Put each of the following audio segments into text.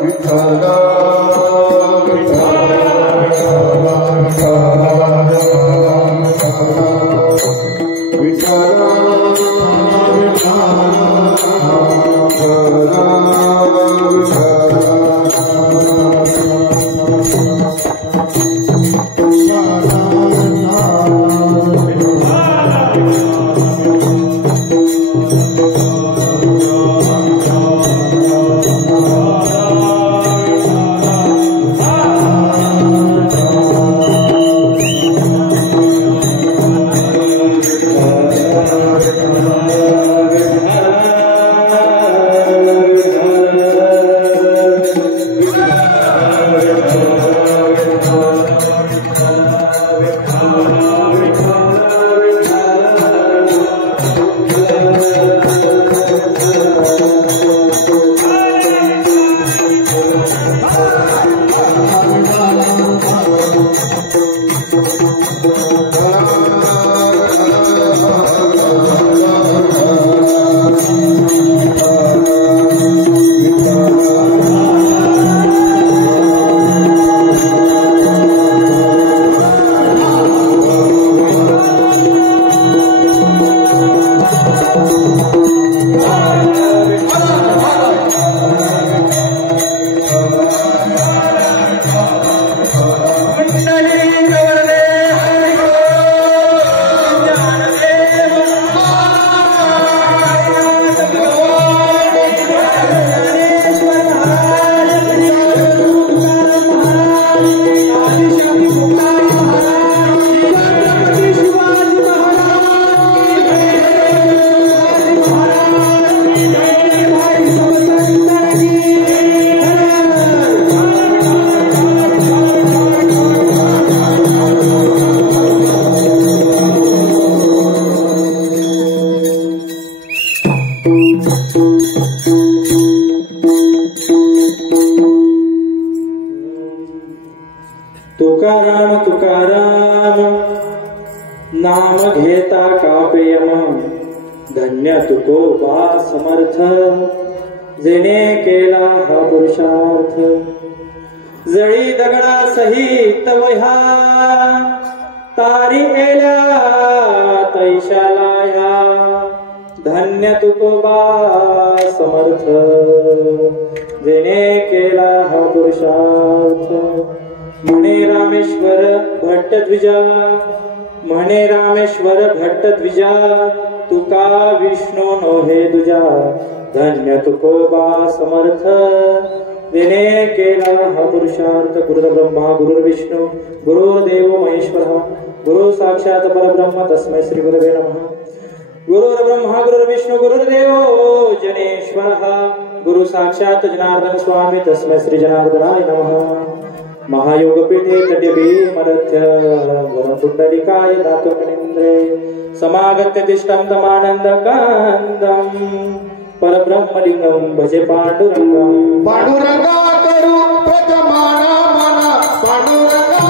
विठ्ठला विठ्ठला तुकाराम तुकाराम नाम घेता का प्रियम धन्य तुकोबा समर्थ जेने केला हा पुरुषार्थ जळी दगडा सहित वह्या तारी मेल्या तैशाला ह्या धन्य तुकोबा समर्थ जेने केला हा पुरुषार्थ म्हणे रामेश्वर भट्टद्विजा म्हणे रामेश्वर भट्टद्विजा तुका विष्णू नोहे दुजा धन्य तुकोबा समर्थ जेने केला हा पुरुषार्थ गुरुर्ब्रह्मा गुरुर्विष्णू गुरुर्देव महेश्वर गुरु साक्षात परब्रह्म तस्मै श्री गुरवे नमः गुरुर्ब्रह्मा गुरुर्विष्णू गुरुर्देव जनेश्वर गुरु साक्षात जनार्दन स्वामी तस्मै श्री जनार्दनाय नमः महायोगपीठे तटे भीमरथ्य वरकुंडलिकाय दातुमनिन्द्रे समागत्य तिष्ठं तमानन्दकान्दं परब्रह्मलिंगं भजे पांडुरंगं पांडुरंगा करू प्रथमाना मना पांडुरंगा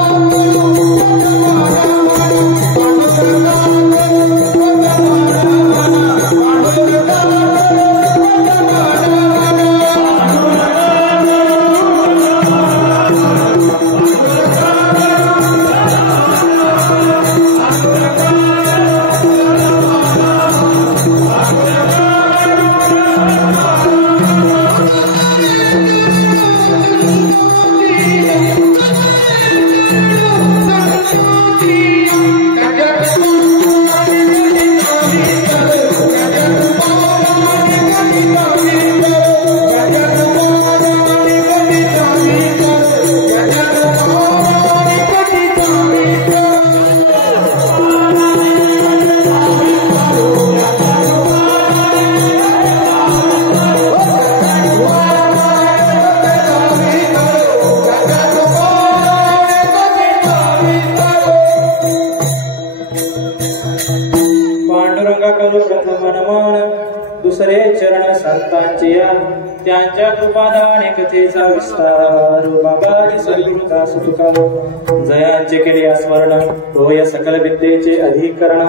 दुसरे चरण संतांचे त्यांच्या कृपादाने कथेचा विस्तार बाबाजी सद्गुरुदास तुका जयांचे केले स्मरण होय सकल विद्येचे अधिकरण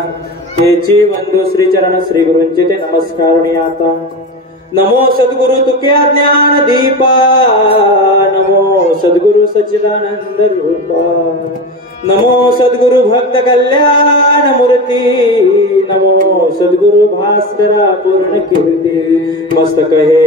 तेची बंधू श्री चरण श्री गुरूंचे ते नमस्कार आता नमो सद्गुरु तुके ज्ञान दीपा नमो सद्गुरु सच्चिदानंद रूपा नमो सद्गुरु भक्त कल्याण मूर्ती नमो सद्गुरु भास्करा पूर्ण कीर्ती मस्तक हे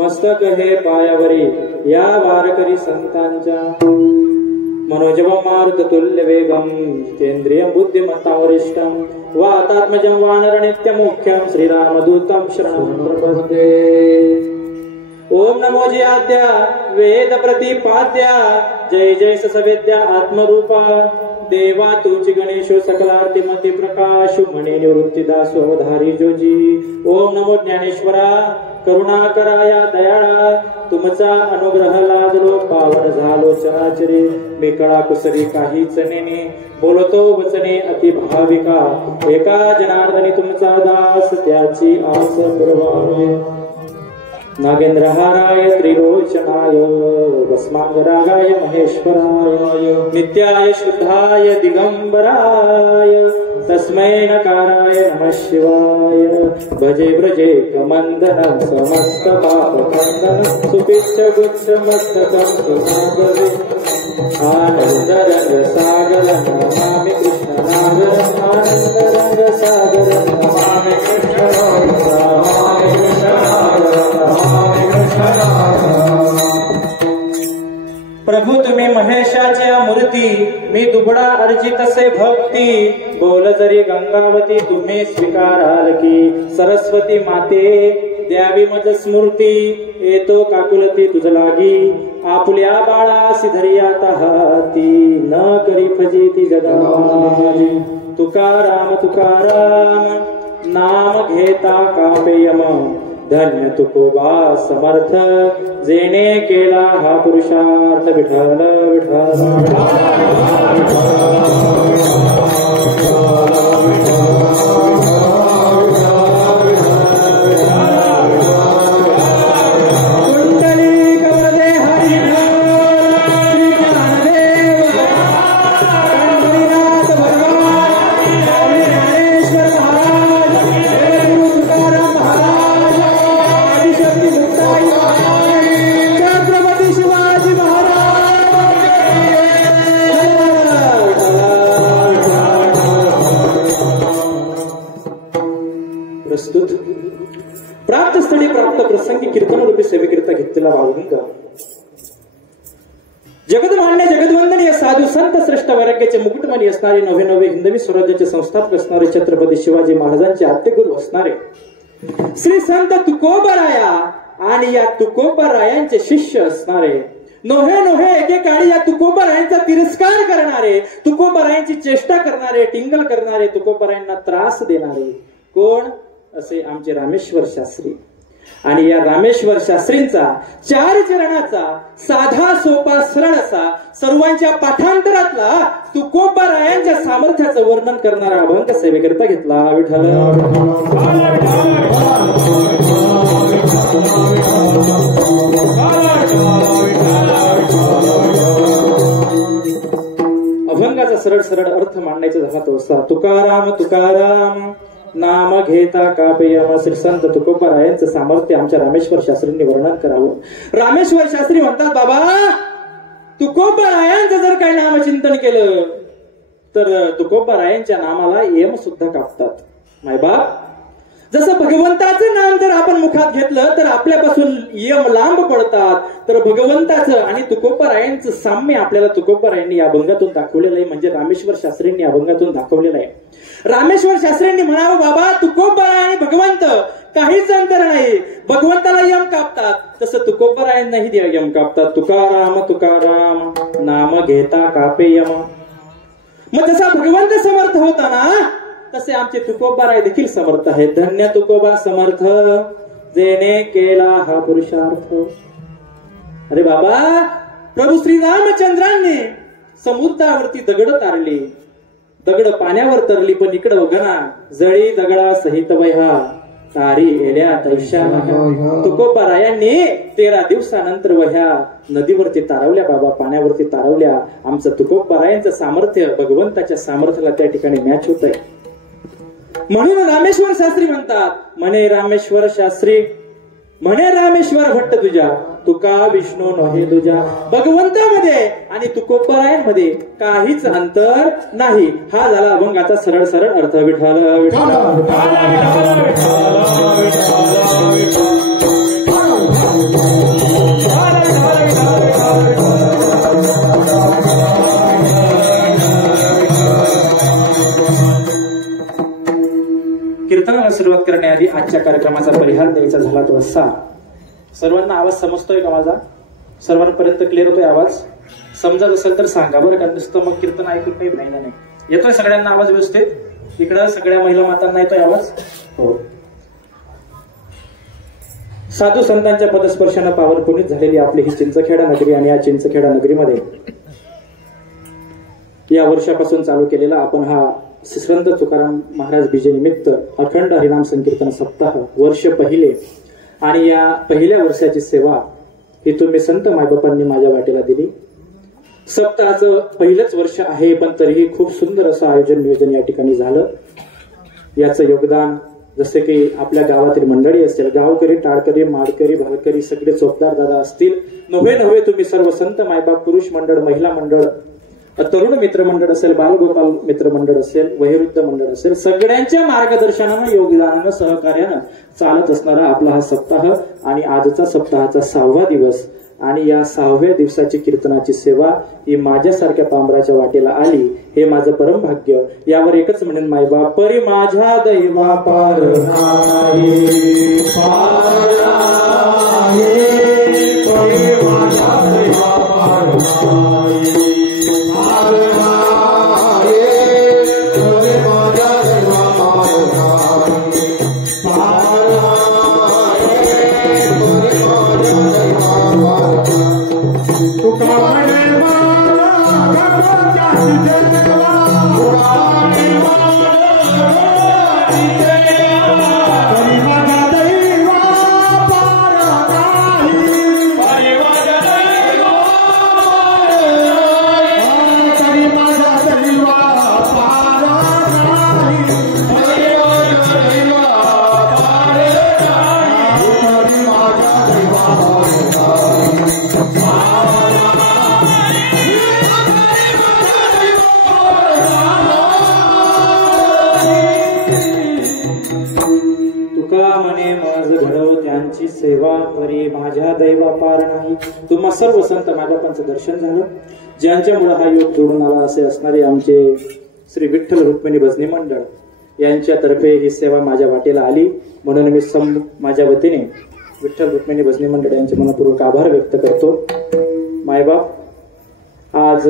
मस्तक हे पायावरी या वारकरी संतांच्या मनोजव मारुत तुल्य वेगम जितेंद्रिय बुद्धिमत्ता वरिष्ठम वातात्मजं वानर नित्य मुख्यम श्रीरामदूतम शरणं प्रपद्ये ओम नमो जयाद्या वेद प्रतिपाद्या जय जय सवेद्या आत्मरूपा देवा तुझी गणेशो सकलार्ती मती प्रकाश म्हणे निवृत्ती दासो अवधारी जोजी ओम नमो ज्ञानेश्वरा करुणा कराया दयाळा तुमचा अनुग्रह लादलो पावन झालो चराचरे मी कळा कुसरी काहीच नेने बोलतो वचने अति भाविका एका जनार्दनी तुमचा दास त्याची आस पुरवावे नागेंद्रहाराय त्रिलोचनाय भस्मांगरागाय महेश्वराय नित्याय शुद्धाय दिगंबराय तस्मै नकाराय नमः शिवाय भजे व्रजे कमंदनं समस्त पापखंडनं सुपिच्छ गुच्छ मस्तकं सुनागरे आनंदरंग सागरं नमामि कृष्णनागरं आनंदरंग सागरं नमामि कृष्णनागरं नमामि कृष्णनागरं नमामि कृष्णनागरं। प्रभू तुम्ही महेशाच्या मूर्ती मी दुबडा अर्जितसे भक्ती बोल जरी गंगावती तुम्ही स्वीकाराल की सरस्वती माते द्यावी मज स्मृती येतो काकुलती तुझ लागी आपुल्या बाळा सिधरियाता हाती न करी फजिती जगाजी तुकाराम तुकाराम नाम घेता कापेयम धन्य तुकोबा समर्थ जेने केला हा पुरुषार्थ विठ्ठल विठ्ठल प्राप्त स्थळी प्राप्त प्रसंगी कीर्तन रूपी सेवेकरिता घेतलेला वाळुंग जगदमान्य जगदवंदनीय साधू संत श्रेष्ठ वैराग्याचे मुकुटमणी असणारे नवे हिंदवी स्वराज्याचे संस्थापक असणारे छत्रपती शिवाजी महाराजांचे आद्यगुरु असणारे श्री संत तुकोबराया आणि या तुकोबरायांचे शिष्य असणारे नोहे एकेकाळी या तुकोबरायांचा तिरस्कार करणारे तुकोबरायांची चेष्टा करणारे टिंगल करणारे तुकोबरायांना त्रास देणारे कोण असे आमचे रामेश्वर शास्त्री आणि या रामेश्वर शास्त्रींचा 4 चरणाचा साधा सोपा सरळ असा सर्वांच्या पाठांतरातला तुकोबरायांच्या सामर्थ्याचं वर्णन करणारा अभंग सेवेकरिता घेतला विठ्ठल अभंगाचा सरळ अर्थ मांडायचा झाला तो असा तुकाराम तुकाराम नाम घेता कापेयम श्री संत तुकोबरायांचं सामर्थ्य आमच्या रामेश्वर शास्त्रींनी वर्णन करावं। रामेश्वर शास्त्री म्हणतात बाबा तुकोबरायांचं जर काही नामचिंतन केलं तर तुकोबरायांच्या नामाला यम सुद्धा कापतात। मायबाप जसं भगवंताचं नाम जर आपण मुखात घेतलं तर आपल्यापासून यम लांब पडतात तर भगवंताचं आणि तुकोबरायांचं साम्य आपल्याला तुकोबरायांनी या अभंगातून दाखवलेलं आहे म्हणजे रामेश्वर शास्त्रींनी अभंगातून दाखवलेलं आहे। रामेश्वर शास्त्रींनी म्हणावं बाबा तुकोबराय आणि भगवंत काहीच अंतर नाही भगवंताला यम कापतात तसं तुकोबरायांनाही यम कापतात। तुकाराम तुकाराम नाम घेता कापे यम मग जसा भगवंत समर्थ होता ना तसे आमचे तुकोबराय देखील समर्थ आहेत। धन्य तुकोबा समर्थ जेने केला हा पुरुषार्थ। अरे बाबा प्रभू श्रीरामचंद्रांनी समुद्रावरती दगड तारली दगड पाण्यावर तरली पण इकडं बघा जळी दगडा सहित वह्या तारी एल्या तैशा तुकोबरायांनी 13 दिवसानंतर वह्या नदीवरती तारवल्या बाबा पाण्यावरती तारवल्या। आमचं तुकोबरायांचं सामर्थ्य भगवंताच्या सामर्थ्याला त्या ठिकाणी मॅच होत आहे म्हणून रामेश्वर शास्त्री म्हणतात म्हणे रामेश्वर शास्त्री म्हणे रामेश्वर भट्ट तुझ्या तुका विष्णू नव्हे तुझ्या भगवंतामध्ये आणि तुकोबरायांमध्ये काहीच अंतर नाही। हा झाला अभंगाचा सरळ अर्थ विठ्ठल कीर्तनाला सुरुवात करण्याआधी आजच्या कार्यक्रमाचा परिहार द्यायचा झाला तो असा सर्वांना आवाज समजतोय का माझा सर्वांपर्यंत क्लिअर होतोय आवाज समजत असेल तर सांगा बरं का नुसतं मग कीर्तन ऐकून काही फायदा नाही येतोय सगळ्यांना आवाज व्यवस्थित इकडं सगळ्या महिला मातांना येतोय आवाज हो साधू संतांच्या पदस्पर्शानं पावन पुनीत झालेली आपली ही चिंचखेडा नगरी आणि या चिंचखेडा नगरीमध्ये या वर्षापासून चालू केलेला आपण हा श्रीसंत तुकाराम महाराज बीजे निमित्त अखंड हरिनाम संकीर्तन सप्ताह वर्ष पहिले आणि या पहिल्या वर्षाची सेवा ही तुम्ही संत मायबापांनी माझ्या वाटेला दिली। सप्ताहाचं पहिलंच वर्ष आहे, पण तरीही खूप सुंदर असं आयोजन नियोजन या ठिकाणी झालं. याचं योगदान जसे की आपल्या गावातील मंडळी असतील, गावकरी, टाळकरी, माडकरी, भालकरी, सगळे चोपदार दादा असतील, नव्हे तुम्ही सर्व संत मायबाप, पुरुष मंडळ, महिला मंडळ, तरुण मित्रमंडळ असेल, बालगोपाल मित्रमंडळ असेल, वयोवृद्ध मंडळ असेल, सगळ्यांच्या मार्गदर्शनानं, योगदानानं, सहकार्यानं चालत असणारा आपला हा सप्ताह आणि आजचा सप्ताहाचा 6वा दिवस आणि या 6व्या दिवसाची कीर्तनाची सेवा ही माझ्यासारख्या पामराच्या वाटेला आली, हे माझं परम भाग्य. यावर एकच म्हणेन मायबा, परी माझ्या दैवा पार नाही, पार नाही, परी माझ्या दैवा पार नाही, पार नाही, परी माझ्या दैवा पार नाही, पार नाही, परी माझ्या दैवा पार नाही. तुका म्हणे मला घरच्याची जन्मला, पुराणे मला परी माझ्या दैवा पार नाही, परी माझ्या दैवा पार नाही, परी माझ्या दैवा पार नाही, परी माझ्या दैवा पार नाही, परी माझ्या दैवा तुका म्हणे माझ घडव त्यांची सेवा, परी माझ्या दैवा पार नाही. तुम्हा सर्व संत मायबापांचं दर्शन झालं, ज्यांच्यामुळे हा योग जोडून आला असे असणारे आमचे श्री विठ्ठल रुक्मिणी भजनी मंडळ यांच्यातर्फे ही सेवा माझ्या वाटेला आली, म्हणून मी माझ्या वतीने विठ्ठल रुक्मिणी भजनी मंडळ यांचे मनपूर्वक आभार व्यक्त करतो. मायबाप, आज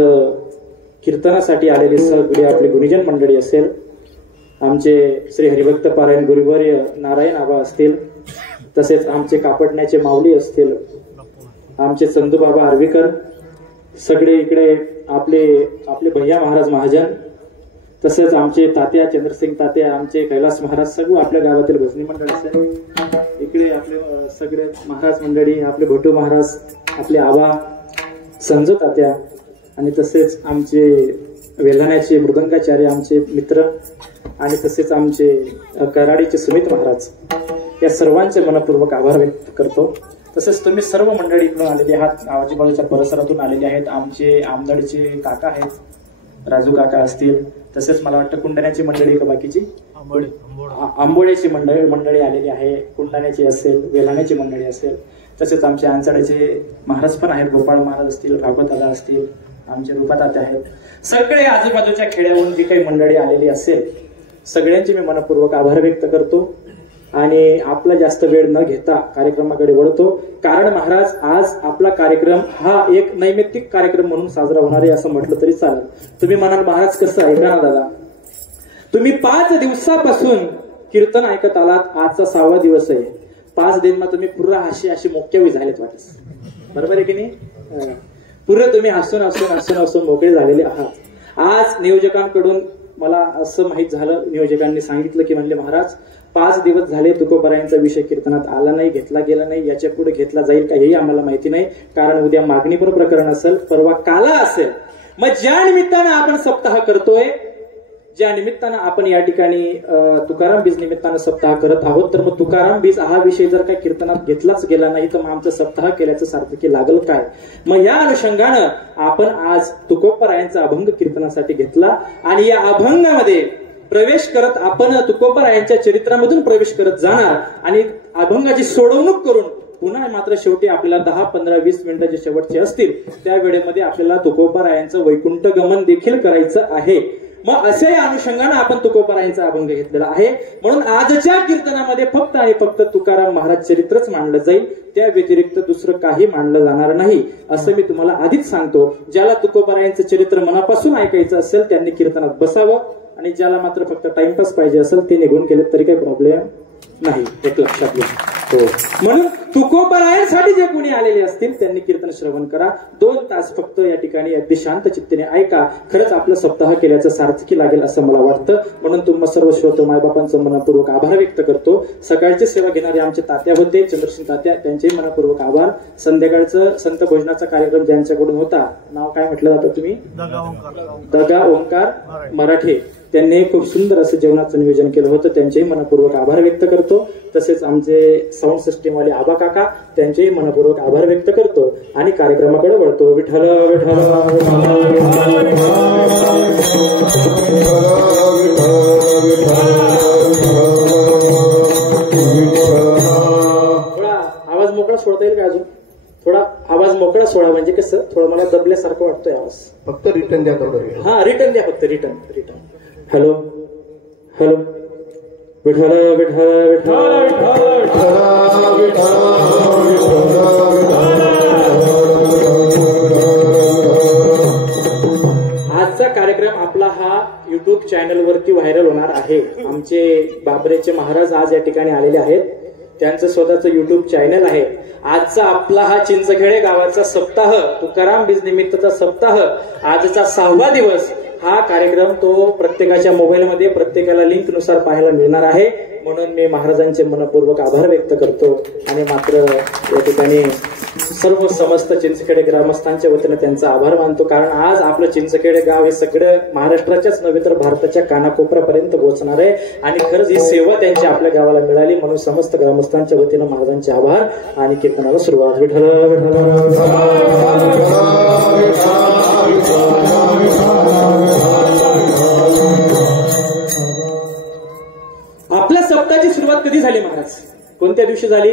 कीर्तनासाठी आलेली सगळी आपली गुणीजन मंडळी असेल, आमचे श्री हरिभक्त पारायण गुरुवर्य नारायण आबा असतील, तसेच आमचे कापडण्याचे माऊली असतील, आमचे चंदू बाबा आर्वीकर, सगळे इकडे आपले आपले भैया महाराज महाजन, तसेच आमचे तात्या चंद्रसिंग तात्या, आमचे कैलास महाराज, सर्व आपल्या गावातील भजनी मंडळ असेल, इकडे आपले सगळे महाराज मंडळी, आपले भटू महाराज, आपले आबा संजू तात्या, आणि तसेच आमचे वेलाण्याचे मृदंगाचार्य, आमचे मित्र, आणि तसेच आमचे कराडीचे सुमित महाराज, या सर्वांचे मनपूर्वक आभार व्यक्त करतो. तसेच तुम्ही सर्व मंडळी इकडून आलेले आहात, आजूबाजूच्या परिसरातून आलेले आहेत. आमचे आमदडचे काका आहेत, राजू काका असतील, तसेच मला वाटतं कुंडण्याची मंडळी का बाकीची आंबोळ्याची मंडळी आलेली आहे, कुंडाण्याची असेल, वेलाण्याची मंडळी असेल, तसेच आमचे आंचड्याचे महाराज पण आहेत, गोपाळ महाराज असतील, भागवत दादा असतील, आमचे रूपातात्या आहेत. सगळे आजूबाजूच्या खेड्यावरून जी काही मंडळी आलेली असेल सगळ्यांचे मी मनपूर्वक आभार व्यक्त करतो आणि आपला जास्त वेळ न घेता कार्यक्रमाकडे वळतो. कारण महाराज, आज आपला कार्यक्रम हा एक नैमित्तिक कार्यक्रम म्हणून साजरा होणार आहे असं म्हटलं तरी चालेल. तुम्ही म्हणाल महाराज कसं आहे ना दादा, तुम्ही 5 दिवसापासून कीर्तन ऐकत आलात, आजचा 6वा दिवस आहे. 5 दिनमा तुम्ही पुरा अशी मोक्यावी झालेत वाटस, बरोबर आहे की नाही? पुरे तुम्ही हसून मोकळे झालेले आहात. आज नियोजकांकडून मला असं माहित झालं, नियोजकांनी सांगितलं की म्हणले महाराज 5 दिवस झाले तुकोबारायांचा विषय कीर्तनात आला नाही, घेतला गेला नाही, याच्या पुढे घेतला जाईल का हेही आम्हाला माहिती नाही. कारण उद्या मागणीपर प्रकरण असेल, परवा काला असेल. मग ज्या निमित्तानं आपण सप्ताह करतोय, ज्या निमित्तानं आपण या ठिकाणी तुकाराम बीज निमित्तानं सप्ताह करत आहोत, तर मग तुकाराम बीज हा विषय जर काय कीर्तनात घेतलाच गेला नाही तर मग आमचं सप्ताह केल्याचं सार्थकी लागल काय? मग या अनुषंगानं आपण आज तुकोबारायांचा अभंग कीर्तनासाठी घेतला आणि या अभंगामध्ये प्रवेश करत आपण तुकोबारायांच्या चरित्रामधून प्रवेश करत जाणार आणि अभंगाची सोडवणूक करून पुन्हा मात्र शेवटी आपल्याला 10, 15, 20 मिनिटं जे शेवटचे असतील त्या वेळेमध्ये आपल्याला तुकोबारायांचं वैकुंठ गमन देखील करायचं आहे. मग अशा या अनुषंगाने आपण तुकोबारायांचा अभंग घेतलेला आहे. म्हणून आजच्या कीर्तनामध्ये फक्त आणि फक्त तुकाराम महाराज चरित्रच मांडलं जाईल, त्या व्यतिरिक्त दुसरं काही मांडलं जाणार नाही असं मी तुम्हाला आधीच सांगतो. ज्याला तुकोबारायांचं चरित्र मनापासून ऐकायचं असेल त्यांनी कीर्तनात बसावं आणि ज्याला मात्र फक्त टाइमपास पाहिजे असेल ते निघून गेले तरी काही प्रॉब्लेम नाही, एक लक्षात घ्या. हो, म्हणून तुकोबरायांसाठी जे कोणी आलेले असतील त्यांनी कीर्तन श्रवण करा. 2 तास फक्त या ठिकाणी अगदी शांत चित्तेने ऐका. खरंच आपलं सप्ताह केल्याचं सार्थकी लागेल असं मला वाटतं. म्हणून तुम्हा सर्व श्रोते मायबापांचं मनपूर्वक आभार व्यक्त करतो. सकाळची सेवा घेणारे आमचे तात्या होते, चंद्रसिंग तात्या, त्यांचेही मनपूर्वक आभार. संध्याकाळचं संत भोजनाचा कार्यक्रम ज्यांच्याकडून होता, नाव काय म्हटलं जातं तुम्ही? दगा ओंकार मराठे, त्यांनी खूप सुंदर असं जेवणाचं नियोजन केलं होतं. त्यांचेही मनपूर्वक आभार व्यक्त करतो. तसेच आमचे साऊंड सिस्टीम वाले आबा काका, त्यांचेही मनपूर्वक आभार व्यक्त करतो. आणि कार्यक्रमाकडे वळतो. विठ्ठल विठ्ठल थोडा आवाज मोकळा सोडता येईल का? अजून थोडा आवाज मोकळा सोडा, म्हणजे कसं थोडं मला दबल्यासारखं वाटतोय आवाज. फक्त रिटर्न द्या तेवढं. हा, रिटर्न द्या, फक्त return. Hello hello. Vitthal Vitthal Vitthal आजचा कार्यक्रम आपला हा युट्यूब चॅनल वरती व्हायरल होणार आहे. आमचे बाबरेचे महाराज आज या ठिकाणी आलेले आहेत. त्यांचं स्वतःचं युट्यूब चॅनल आहे. आजचा आपला हा चिंचखेडे गावाचा सप्ताह, तुकाराम बीज निमित्तचा सप्ताह, आजचा 6वा दिवस. हा कार्यक्रम तो प्रत्येकाच्या मोबाईलमध्ये प्रत्येकाला लिंक नुसार पाहायला मिळणार आहे. म्हणून मी महाराजांचे मनपूर्वक आभार व्यक्त करतो. आणि मात्र या ठिकाणी सर्व समस्त चिंचखेडे ग्रामस्थांच्या वतीने त्यांचा आभार मानतो. कारण आज आपलं चिंचखेडे गाव हे सगळं महाराष्ट्राच्याच नव्हे तर भारताच्या कानाकोपऱ्यापर्यंत पोहोचणार आहे. आणि खरंच ही सेवा त्यांची आपल्या गावाला मिळाली. म्हणून समस्त ग्रामस्थांच्या वतीने महाराजांचे आभार. आणि कीर्तनाला सुरुवात. विठ्ठल आपल्या सप्ताहाची सुरुवात कधी झाली महाराज? कोणत्या दिवशी झाली?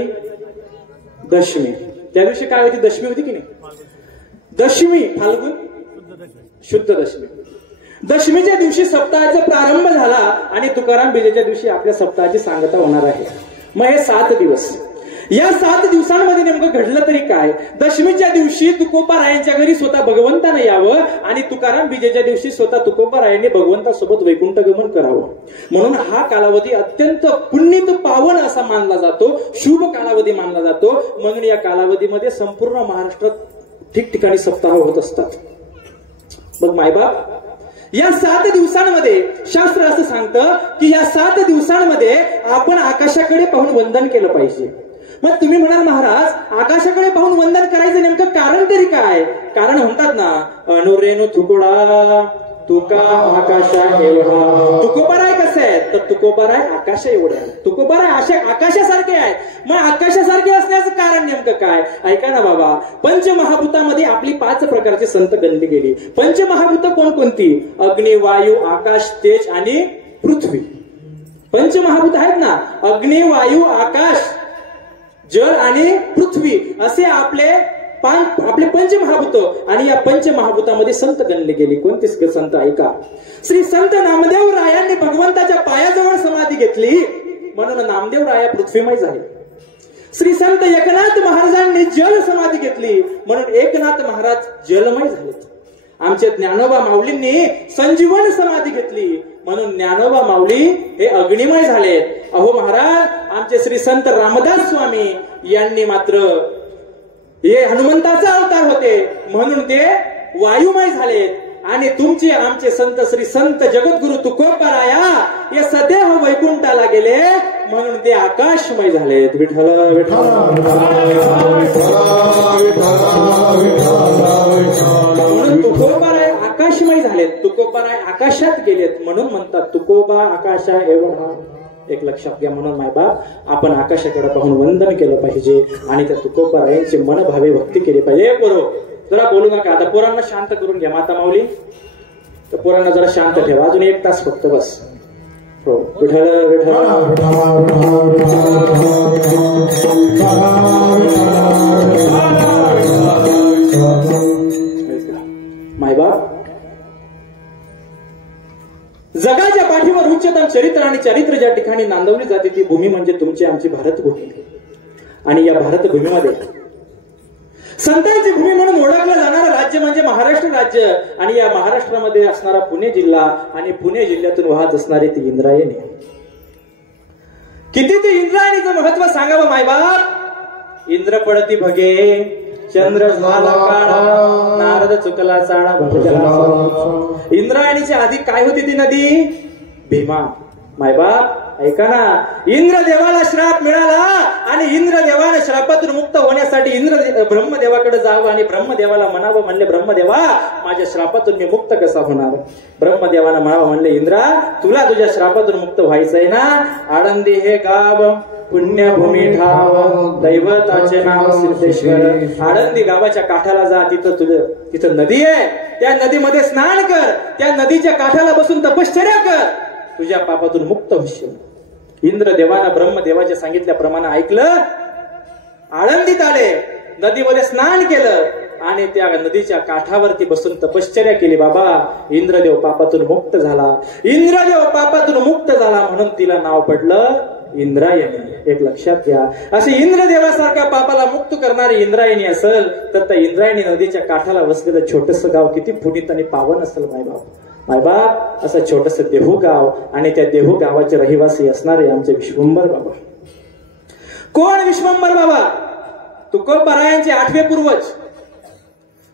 दशमी. त्या दिवशी काय होती? दशमी होती की नाही? दशमी फाल्गुन शुद्ध दशमी. दशमीच्या दिवशी सप्ताहाचा प्रारंभ झाला आणि तुकाराम बीजेच्या दिवशी आपल्या सप्ताहाची सांगता होणार आहे. मग हे 7 दिवस, या 7 दिवसांमध्ये नेमकं घडलं तरी काय? दशमीच्या दिवशी तुकोबारायांच्या घरी स्वतः भगवंतानं यावं आणि तुकाराम बीजेच्या दिवशी स्वतः तुकोबारायांनी भगवंतासोबत वैकुंठ गमन करावं. म्हणून हा कालावधी अत्यंत पुण्यित पावन असा मानला जातो, शुभ कालावधी मानला जातो. म्हणून या कालावधीमध्ये संपूर्ण महाराष्ट्रात ठिकठिकाणी सप्ताह होत असतात. मग मायबाप, या 7 दिवसांमध्ये शास्त्र असं सांगतं की या 7 दिवसांमध्ये आपण आकाशाकडे पाहून वंदन केलं पाहिजे. मग तुम्ही म्हणाल महाराज आकाशाकडे पाहून वंदन करायचं नेमकं कारण तरी काय? कारण म्हणतात ना, अनुरेणू तुकोडा तुका आकाशा एवढा. तुकोबाराय कसं आहे तर तुकोबाराय आकाशा एवढे आहे. तुकोबाराय आकाशासारखे आहे. मग आकाशासारखे असण्याचं कारण नेमकं काय? ऐका ना बाबा, पंचमहाभूतामध्ये आपली 5 प्रकारची संत गणली गेली. पंचमहाभूत कोणकोणती? अग्नी, वायू, आकाश, तेज आणि पृथ्वी. पंचमहाभूत आहेत ना, अग्नी, वायू, आकाश, जल आणि पृथ्वी, असे आपले पंचमहाभूत. आणि या पंचमहाभूतामध्ये संत गणले गेली. कोणती संत? ऐका. श्री संत नामदेव रायांनी भगवंताच्या पायाजवळ समाधी घेतली म्हणून नामदेव राया पृथ्वीमय झाले. श्री संत एकनाथ महाराजांनी जल समाधी घेतली म्हणून एकनाथ महाराज जलमय झाले. आमचे ज्ञानोबा माऊलींनी संजीवन समाधी घेतली म्हणून ज्ञानोबा माऊली हे अग्निमय झालेत. अहो महाराज, आमचे श्री संत रामदास स्वामी यांनी मात्र हे हनुमंताचा अवतार होते म्हणून ते वायुमय झालेत. आणि तुमचे आमचे संत श्री संत जगद्गुरु तुकोबाराया हे सदैव वैकुंठाला गेले म्हणून ते आकाशमय झालेत. विठ्ठल विठ्ठल. म्हणून तुकोबाराय आकाशमय झालेत. तुकोबाराय आकाशात गेलेत म्हणून म्हणतात तुकोबा आकाशा एवढा. एक लक्षात घ्या. म्हणून मायबाप, आपण आकाशाकडे पाहून वंदन केलं पाहिजे आणि त्या तुकोबारायांची मनभावे भक्ती केली पाहिजे. बरोबर, जरा बोलू नका. आता पोरांना शांत करून घ्या. माता माऊली, तर पोरांना जरा शांत ठेवा. अजून 1 तास फक्त बस. हो. विठ्ठल विठ्ठल. मायबाप, जगाच्या पाठीवर उच्चतम चरित्र आणि चरित्र ज्या ठिकाणी नांदवली जाते ती भूमी म्हणजे तुमची आमची भारतभूमी. आणि या भारतभूमीमध्ये संतांची भूमी म्हणून ओळखलं जाणारं राज्य म्हणजे महाराष्ट्र राज्य. आणि या महाराष्ट्रामध्ये असणारा पुणे जिल्हा आणि पुणे जिल्ह्यातून वाहत असणारी ती इंद्रायणी. किती ते इंद्रायणीचं महत्व सांगावं मायबाप. इंद्र पडती भगे, चंद्र झाला काळा, नारद चुकला चाळा भगजला. इंद्रायणीची आधी काय होती ती नदी? भीमा. मायबाप ऐका ना, इंद्रदेवाला श्राप मिळाला आणि इंद्रदेवाने श्रापातून मुक्त होण्यासाठी ब्रह्मदेवाकडे जावं आणि ब्रह्मदेवाला म्हणावं. म्हणले ब्रह्मदेवा, माझ्या श्रापातून मी मुक्त कसा होणार? ब्रह्मदेवाला म्हणावं म्हणले, इंद्रा तुला तुझ्या श्रापातून मुक्त व्हायचंय ना, आळंदी हे गाव पुण्यभूमी ठाव, दैवताचे नाव सिद्धेश्वर. आळंदी गावाच्या काठाला जा, तिथं नदी आहे, त्या नदीमध्ये स्नान कर, त्या नदीच्या काठाला बसून तपश्चर्या कर, तुझ्या पापातून मुक्त होशील. इंद्रदेवानं ब्रह्मदेवाच्या सांगितल्याप्रमाणे ऐकलं, आळंदीत आले, नदीमध्ये स्नान केलं आणि त्या नदीच्या काठावरती बसून तपश्चर्या केली. बाबा, इंद्रदेव पापातून मुक्त झाला. इंद्रदेव पापातून मुक्त झाला म्हणून तिला नाव पडलं इंद्रायणी. एक लक्षात घ्या, असे इंद्रदेवासारख्या पापाला मुक्त करणारी इंद्रायणी असेल तर त्या इंद्रायणी नदीच्या काठाला बसलेलं छोटस गाव किती पुनीत आणि पावन असेल मायबाप. असं छोटस देहू गाव आणि त्या देहू गावाचे रहिवासी असणारे आमचे विश्वंभर बाबा. कोण विश्वंभर बाबा? तुकोबरायांचे 8वे पूर्वज.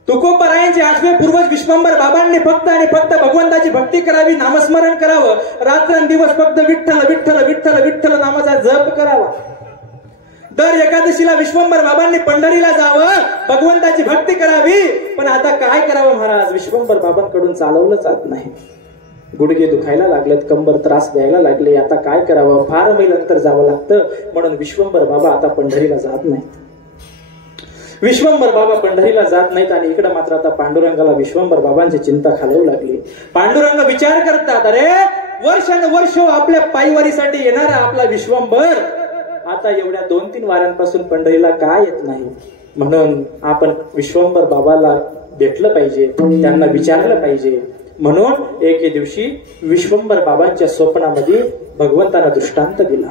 तुकोबरायांचे 8वे पूर्वज विश्वंभर बाबांनी फक्त आणि फक्त भगवंताची भक्ती करावी, नामस्मरण करावं, रात्रंदिवस फक्त विठ्ठल विठ्ठल विठ्ठल विठ्ठल नामाचा जप करावा. दर एकादशीला विश्वंभर बाबांनी पंढरीला जावं, भगवंताची भक्ती करावी. पण आता काय करावं महाराज? विश्वंभर बाबांकडून चालवलं जात नाही. गुडघे दुखायला लागलेत, कंबर त्रास द्यायला लागले, आता काय करावं? फार मैल अंतर जावं लागतं म्हणून विश्वंभर बाबा आता पंढरीला जात नाहीत. विश्वंभर बाबा पंढरीला जात नाहीत आणि इकडे मात्र आता पांडुरंगाला विश्वंभर बाबांची चिंता खालवू लागली. पांडुरंग विचार करतात, अरे वर्षानुवर्ष आपल्या पायवारीसाठी येणारा आपला विश्वंभर आता एवढ्या 2-3 वाऱ्यांपासून पंढरीला का येत नाही? म्हणून आपण विश्वंभर बाबाला भेटलं पाहिजे, त्यांना विचारलं पाहिजे. म्हणून एके दिवशी विश्वंभर बाबांच्या स्वप्नामध्ये भगवंताला दृष्टांत दिला.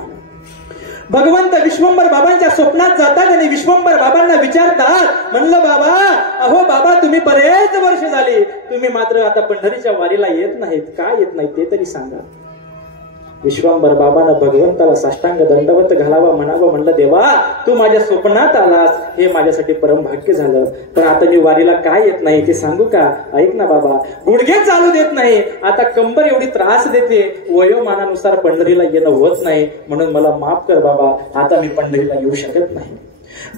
भगवंत विश्वंभर बाबांच्या स्वप्नात जातात आणि विश्वंभर बाबांना विचारतात, म्हणलं बाबा, अहो बाबा, तुम्ही बरेच वर्ष झाली, तुम्ही मात्र आता पंढरीच्या वारीला येत नाहीत, का येत नाही ते तरी सांगा. विश्वंभर बाबांना भगवंताला साष्टांग दंडवत घालावा, म्हणावं, म्हणलं देवा, तू माझ्या स्वप्नात आलास, हे माझ्यासाठी परम भाग्य झालं. पण आता मी वारीला काय येत नाही ते सांगू का? ऐक ना बाबा, गुडघे चालू देत नाही, आता कंबर एवढी त्रास देते, वयोमानानुसार पंढरीला येणं होत नाही, म्हणून मला माफ कर बाबा, आता मी पंढरीला येऊ शकत नाही.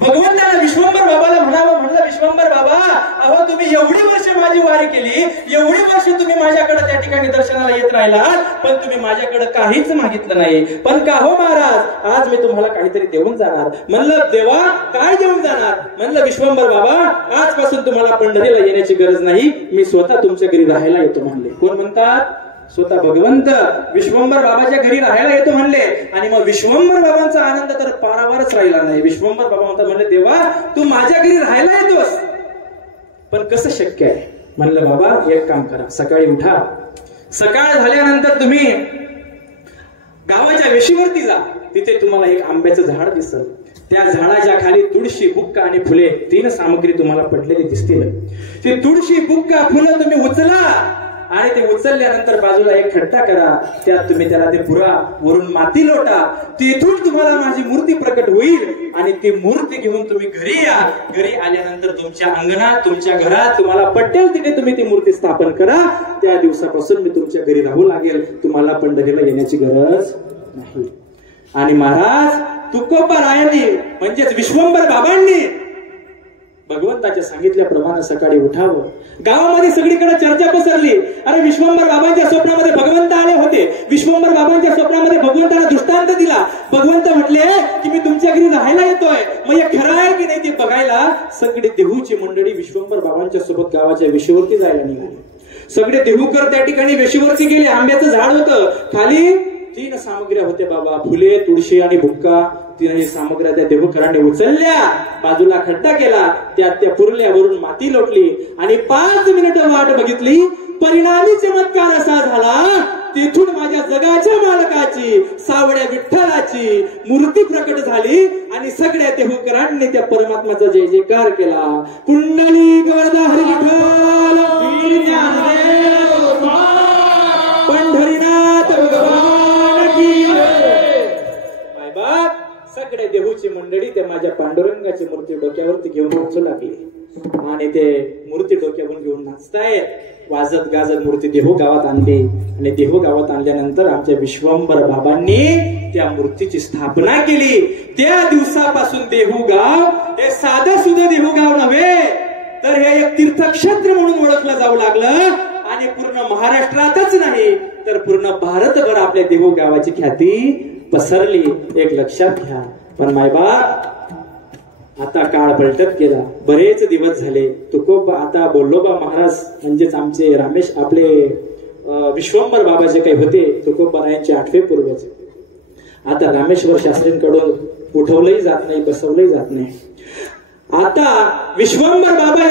भगवंताला विश्वंभर बाबाला म्हणावं, म्हणलं विश्वंभर बाबा, अहो तुम्ही एवढी वर्ष माझी वारी केली, एवढी वर्ष तुम्ही माझ्याकडे त्या ठिकाणी दर्शनाला येत राहिलात, पण तुम्ही माझ्याकडे काहीच मागितलं नाही. पण का हो महाराज, आज मी तुम्हाला काहीतरी देऊन जाणार. म्हणलं देवा, काय देऊन जाणार? म्हणलं विश्वंभर बाबा, आजपासून तुम्हाला पंढरीला येण्याची गरज नाही, मी स्वतः तुमच्या घरी राहायला येतो म्हणले. कोण म्हणतात? स्वतः भगवंत विश्वंभर बाबाच्या घरी राहायला येतो म्हणले. आणि मग विश्वंभर बाबांचा आनंद तर पारावारच राहिला नाही. विश्वंभर बाबा म्हणतात, म्हणले देवा, तू माझ्या घरी राहायला येतोस, पण कसं शक्य आहे? म्हणलं बाबा, एक काम करा, सकाळी उठा, सकाळ झाल्यानंतर तुम्ही गावाच्या वेशीवरती जा, तिथे तुम्हाला एक आंब्याचं झाड दिसेल, त्या झाडाच्या खाली तुळशी, बुक्का आणि फुले 3 सामग्री तुम्हाला पडलेली दिसतील. ती तुळशी, बुक्का, फुलं तुम्ही उचला आणि ते उचलल्यानंतर बाजूला एक खड्डा करा, त्यात तुम्ही त्याला ते पुरा, वरून माती लोटा, तिथून तुम्हाला माझी मूर्ती प्रकट होईल आणि ती मूर्ती घेऊन तुम्ही घरी या. घरी आल्यानंतर तुमच्या अंगणात, तुमच्या घरात तुम्हाला पटेल तिथे तुम्ही ती मूर्ती स्थापन करा. त्या दिवसापासून मी तुमच्या घरी राहू लागेल, तुम्हाला पंढरीला येण्याची गरज नाही. आणि महाराज तुकोबरायांनी म्हणजेच विश्वंभर बाबांनी भगवंताच्या सांगितल्याप्रमाणे सकाळी उठावं. गावामध्ये सगळीकडे चर्चा पसरली, अरे विश्वंभर बाबांच्या स्वप्नामध्ये भगवंत आले होते, विश्वंभर बाबांच्या स्वप्नामध्ये भगवंताला दृष्टांत दिला. भगवंत म्हटले की मी तुमच्या घरी राहायला येतोय, मग हे खरं आहे की नाही ते बघायला सगळे देहूची मंडळी विश्वंभर बाबांच्या सोबत गावाच्या वेशीवरती जायला निघाले. सगळे देहूकर त्या ठिकाणी वेशीवरती गेले. आंब्याचं झाड होतं, खाली 3 सामग्र्या होत्या बाबा, फुले, तुळशी आणि बुक्का. 3 सामग्र्या त्या देहूकरांनी उचलल्या, बाजूला खड्डा केला, त्यात त्या पुरल्यावरून माती लोटली आणि 5 मिनिटं वाट बघितली. परिणामी चमत्कार असा झाला, तिथून माझ्या जगाच्या मालकाची, सावड्या विठ्ठलाची मूर्ती प्रकट झाली आणि सगळ्या देहूकरांनी त्या परमात्माचा जय जयकार केला. पुंडलिक वरदा हरी विठ्ठल, पंढरीनाथ भगवान की. सगळे देहूची मंडळी त्या माझ्या पांडुरंगाची मूर्ती डोक्यावरती घेऊन नाचू लागली आणि ते मूर्ती डोक्यावरून घेऊन नाचतायत वाजत गाजत मूर्ती देहू गावात आणली आणि देहू गावात आणल्यानंतर आमच्या विश्वंभर बाबांनी त्या मूर्तीची स्थापना केली. त्या दिवसापासून देहू गाव हे साधं सुद्धा देहू गाव नव्हे तर हे एक तीर्थक्षेत्र म्हणून ओळखलं जाऊ लागलं आणि पूर्ण महाराष्ट्रातच नाही तर पूर्ण भारतभर आपल्या देहू गावाची ख्याती पसरली. एक लक्षात घ्या. पण मायबा आता काळ पलटत गेला. बरेच दिवस झाले. तुकोबा आता बोल्लोबा महाराज म्हणजेच आमचे रामेश आपले विश्वंभर बाबा जे काही होते तुकोबारायांचे 8वे पूर्वज आता रामेश्वर शास्त्रींकडून उठवलंही जात नाही बसवलंही जात नाही. आता विश्वंभर बाबा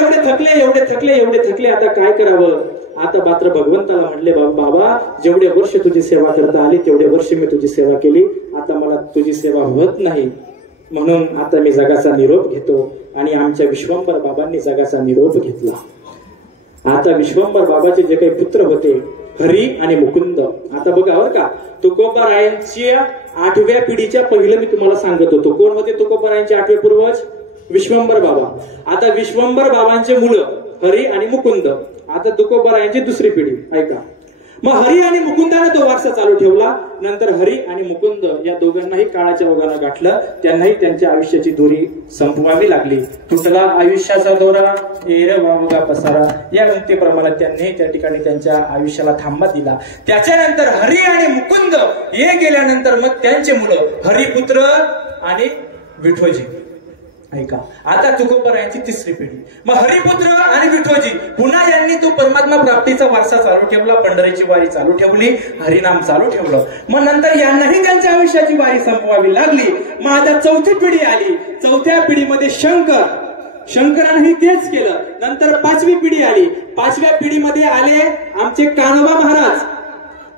एवढे थकले आता काय करावं. आता मात्र भगवंताला म्हणले बाबा जेवढे वर्ष तुझी सेवा करता आली तेवढे वर्ष मी तुझी सेवा केली. आता मला तुझी सेवा होत नाही म्हणून आता मी जगाचा निरोप घेतो. आणि आमच्या विश्वंभर बाबांनी जगाचा निरोप घेतला. आता विश्वंभर बाबाचे जे काही पुत्र होते हरी आणि मुकुंद. आता बघा बरं का तुकोबारायांच्या 8व्या पिढीच्या पहिलं मी तुम्हाला सांगत होतो. कोण होते तुकोबारायांचे 8वे पूर्वज? विश्वंभर बाबा. आता विश्वंभर बाबांचे मुलं हरी आणि मुकुंद. आता तुकोबारायांची 2री पिढी. ऐका मग हरी आणि मुकुंदाने तो वारसा चालू ठेवला. नंतर हरी आणि मुकुंद या दोघांनाही काळाच्या ओघानं गाठलं. त्यांनाही त्यांच्या आयुष्याची दोरी संपवावी लागली. तुटला आयुष्याचा दोरा एर वावगा पसारा या उक्तीप्रमाणे त्यांनी त्या ठिकाणी त्यांच्या आयुष्याला थांबा दिला. त्याच्यानंतर हरी आणि मुकुंद हे गेल्यानंतर मग त्यांचे मुलं हरिपुत्र आणि विठोजी. ऐका आता तुकोबारायांची 3री पिढी. मग हरिपुत्र आणि विठोजी पुन्हा यांनी तो परमात्मा प्राप्तीचा वारसा चालू ठेवला. पंढरीची वारी चालू ठेवली. हरिनाम चालू ठेवलं. मग नंतर यांनाही त्यांच्या आयुष्याची वारी संपवावी लागली. मग आता 4थी पिढी आली. 4थ्या पिढीमध्ये शंकरांनी तेच केलं. नंतर 5वी पिढी आली. 5व्या पिढीमध्ये आले आमचे कान्होबा महाराज.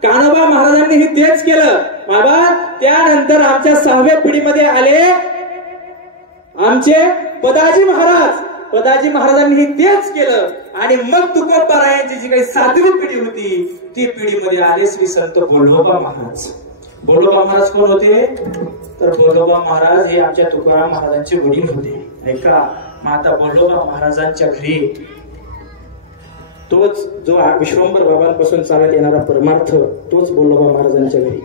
कान्होबा महाराजांनीही तेच केलं बाबा. त्यानंतर आमच्या 6व्या पिढीमध्ये आले आमचे पदाजी महाराज. पदाजी महाराजांनी तेच केलं. आणि मग तुकोबारायांची जी काही 7वी पिढी होती ती पिढीमध्ये आले श्री संत बोल्लोबा महाराज. बोल्लोबा महाराज कोण होते तर बोल्लोबा महाराज हे आमच्या तुकाराम महाराजांचे वडील होते. ऐका माता बोल्लोबा महाराजांच्या घरी तोच जो विश्वंभर बाबांपासून चालत येणारा परमार्थ तोच बोल्लोबा महाराजांच्या घरी.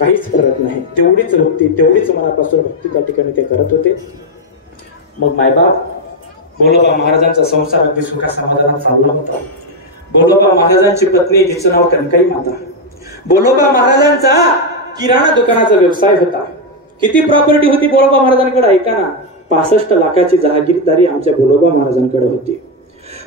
काहीच फरक नाही. तेवढीच भक्ती तेवढीच मनापासून भक्ती त्या ठिकाणी ते करत होते. मग मायबाप बोल्लोबा महाराजांचा संसार अगदी सुखा समाधानात चालला होता. बोल्लोबा महाराजांची पत्नी जिचं नाव कनकाई माता. बोल्लोबा महाराजांचा किराणा दुकानाचा व्यवसाय होता. किती प्रॉपर्टी होती बोल्लोबा महाराजांकडे? ऐका ना 65 लाखाची जहागीरदारी आमच्या बोल्लोबा महाराजांकडे होती.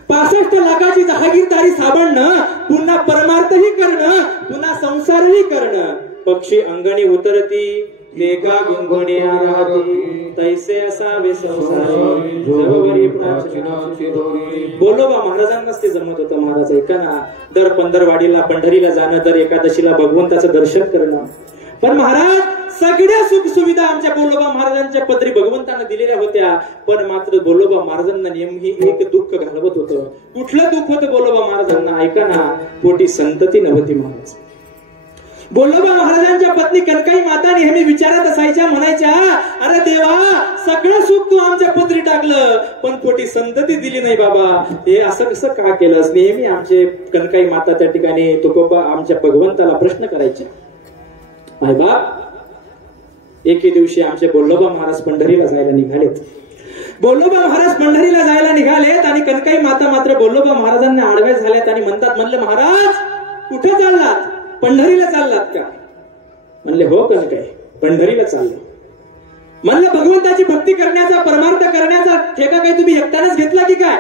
65 लाखाची जहागीरदारी सांभाळणं पुन्हा परमार्थही करणं पुन्हा संसारही करणं. पक्षी अंगणी उतरती लेखा गुंगणी राहती तैसे असावे संसारी जगभरी प्राचीनाची दोरी. बोल्लोबा महाराजांनाच ते जमत होतं. महाराज ऐका ना दर पंधरवाडीला पंढरीला जाणं दर एकादशीला भगवंताचं दर्शन करणं. पण महाराज सगळ्या सुख सुविधा आमच्या बोल्लोबा महाराजांच्या पदरी भगवंतानं दिलेल्या होत्या. पण मात्र बोल्लोबा महाराजांना नेमकी एक दुःख घालवत होतं. कुठलं दुःख होतं बोल्लोबा महाराजांना? ऐका ना पोटी संतती नव्हती. महाराज बोल्लोबा महाराजांच्या पत्नी कनकाई माता नेहमी विचारत असायच्या. म्हणायच्या अरे देवा सगळं सुख तू आमच्या पदरी टाकलं पण पोटी संतती दिली नाही बाबा. हे असं कसं का केलंस? नेहमी आमचे कनकाई माता त्या ठिकाणी तुकोबा आमच्या भगवंताला प्रश्न करायचे. एके दिवशी आमचे बोल्लोबा महाराज पंढरीला जायला निघालेत. बोल्लोबा महाराज पंढरीला जायला निघालेत आणि कनकाई माता मात्र बोल्लोबा महाराजांना आडव्या झाल्यात आणि म्हणले महाराज कुठे चाललात? पंढरीला चाललात का? म्हणले हो कनकाई पंढरीला चाललो. म्हणलं भगवंताची भक्ती करण्याचा परमार्थ करण्याचा ठेका काही तुम्ही एकट्यानेच घेतला की काय?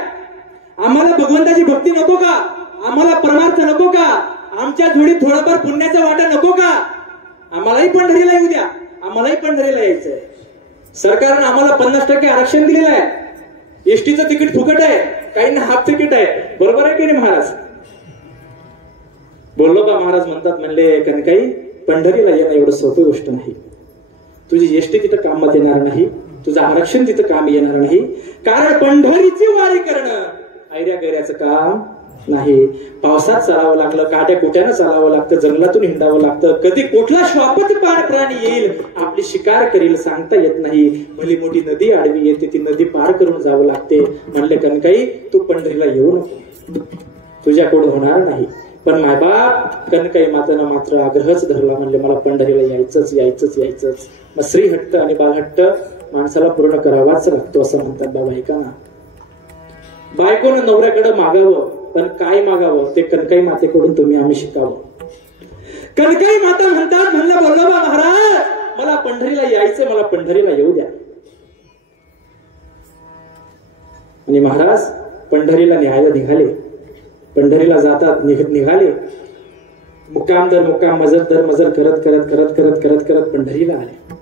आम्हाला भगवंताची भक्ती नको का? आम्हाला परमार्थ नको का? आमच्या जोडीत थोडंफार पुण्याचा वाटा नको का? आम्हालाही पंढरीला येऊ द्या. आम्हालाही पंढरीला यायचंय. सरकारनं आम्हाला 50% आरक्षण दिलेलं आहे. एसटीचं तिकीट फुकट आहे. काहींना हाफ तिकीट आहे. बरोबर आहे की नाही महाराज? बोल्लोबा महाराज म्हणतात म्हणले कनकाई पंढरीला येणं एवढं सोपी गोष्ट नाही. तुझी एसटी तिथं कामात येणार नाही. तुझं आरक्षण तिथं काम येणार नाही. कारण पंढरीची वारी करणं ऐऱ्या गैऱ्याचं काम नाही. पावसात चालावं लागलं, काट्या कुट्यानं चालावं लागतं, जंगलातून हिंडावं लागतं, कधी कुठला श्वापच प्राणी येईल आपली शिकार करील सांगता येत नाही. भली मोठी नदी आडवी येते, ती नदी पार करून जावं लागते. म्हणले कनकाई तू पंढरीला येऊ नको, तुझ्याकडून होणार नाही. पण मायबाप कनकाई मातानं मात्र आग्रहच धरला. म्हणले मला पंढरीला यायचंच यायचंच यायचंच. मग श्रीहट्ट आणि बालहट्ट माणसाला पूर्ण करावाच लागतो असं म्हणतात बाबा. ऐका ना, बायकोनं नवऱ्याकडे मागावं, पण काय मागावं ते कनकाई मातेकडून तुम्ही आम्ही शिकावं. कनकाई माता म्हणतात, म्हणलं बोलोबा महाराज मला पंढरीला यायचं, मला पंढरीला येऊ द्या. आणि महाराज पंढरीला न्यायला निघाले. पंढरीला जातात, निघाले. मुक्काम दर मुक्काम, मजर दर मजर करत करत करत करत करत करत पंढरीला आले.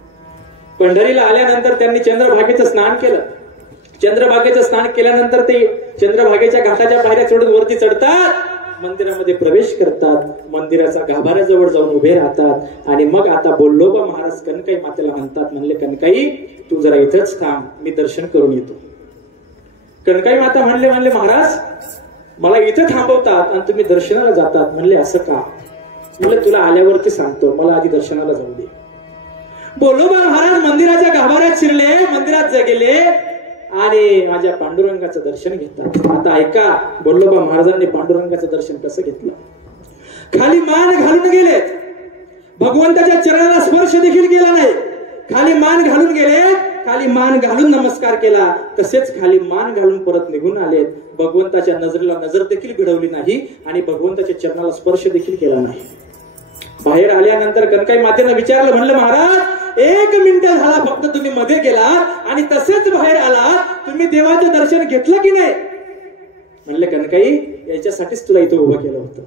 पंढरीला आल्यानंतर त्यांनी चंद्रभागेचं स्नान केलं. चंद्रभागेचं स्नान केल्यानंतर ते चंद्रभागेच्या घाटाच्या पायऱ्या चढून वरती चढतात, मंदिरामध्ये प्रवेश करतात, मंदिराच्या गाभाऱ्याजवळ जाऊन उभे राहतात. आणि मग आता बोल्लोबा महाराज कनकाई मातेला म्हणतात, म्हणले कनकाई तू जरा इथंच थांब, मी दर्शन करून येतो. कनकाई माता म्हणले महाराज मला इथं थांबवतात आणि तुम्ही दर्शनाला जातात. म्हणले असं का? म्हणलं तुला आल्यावरती सांगतो, मला आधी दर्शनाला जाऊ दे. बोल्लोबा महाराज मंदिराच्या गाभाऱ्यात शिरले, मंदिरात गेले आणि माझ्या पांडुरंगाचं दर्शन घेतात. आता ऐका बोल्लोबा महाराजांनी पांडुरंगाचं दर्शन कसं घेतलं. खाली मान घालून गेलेत, भगवंताच्या चरणाला स्पर्श देखील केला नाही. खाली मान घालून गेले, खाली मान घालून नमस्कार केला, तसेच खाली मान घालून परत निघून आलेत. भगवंताच्या नजरेला नजर देखील भिडवली नाही आणि भगवंताच्या चरणाला स्पर्श देखील केला नाही. बाहेर आल्यानंतर कनकाई मातेनं विचारलं, म्हणलं महाराज 1 मिनिट झाला फक्त तुम्ही मध्ये गेला आणि तसेच बाहेर आला, तुम्ही देवाचं दर्शन घेतलं की नाही? म्हणले कनकाई याच्यासाठीच तुला इथं उभं केलं होतं.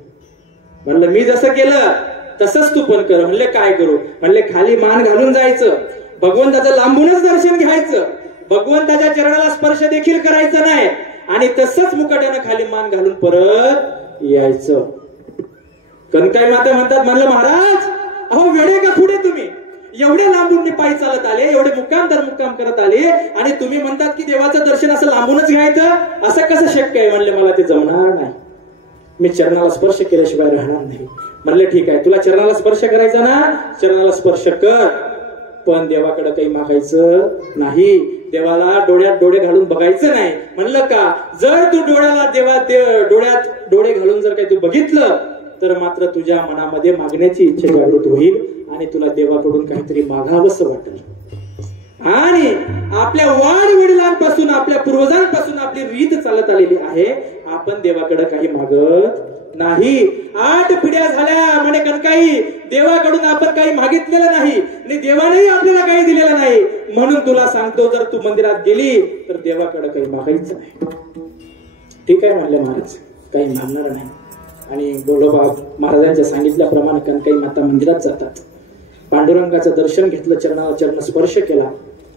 म्हणलं मी जसं केलं तसंच तू पण कर. म्हणले काय करू? म्हणले खाली मान घालून जायचं, भगवंताचं लांबूनच दर्शन घ्यायचं, भगवंताच्या चरणाला स्पर्श देखील करायचं नाही आणि तसंच मुकाट्यानं खाली मान घालून परत यायचं. कनकाई माता म्हणतात, म्हणलं महाराज अहो वेडे का पुढे तुम्ही? एवढे लांबून पायी चालत आले, एवढे मुक्काम दर मुक्काम करत आले आणि तुम्ही म्हणतात की देवाचं दर्शन असं लांबूनच घ्यायचं, असं कसं शक्य आहे? म्हणले मला ते जमणार नाही, मी चरणाला स्पर्श केल्याशिवाय राहणार नाही. म्हणले ठीक आहे, तुला चरणाला स्पर्श करायचा ना, चरणाला स्पर्श कर, पण देवाकडे काही मागायचं नाही, देवाला डोळ्यात डोळे घालून बघायचं नाही. म्हणलं का? जर तू डोळ्याला डोळ्यात डोळे घालून जर काही तू बघितलं तर मात्र तुझ्या मनामध्ये मागण्याची इच्छा जागृत होईल आणि तुला देवाकडून काहीतरी मागावंसं वाटेल. आणि आपल्या वाडवडिलांपासून आपल्या पूर्वजांपासून आपली रीत चालत आलेली आहे, आपण देवाकडे काही मागत नाही. 8 पिढ्या झाल्या म्हणे कनकाई, देवाकडून आपण काही मागितलेलं नाही आणि देवानेही आपल्याला काही दिलेलं नाही. म्हणून तुला सांगतो, जर तू मंदिरात गेली तर देवाकडे काही मागायचं नाही. ठीक आहे म्हणले महाराज, काही मागणार नाही. आणि बोलोबा महाराजांच्या सांगितल्याप्रमाणे कनकाई माता मंदिरात जातात, पांडुरंगाचं दर्शन घेतलं, चरणाला चरण स्पर्श केला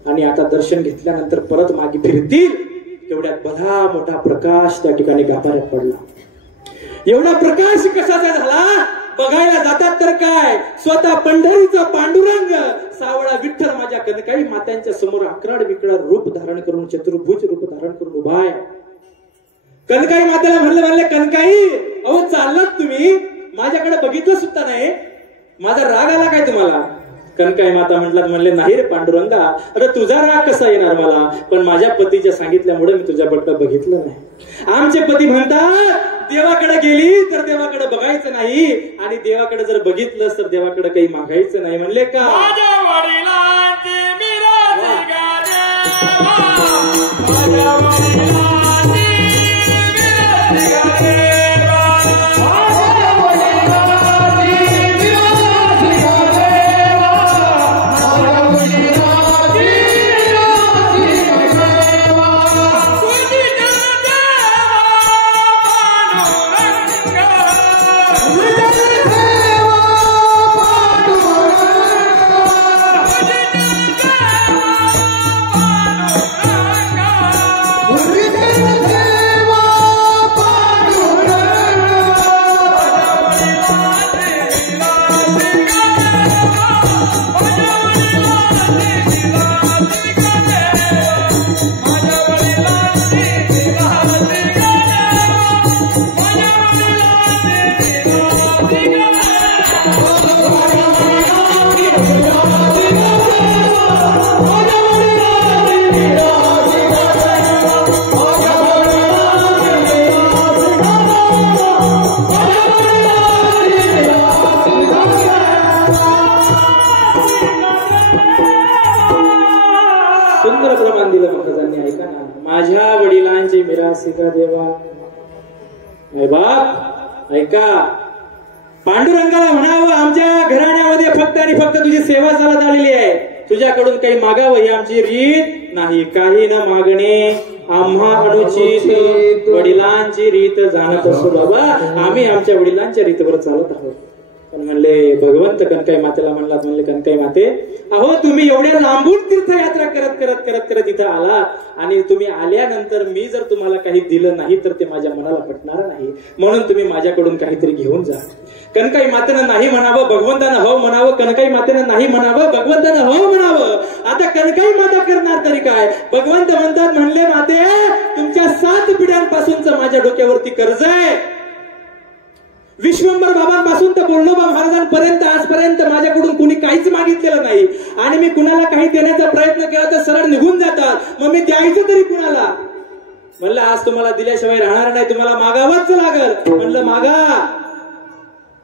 आणि आता दर्शन घेतल्यानंतर परत मागे फिरतील तेवढ्यात भला मोठा प्रकाश त्या ठिकाणी गाभाऱ्यात पडला. एवढा प्रकाश कशाचा झाला? बघायला जातात तर काय, स्वतः पंढरीचा पांडुरंग सावळा विठ्ठल माझ्या कनकाई मात्यांच्या समोर आकराड विकराड रूप धारण करून, चतुर्भुज रूप धारण करून उभा आहे. कनकाई मातेला म्हणले कनकाई अहो चाललात तुम्ही, माझ्याकडे बघितलं सुद्धा नाही, माझा राग आला काय तुम्हाला? कनकाई माता म्हणले नाही रे पांडुरंगा, अरे तुझा राग कसा येणार मला, पण माझ्या पतीच्या सांगितल्यामुळे मी तुझ्याबद्दल बघितलं नाही. आमचे पती म्हणतात देवाकडे गेली तर देवाकडे बघायचं नाही आणि देवाकडे जर बघितलं तर देवाकडे काही मागायचं नाही. म्हणले का Hurry! ऐका ना, माझ्या वडिलांची मिरासी का देवा. बाप ऐका, पांडुरंगाला म्हणावं आमच्या घराण्यामध्ये फक्त आणि फक्त तुझी सेवा चालत आलेली आहे, तुझ्याकडून काही मागावं ही आमची रीत नाही. काही न मागणे आम्हा अनुचित, वडिलांची रीत जाणत असो बाबा, आम्ही आमच्या वडिलांच्या रीतीवर चालत आहोत. पण म्हणले भगवंत कनकाई मातेला म्हणलात, म्हणले कनकाई माते अहो तुम्ही एवढ्या लांबून तीर्थयात्रा करत करत करत करत इथं आला आणि तुम्ही आल्यानंतर मी जर तुम्हाला काही दिलं नाही तर ते माझ्या मनाला पटणार नाही, म्हणून तुम्ही माझ्याकडून काहीतरी घेऊन जा. कनकाई मातेनं नाही म्हणावं, भगवंतानं हो म्हणावं. कनकाई मातेनं नाही म्हणावं, भगवंतानं हो म्हणावं. आता कनकाई माता करणार तरी काय? भगवंत म्हणतात, म्हणले माते तुमच्या 7 पिढ्यांपासूनच माझ्या डोक्यावरती कर्ज आहे. विश्वंभर बाबांपासून तर बोल्लोबा महाराजांपर्यंत आजपर्यंत माझ्याकडून कुणी काहीच मागितलेलं नाही आणि मी कुणाला काही देण्याचा प्रयत्न केला तर सरळ निघून जातात. मग मी द्यायचं तरी कुणाला? म्हणलं आज तुम्हाला दिल्याशिवाय राहणार नाही, तुम्हाला मागावंच लागल. म्हणलं मागा.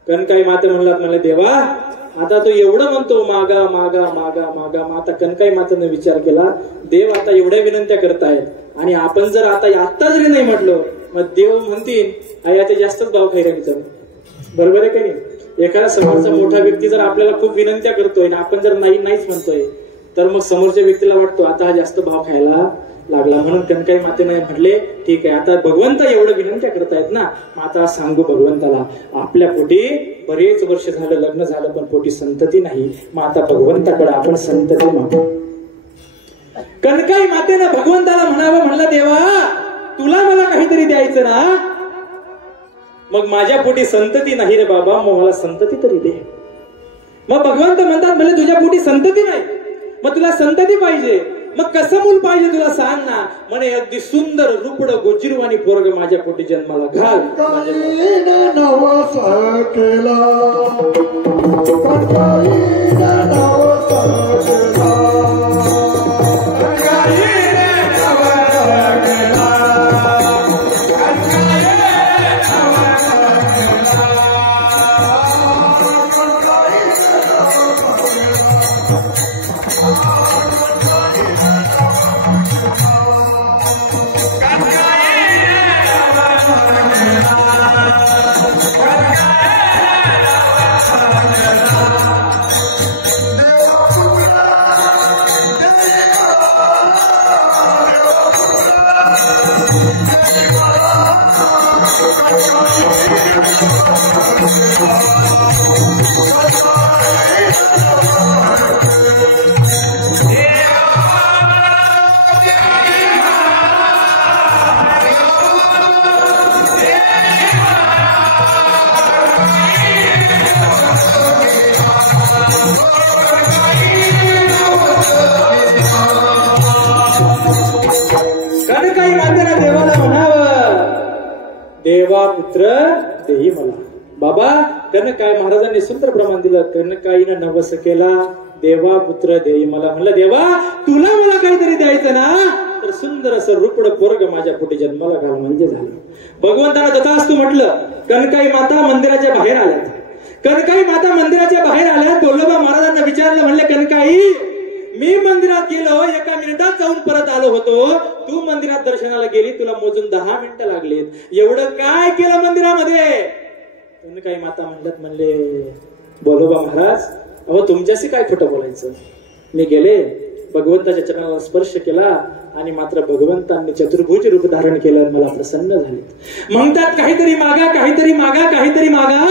कनकाई माते म्हणलात, म्हणले देवा आता तो एवढं म्हणतो मागा मागा मागा मागा. आता कनकाई मातेनं विचार केला, देव आता एवढ्या विनंत्या करतायत आणि आपण जर आता जरी नाही म्हटलं मग देव म्हणतील याचे जास्तच भाव खायला विचार. बरोबर आहे का नाही? एखादा समोरचा मोठा व्यक्ती जर आपल्याला खूप विनंत्या करतोय आणि आपण जर नाहीच म्हणतोय तर मग समोरच्या व्यक्तीला वाटतो आता हा जास्त भाव खायला लागला. म्हणून कनकाई मातेने म्हटले ठीक आहे, आता भगवंत एवढं विनंत्या करतायत ना, मग आता सांगू भगवंताला आपल्या पोटी बरेच वर्ष झालं लग्न झालं पण पोटी संतती नाही, मग आता भगवंताकडे आपण संतती मागू. कनकाई मातेनं भगवंताला म्हणावं, म्हणलं देवा तुला मला काहीतरी द्यायचं ना, मग माझ्या पोटी संतती नाही रे बाबा, मग मला संतती तरी दे. मग भगवंत म्हणतात, म्हणजे तुझ्या पोटी संतती नाही, मग तुला संतती पाहिजे. मग कसं मूल पाहिजे तुला सांग ना. म्हणे अगदी सुंदर रुपड गोचिरवाणी पोरग माझ्या पोटी जन्माला घाल. देवा पुत्र देही मला. बाबा कनकाई महाराजांनी सुंदर प्रमाण दिलं. कनकाईनं नवस केला, देवा पुत्र देही मला. म्हणलं देवा तुला मला काहीतरी द्यायचं ना, तर सुंदर असं रुपड पोरग माझ्या पोटी जन्माला घाल. म्हणजे झालं. भगवंतानं तथास्तु म्हटलं. कनकाई माता मंदिराच्या बाहेर आल्यात. कनकाई माता मंदिराच्या बाहेर आल्यात. बोल्लोबा महाराजांना विचारलं, म्हणले कनकाई मी मंदिरात गेलो, 1 मिनिटात जाऊन परत आलो होतो, तू मंदिरात दर्शनाला गेली, तुला मोजून 10 मिनिटं लागलीत, एवढं काय केलं मंदिरामध्ये? कनकाई माता म्हणतात, म्हणले बोल्लोबा महाराज अहो तुमच्याशी काय खोटं बोलायचं. मी गेले, भगवंताच्या चरणाला स्पर्श केला आणि मात्र भगवंतांनी चतुर्भुज रूप धारण केलं, मला प्रसन्न झाले. म्हणतात काहीतरी मागा, काहीतरी मागा, काहीतरी मागा,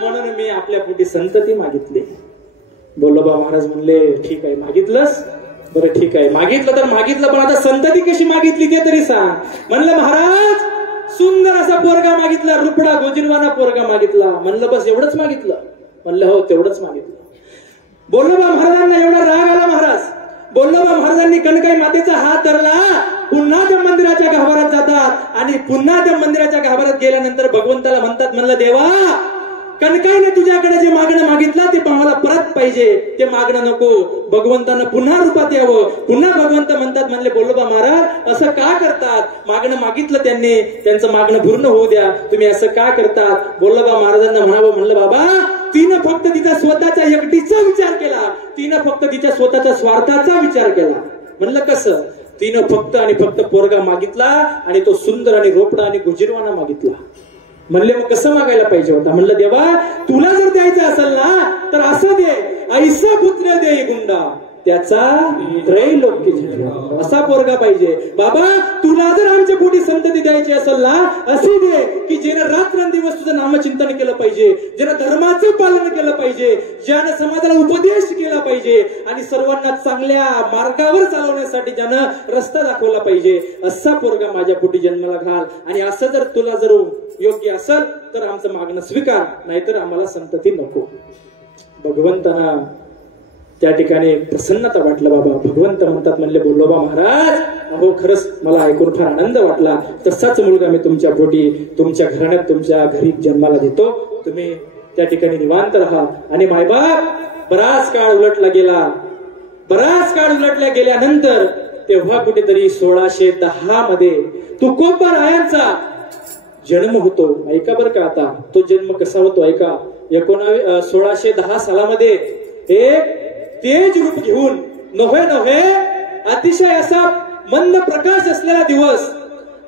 म्हणून मी आपल्या पोटी संतती मागितली. बोल्लोबा महाराज म्हणले ठीक आहे मागितलंस, बरं ठीक आहे मागितलं तर मागितलं, पण आता संतती कशी मागितली ते तरी सांग. म्हणलं महाराज सुंदर असा पोरगा मागितला, रुपडा गोजिरवाना पोरगा मागितला. म्हणलं बस एवढंच मागितलं? म्हणलं हो तेवढंच मागितलं. बोल्लोबा महाराजांना एवढा राग आला महाराज. बोल्लोबा महाराजांनी कनकाई मातेचा हात धरला, पुन्हा त्या मंदिराच्या गाभाऱ्यात जातात आणि पुन्हा त्या मंदिराच्या गाभाऱ्यात गेल्यानंतर भगवंताला म्हणतात, म्हणलं देवा कनकाईने तुझ्याकडे जे मागणं मागितलं ते मला परत पाहिजे, ते मागणं नको. भगवंतानं पुन्हा रूपात यावं. पुन्हा भगवंत म्हणतात, म्हणले बोल्लोबा महाराज असं का करतात? मागणं मागितलं त्यांनी, त्यांचं मागणं पूर्ण होऊ द्या, तुम्ही असं का करतात? बोल्लोबा महाराजांना म्हणावं, म्हणलं बाबा तिनं फक्त तिचा स्वतःच्या एकटीचा विचार केला, तिनं फक्त तिच्या स्वतःच्या स्वार्थाचा विचार केला. म्हणलं कसं? तिनं फक्त आणि फक्त पोरगा मागितला आणि तो सुंदर आणि रोपडा आणि गुजिरवाना मागितला. म्हणले मग कसं मागायला पाहिजे होता? म्हणलं देवा तुला जर द्यायचं असेल ना तर असं दे, ऐसा पुत्र दे गुंडा त्याचा त्रैलोक्य झेंडा. असा पोरगा पाहिजे. बाबा तुला जर आमच्या पोटी संतती द्यायची असेल ना अशी दे की ज्यानं रात्रंदिवस तुझं नामचिंतन केलं पाहिजे, ज्यानं धर्माचं पालन केलं पाहिजे, ज्यानं समाजाला उपदेश केला पाहिजे आणि सर्वांना चांगल्या मार्गावर चालवण्यासाठी ज्यानं रस्ता दाखवला पाहिजे, असा पोरगा माझ्या पोटी जन्माला घाल. आणि असं जर तुला जर योग्य असेल तर आमचं मागणं स्वीकार, नाहीतर आम्हाला संतती नको. भगवंतांना त्या ठिकाणी प्रसन्नता वाटलं. बाबा भगवंत म्हणतात म्हणले बोलोबा महाराज अहो खरंच मला ऐकून फार आनंद वाटला. तसाच मुलगा मी तुमच्या पोटी तुमच्या घराण्यात तुमच्या घरी जन्माला देतो. तुम्ही त्या ठिकाणी निवांत राहा. आणि मायबाप बराच काळ उलटला गेला. बराच काळ उलटल्या गेल्यानंतर तेव्हा कुठेतरी 1610 मध्ये तुकोबारायांचा जन्म होतो. ऐका बरं का आता तो जन्म कसा होतो ऐका. 1610 सालामध्ये एक तेज रूप घेऊन नव्हे अतिशय असा मंद प्रकाश असलेला दिवस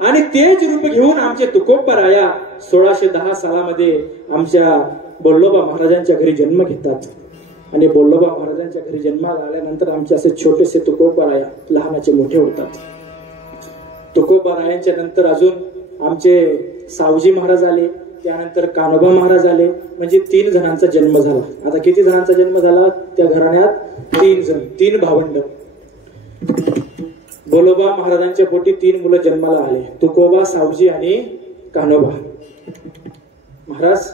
आणि तेज रूप घेऊन आमचे तुकोबाराया 1610 सालामध्ये आमच्या बोल्लोबा महाराजांच्या घरी जन्म घेतात. आणि बोल्लोबा महाराजांच्या घरी जन्माला आल्यानंतर आमचे असे छोटेसे तुकोबाराया लहानाचे मोठे होतात. तुकोबारायांच्या नंतर अजून आमचे सावजी महाराज आले, त्यानंतर कान्होबा महाराज आले. म्हणजे 3 जणांचा जन्म झाला. आता किती जणांचा जन्म झाला त्या घराण्यात? 3 जण, 3 भावंड. बोलोबा महाराजांच्या पोटी 3 मुलं जन्माला आले, तुकोबा, सावजी आणि कान्होबा महाराज.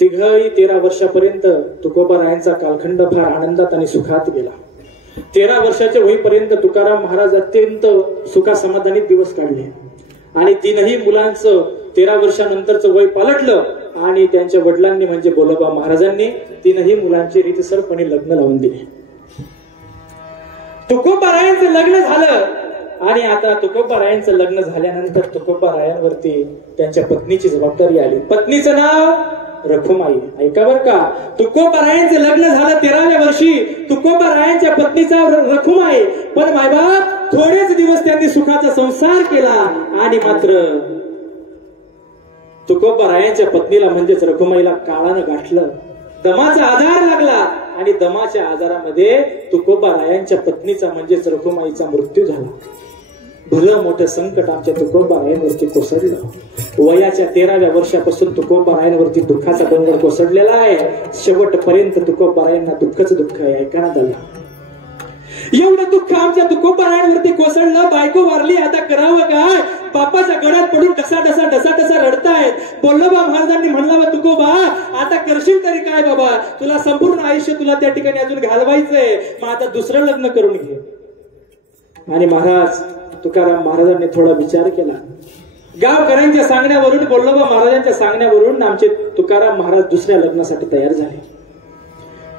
तिघही 13 वर्षापर्यंत तुकोबारायांचा कालखंड फार आनंदात आणि सुखात गेला. 13 वर्षाचे होईपर्यंत तुकाराम महाराज अत्यंत सुखासमाधानी दिवस काढले. आणि 3ही मुलांचं 13 वर्षानंतरचं वय पालटलं आणि त्यांच्या वडिलांनी म्हणजे बोलोबा महाराजांनी 3ही मुलांचे रीतसरपणे लग्न लावून दिले. तुकोबारायांचं लग्न झालं आणि आता तुकोबारायांचं लग्न झाल्यानंतर तुकोबारायांवरती त्यांच्या पत्नीची जबाबदारी आली. पत्नीचं नाव रखुमाई. ऐका बर का, तुकोबारायांचं लग्न झालं 13व्या वर्षी तुकोबारायांच्या पत्नीचा रखुमाई. पण मायबाप थोडेच दिवस त्यांनी सुखाचा संसार केला आणि मात्र तुकोबारायांच्या पत्नीला म्हणजेच रखुमाईला काळानं गाठलं. दमाचा आजार लागला आणि दमाच्या आजारामध्ये तुकोबारायांच्या पत्नीचा म्हणजेच रखुमाईचा मृत्यू झाला. भलं मोठं संकट आमच्या तुकोबारायांवरती कोसळलं. वयाच्या 13व्या वर्षापासून तुकोबारायांवरती दुःखाचा डोंगर कोसळलेला आहे. शेवटपर्यंत तुकोबारायांना दुःखच दुःख आहे. ऐकायला झालं एवढं दुःख आमच्या तुकोबारायांवरती कोसळलं. बायको वारली, आता करावं काय? बापाच्या गळ्यात पडून डसा रडतायत. बोल्लोबा महाराजांनी म्हणलं तुकोबा आता करशील तरी काय बाबा, तुला संपूर्ण आयुष्य तुला त्या ठिकाणी अजून घालवायचंय, मग आता दुसरं लग्न करून घे. आणि महाराज तुकाराम महाराजांनी थोडा विचार केला. गावकऱ्यांच्या सांगण्यावरून बोल्लोबा महाराजांच्या सांगण्यावरून आमचे तुकाराम महाराज दुसऱ्या लग्नासाठी तयार झाले.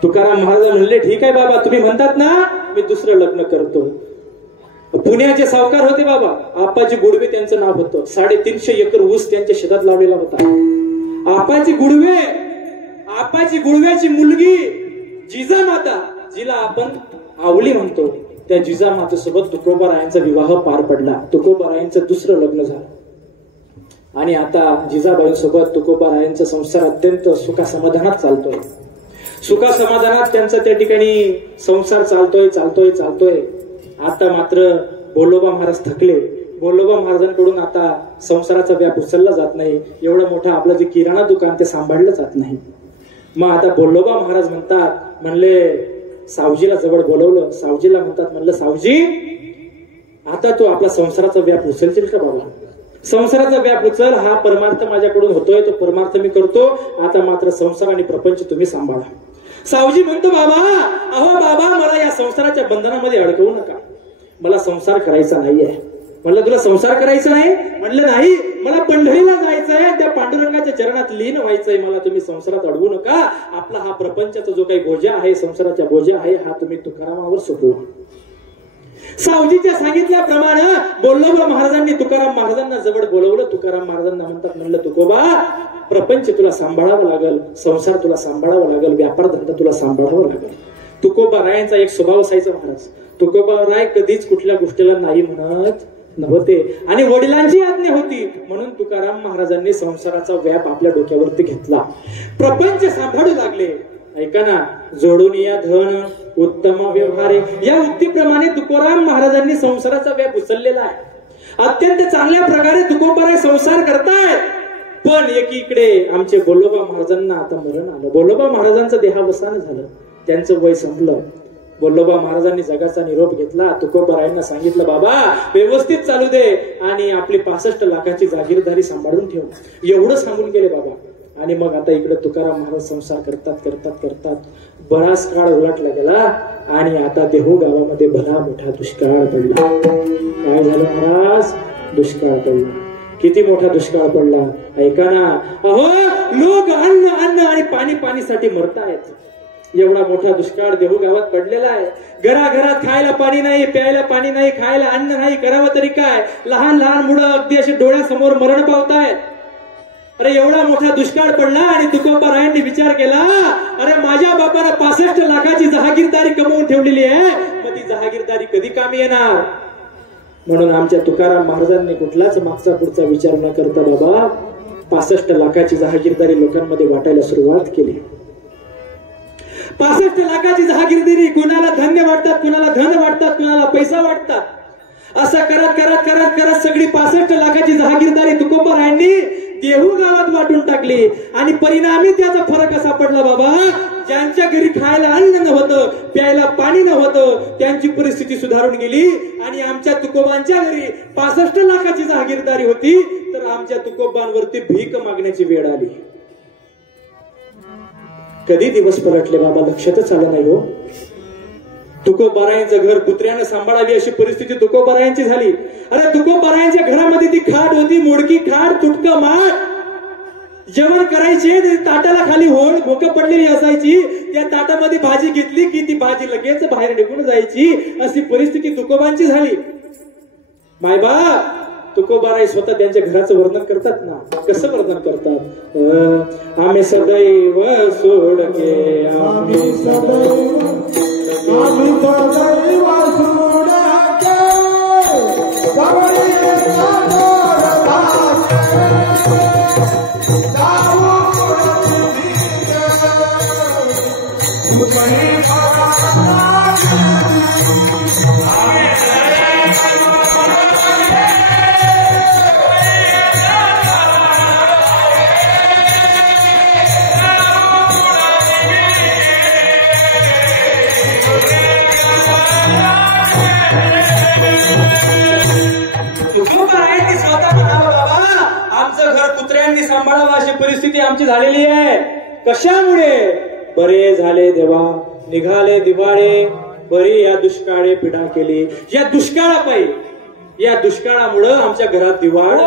तुकाराम महाराज म्हणले ठीक आहे बाबा, तुम्ही म्हणतात ना मी दुसरं लग्न करतो. पुण्याचे सावकार होते बाबा, आप्पाजी गुडवे त्यांचं नाव होतं. 350 एकर ऊस त्यांच्या शेतात लावलेला होता. आप्पाजी गुडव्याची मुलगी जिजामाता, जिला आपण आवली म्हणतो, त्या जिजामातेसोबत तुकोबारायांचा विवाह पार पडला. तुकोबारायांचं दुसरं लग्न झालं आणि आता जिजाबाईंसोबत तुकोबारायांचा संसार अत्यंत सुखासमाधानात चालतोय. सुखासमाधानात त्यांचा त्या ठिकाणी संसार चालतोय. आता मात्र बोल्लोबा महाराज थकले. बोल्लोबा महाराजांकडून आता संसाराचा व्याप उचलला जात नाही. एवढं मोठं आपलं जे किराणा दुकान ते सांभाळलं जात नाही. मग आता बोल्लोबा महाराज म्हणले सावजीला जवळ बोलवलं. सावजीला म्हणलं सावजी आता तू आपला संसाराचा व्याप उचलशील का बाबा? संसाराचा व्याप उचल, हा परमार्थ माझ्याकडून होतोय, तो परमार्थ मी करतो. आता मात्र संसार आणि प्रपंच तुम्ही सांभाळा. सावजी म्हणतो बाबा मला या संसाराच्या बंधनामध्ये अडकवू नका. मला संसार करायचा नाहीये. म्हणलं तुला संसार करायचा नाही? म्हणलं नाही, मला पंढरीला जायचंय, त्या पांडुरंगाच्या चरणात लीन व्हायचंय. मला तुम्ही संसारात अडवू नका. आपला हा प्रपंचाचा जो काही बोजा आहे, संसाराचा बोजा आहे, हा तुम्ही तुकारामावर सोपवा. सावजीच्या सांगितल्याप्रमाणे बोल्लोबा महाराजांनी तुकाराम महाराजांना जवळ बोलवलं. तुकाराम महाराजांना म्हणलं तुकोबा प्रपंच तुला सांभाळावं लागल, संसार तुला सांभाळावा लागल, व्यापार धंदा तुला सांभाळावा लागल. तुकोबारायांचा एक स्वभाव असायचा महाराज. तुकोबाराय कधीच कुठल्या गोष्टीला नाही म्हणत नव्हते आणि वडिलांची आज्ञा होती म्हणून तुकाराम महाराजांनी संसाराचा व्याप आपल्या डोक्यावरती घेतला. प्रपंच सांभाळू लागले. ऐका ना, जोडून या धन उत्तम व्यवहारे या उक्तीप्रमाणे तुकोराम महाराजांनी संसाराचा व्याप उचललेला आहे. अत्यंत चांगल्या प्रकारे तुकोबाराय संसार करतायत. पण एकीकडे आमचे बोलोबा महाराजांना आता मरण आलं. बोलोबा महाराजांचं देहावसान झालं, त्यांचं वय संपलं. बोलोबा महाराजांनी जगाचा निरोप घेतला. तुकोबारायांना सांगितलं, बाबा व्यवस्थित चालू दे आणि आपली 65 लाखाची जागीरदारी सांभाळून ठेव. एवढं सांगून गेले बाबा. आणि मग आता इकडे तुकाराम महाराज संसार करतात बराच काळ उलटला गेला आणि आता देहू गावामध्ये भला मोठा दुष्काळ पडला. काय झालं महाराज? दुष्काळ पडला. किती मोठा दुष्काळ पडला ऐका ना. अहो, लोक अन्न आणि पाणीसाठी मरतायत. एवढा मोठा दुष्काळ देहू गावात पडलेला आहे. घराघरात खायला पाणी नाही, प्यायला पाणी नाही, खायला अन्न नाही, करावं तरी काय? लहान लहान मुलं अगदी अशी डोळ्यासमोर मरण पावतायत. अरे एवढा मोठा दुष्काळ पडला आणि तुकोबारायांनी विचार केला, अरे माझ्या बापाला 65 लाखाची जहागीरदारी कमवून ठेवलेली आहे, मग ती जहागीरदारी कधी कामी येणार? म्हणून आमच्या तुकाराम महाराजांनी कुठलाच मागचा पुढचा विचार न करता बाबा 65 लाखाची जहागीरदारी लोकांमध्ये वाटायला सुरुवात केली. 65 लाखाची जहागीरदारी कुणाला धान्य वाटतात, कुणाला धन वाटतात, कुणाला पैसा वाटतात. असं करत सगळी 65 लाखाची जहागीरदारी तुकोबारायांनी देहू गावात वाटून टाकली. आणि परिणामी त्याचा फरक असा पडला बाबा, ज्यांच्या घरी खायला अन्न नव्हतं, प्यायला पाणी नव्हतं, त्यांची परिस्थिती सुधारून गेली. आणि आमच्या तुकोबांच्या घरी 65 लाखाची जहागीरदारी होती, तर आमच्या तुकोबांवरती भीक मागण्याची वेळ आली. कधी दिवस पलटले बाबा लक्षातच आलं नाही हो. तुकोबारायांचं घर कुत्र्यानं सांभाळावी अशी परिस्थिती तुकोबारायांची झाली. अरे तुकोबारायांच्या घरामध्ये ती खाट होती, मोडकी खाट, तुटकं माठ. जेवण करायचे ताटाला खाली भोकं पडलेली असायची. त्या ताटामध्ये भाजी घेतली की ती भाजी लगेच बाहेर निघून जायची. अशी परिस्थिती तुकोबांची झाली. मायबाप तुकोबाराय स्वतः त्यांच्या घराचं वर्णन करतात ना. कसं वर्णन करतात? आम्ही सदैव सोडके, आम्ही सदैव तुकोबारायांनी स्वतः म्हणावं बाबा आमचं घर कुत्र्यांनी सांभाळावं अशी परिस्थिती आमची झालेली आहे. कशामुळे? बरे झाले देवा, निघाले दिवाळे, बरी या दुष्काळे पिढा केली. या दुष्काळापायी, या दुष्काळामुळं आमच्या घरात दिवाळ.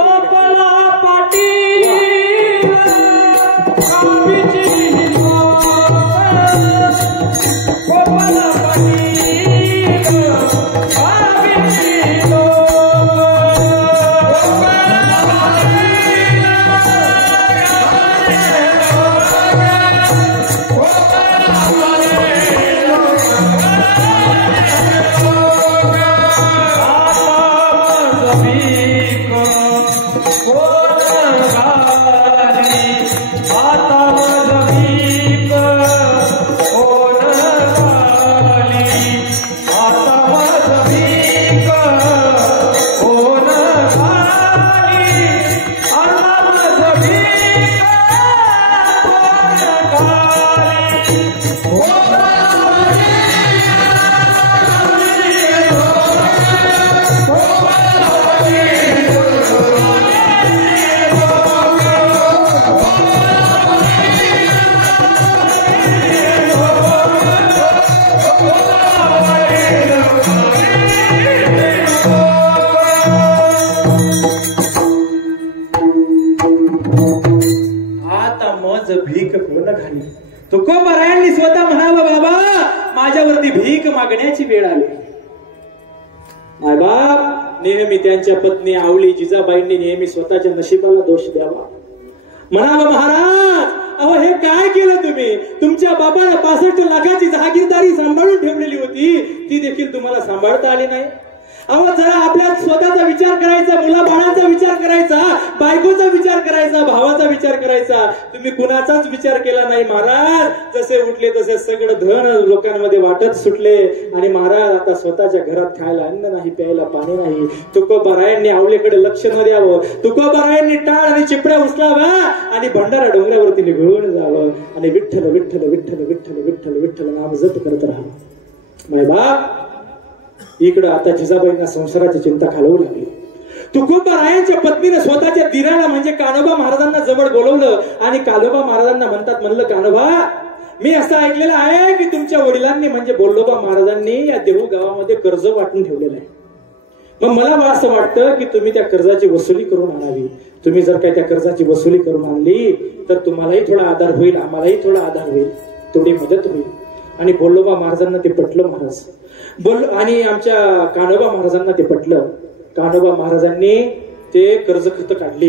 भीक कोण घाली? तुकोबारायांनी स्वतः म्हणावं बाबा माझ्यावरती भीक मागण्याची वेळ आली. बाप नेहमी त्यांच्या पत्नी आवली जिजाबाईंनी नेहमी स्वतःच्या नशिबाला दोष द्यावा. म्हणावं महाराज अहो हे काय केलं तुम्ही? तुमच्या बाबाला 65 लाखाची जहागीरदारी सांभाळून ठेवलेली होती, ती देखील तुम्हाला सांभाळता आली नाही. अहो जरा आपल्या स्वतःचा विचार करायचा, मुलाबाळांचा विचार करायचा, बायकोचा विचार करायचा, भावाचा विचार करायचा. तुम्ही कुणाचाच विचार केला नाही महाराज. जसे उठले तसे सगळं धन लोकांमध्ये वाटत सुटले आणि महाराज आता स्वतःच्या घरात खायला अन्न नाही, प्यायला पाणी नाही. तुकोबारायांनी आवलेकडे लक्ष न द्यावं, तुकोबारायांनी टाळ आणि चिपड्या उचलावा आणि भंडारा डोंगरावरती निघून जावं आणि विठ्ठल विठ्ठल विठ्ठल विठ्ठल विठ्ठल विठ्ठल नाम जप करत राहावं. माय बाप इकडं आता जिजाबाईंना संसाराची चिंता घालवू लागली. तुकोबारायांच्या पत्नीने स्वतःच्या दिराला म्हणजे कान्होबा महाराजांना जवळ बोलवलं आणि कान्होबा महाराजांना म्हणलं कान्होबा, मी असं ऐकलेलं आहे की तुमच्या वडिलांनी म्हणजे बोल्लोबा महाराजांनी या देहू गावामध्ये कर्ज वाटून ठेवलेलं आहे. मग मला असं वाटतं की तुम्ही त्या कर्जाची वसुली करून आणावी. तुम्ही जर काही त्या कर्जाची वसुली करून आणली तर तुम्हालाही थोडा आधार होईल, आम्हालाही थोडा आधार होईल, थोडी मदत होईल. आणि बोल्लोबा महाराजांना ते पटलं महाराज आणि आमच्या कान्होबा महाराजांना ते पटलं. कान्होबा महाराजांनी ते कर्जखत काढली.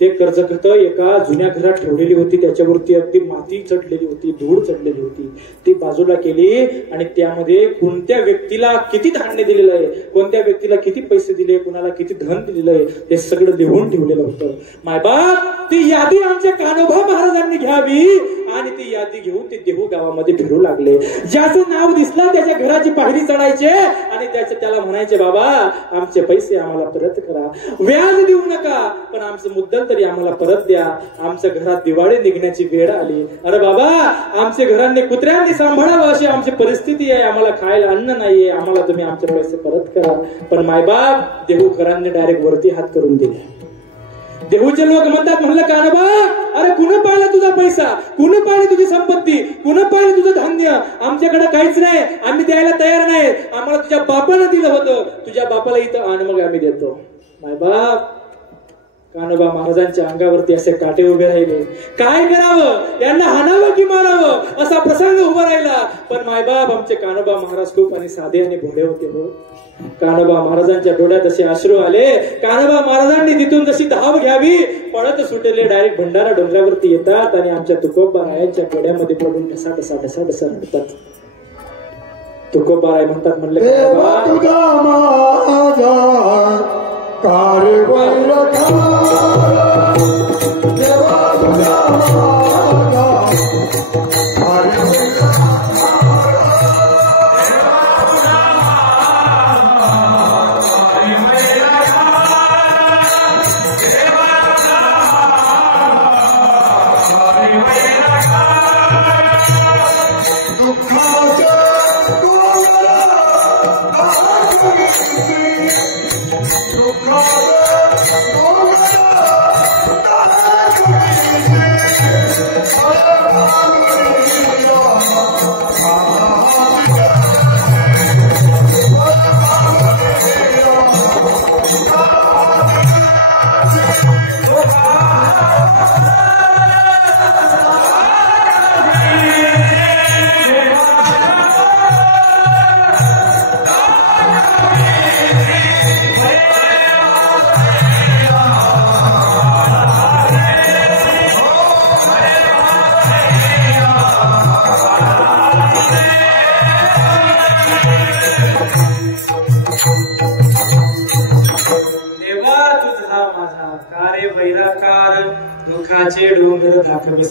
ते कर्जखत एका जुन्या घरात ठेवलेली होती, त्याच्यावरती अगदी माती चढलेली होती, धूळ चढलेली होती. ती बाजूला केली आणि त्यामध्ये कोणत्या व्यक्तीला किती धान्य दिलेलं आहे, कोणत्या व्यक्तीला किती पैसे दिले, कुणाला किती धन दिलेलं आहे हे सगळं लिहून ठेवलेलं होतं. मायबाप ती यादी आमच्या कान्होबा महाराजांनी घ्यावी आणि ती यादी घेऊन ते देहू गावामध्ये फिरू लागले. ज्याचं नाव दिसलं त्याच्या घराची पायरी चढायचे आणि त्याला म्हणायचे, बाबा आमचे पैसे आम्हाला परत करा, व्याज देऊ नका पण आमचं मुद्दल तरी आम्हाला परत द्या. आमच्या घरात दिवाळी निघण्याची वेळ आली. अरे बाबा आमच्या घरांनी कुत्र्यांनी सांभाळावं अशी आमची परिस्थिती आहे, आम्हाला खायला अन्न नाहीये, आम्हाला तुम्ही आमचे पैसे परत करा. पण मायबाप देहूकरांनी डायरेक्ट वरती हात करून दिले. देहूचे लोक म्हणतात, म्हणलं कान्होबा अरे कुणं पाहिलं तुझा पैसा, कुणं पाहिली तुझी संपत्ती, कुणं पाहिलं तुझं धान्य, आमच्याकडे काहीच नाही, आम्ही द्यायला तयार नाही, आम्हाला तुझ्या बापानं दिलं होतं, तुझ्या बापाला इथं आण मग आम्ही देतो. मायबाप कान्होबा महाराजांच्या अंगावरती असे काटे उभे राहिले. काय करावं, यांना हाणावं की मारावं असा प्रसंग उभा राहिला. पण मायबाप आमचे कान्होबा महाराज खूप आणि साधे आणि भोळे होते हो. कान्होबा महाराजांच्या डोळ्यात असे अश्रू आले. कान्होबा महाराजांनी तिथून जशी धाव घ्यावी पळत सुटले डायरेक्ट भंडारा डोंगरावरती येतात आणि आमच्या तुकोबारायांच्या डोळ्यामध्ये पडून ढसा ढसा ढसा ढसा रडतात. तुकोबाराय म्हणतात, म्हणलं